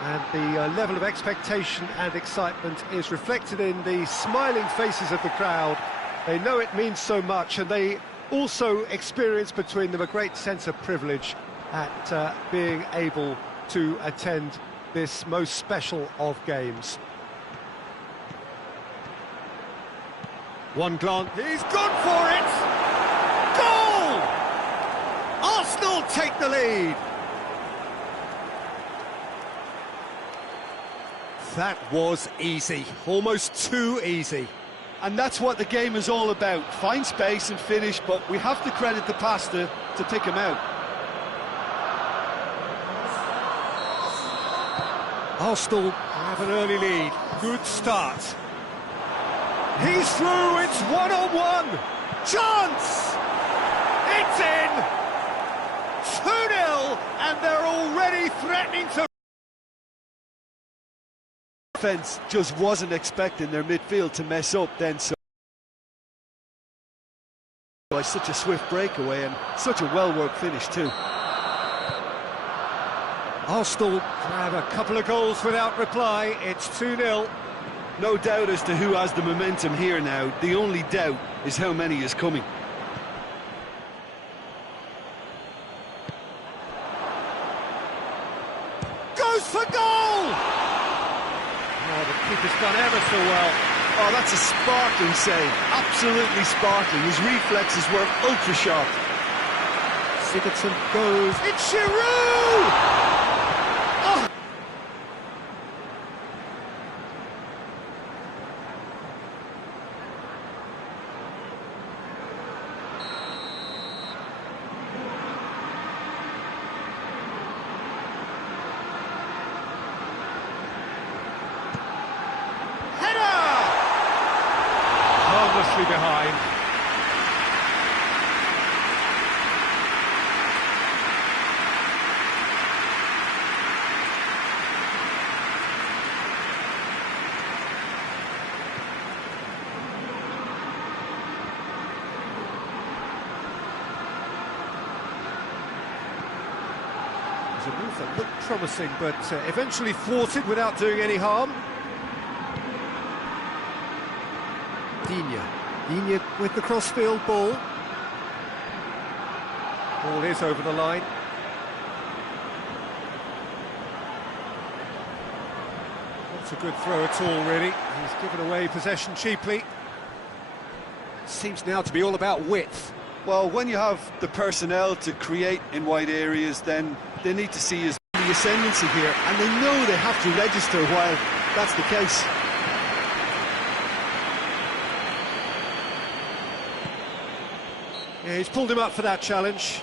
and the level of expectation and excitement is reflected in the smiling faces of the crowd. They know it means so much, and they also experience between them a great sense of privilege at being able to attend this most special of games. One glance, he's gone for it! Goal! Arsenal take the lead. That was easy, almost too easy. And that's what the game is all about. Find space and finish, but we have to credit the passer to pick him out. Arsenal have an early lead. Good start. He's through, it's one-on-one. Chance! It's in! 2-0, and they're already threatening to... Defence just wasn't expecting their midfield to mess up then, so... By such a swift breakaway and such a well-worked finish too. Arsenal have a couple of goals without reply. It's 2-0. No doubt as to who has the momentum here now. The only doubt is how many is coming. Goes for goal! Oh, the keeper's done ever so well. Oh, that's a sparkling save. Absolutely sparkling. His reflexes were ultra sharp. Sigurdsson goes. It's Giroud! Behind. It was a move that looked promising, but eventually thwarted without doing any harm. Digne with the crossfield ball. Ball is over the line. Not a good throw at all, really. He's given away possession cheaply. Seems now to be all about width. Well, when you have the personnel to create in wide areas, then they need to see the ascendancy here, and they know they have to register while that's the case. Yeah, he's pulled him up for that challenge.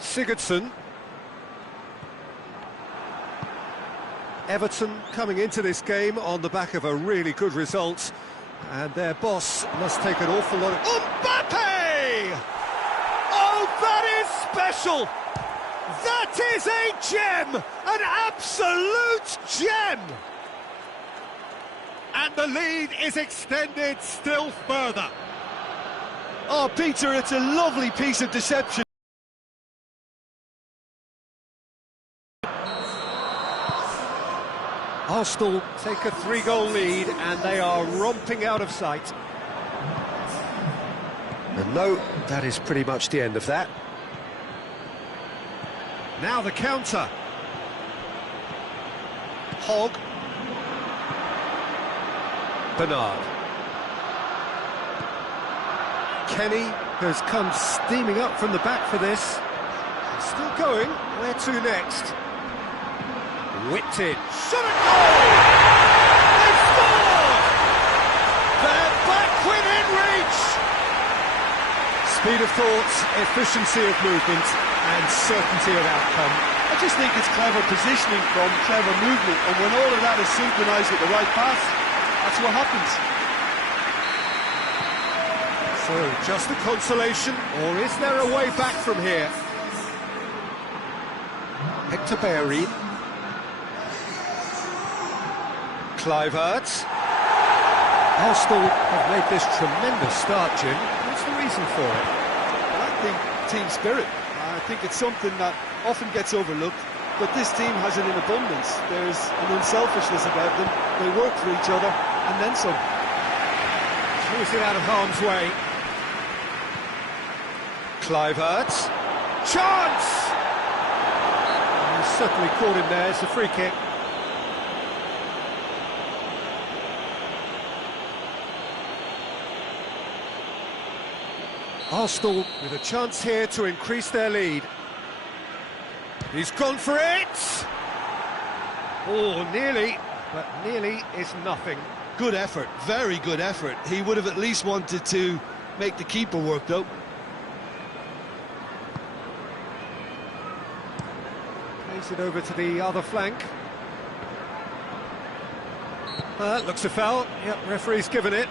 Sigurdsson. Everton coming into this game on the back of a really good result, and their boss must take an awful lot of... Mbappe! Oh, that is special! That is a gem! An absolute gem! And the lead is extended still further. Oh, Peter, it's a lovely piece of deception. Arsenal take a 3-goal lead, and they are romping out of sight. And no, that is pretty much the end of that. Now the counter. Hogg. Bernard. Kenny has come steaming up from the back for this. Still going. Where to next? Whipped in. Shot a goal! They scored! They're back within reach! Speed of thought, efficiency of movement, and certainty of outcome. I just think it's clever positioning from clever movement, and when all of that is synchronised with the right pass, that's what happens. So, just a consolation, or is there a way back from here? Hector Bellerin. Kluivert. Arsenal have made this tremendous start, Jim. What's the reason for it? Well, I think team spirit. I think it's something that often gets overlooked, but this team has it in abundance. There's an unselfishness about them. They work for each other, and then some. Throws it out of harm's way. Kluivert. Chance! He's certainly caught him there. It's a free kick. Arsenal with a chance here to increase their lead. He's gone for it! Oh, nearly, but nearly is nothing. Good effort, very good effort. He would have at least wanted to make the keeper work, though. Plays it over to the other flank. Looks a foul. Yep, referee's given it.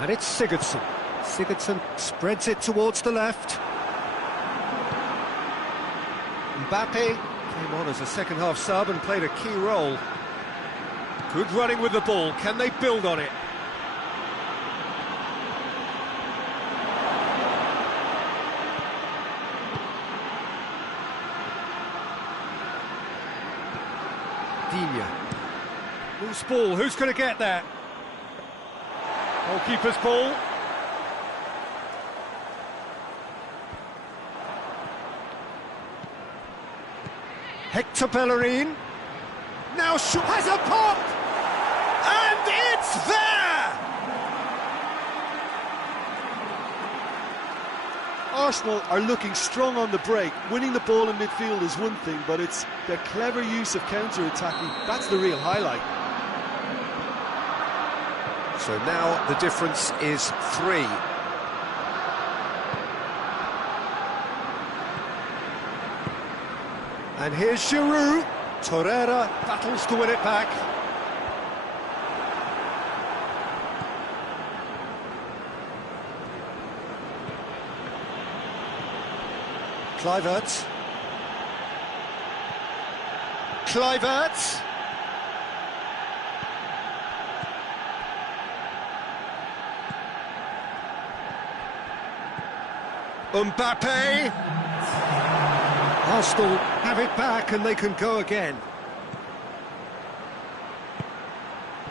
And it's Sigurdsson. Sigurdsson spreads it towards the left. Mbappe came on as a second-half sub and played a key role. Good running with the ball. Can they build on it? Digne. Loose ball. Who's going to get that? Goalkeeper's ball. Hector Bellerin. Now has a pop! And it's there! Arsenal are looking strong on the break. Winning the ball in midfield is one thing, but it's their clever use of counter-attacking. That's the real highlight. So now the difference is 3. And here's Giroud. Torreira battles to win it back. Kluivert. Kluivert. Mbappe. Arsenal have it back and they can go again.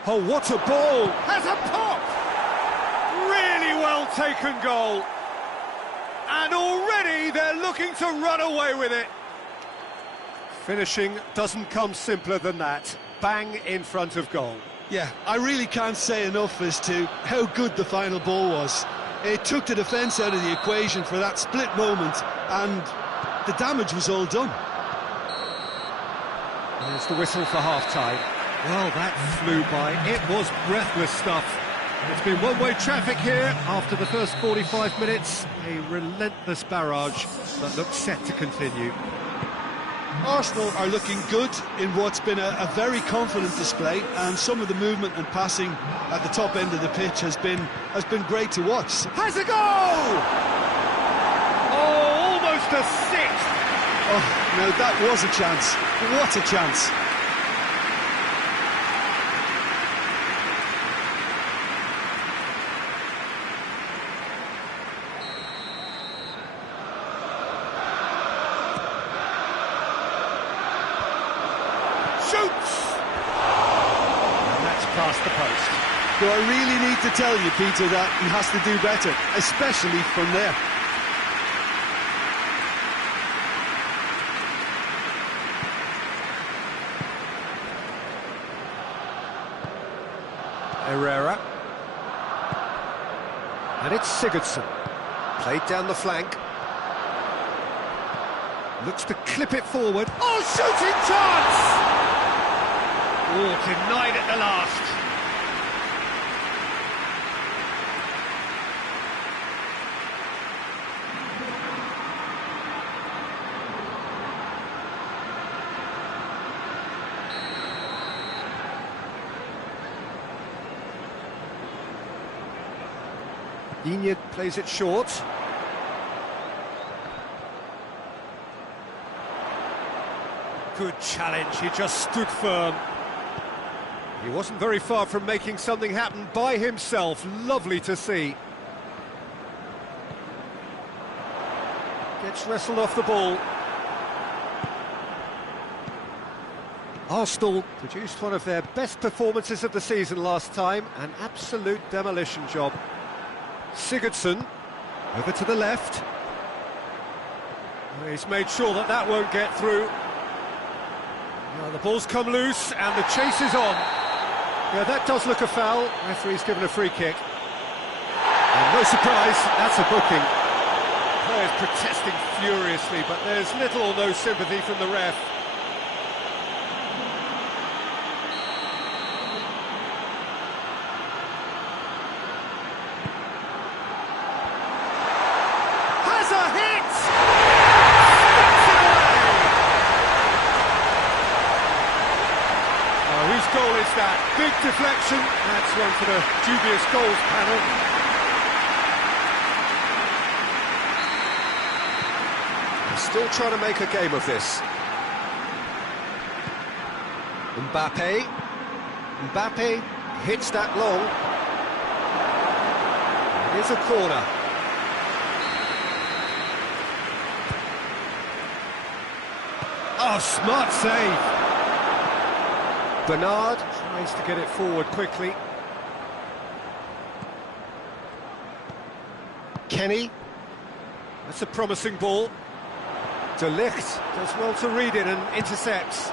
Oh, what a ball! Has a pop! Really well taken goal. And already they're looking to run away with it. Finishing doesn't come simpler than that. Bang in front of goal. Yeah, I really can't say enough as to how good the final ball was. It took the defence out of the equation for that split moment, and the damage was all done. There's the whistle for half-time. Well, that flew by. It was breathless stuff. It's been one-way traffic here after the first 45 minutes. A relentless barrage that looks set to continue. Arsenal are looking good in what's been a very confident display, and some of the movement and passing at the top end of the pitch has been great to watch. Has a goal! Oh, almost a sixth! Oh, no, that was a chance. What a chance. Shoots! And that's past the post. Do I really need to tell you, Peter, that he has to do better, especially from there? Herrera. And it's Sigurdsson. Played down the flank. Looks to clip it forward. Oh, shooting chance! Oh, denied at the last. Inyad plays it short. Good challenge, he just stood firm. He wasn't very far from making something happen by himself. Lovely to see. Gets wrestled off the ball. Arsenal produced one of their best performances of the season last time. An absolute demolition job. Sigurdsson, over to the left. He's made sure that that won't get through. Now the ball's come loose and the chase is on. Yeah, that does look a foul. Referee's given a free kick. And no surprise, that's a booking. Players protesting furiously, but there's little or no sympathy from the ref. Whose goal is that? Big deflection. That's one for the dubious goals panel. They're still trying to make a game of this. Mbappe hits that long. Here's a corner. Oh, smart save. Bernard tries to get it forward quickly. Kenny, that's a promising ball. De Ligt does well to read it and intercepts.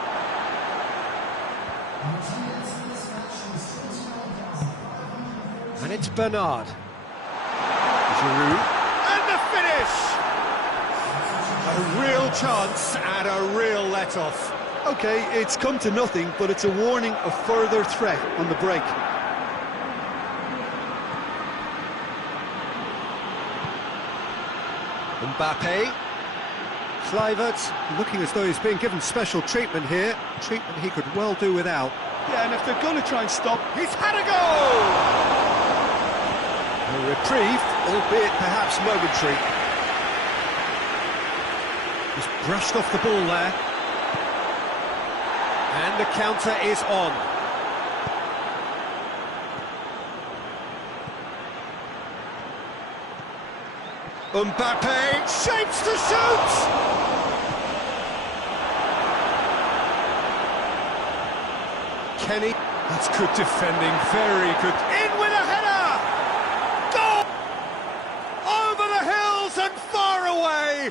And it's Bernard. Giroud. And the finish! A real chance and a real let-off. OK, it's come to nothing, but it's a warning of further threat on the break. Mbappe. Kluivert, looking as though he's being given special treatment here. Treatment he could well do without. Yeah, and if they're going to try and stop... He's had a goal! A reprieve, albeit perhaps momentary. He's brushed off the ball there. And the counter is on. Mbappe shapes to shoot! Kenny, that's good defending, very good. In with a header! Goal! Over the hills and far away!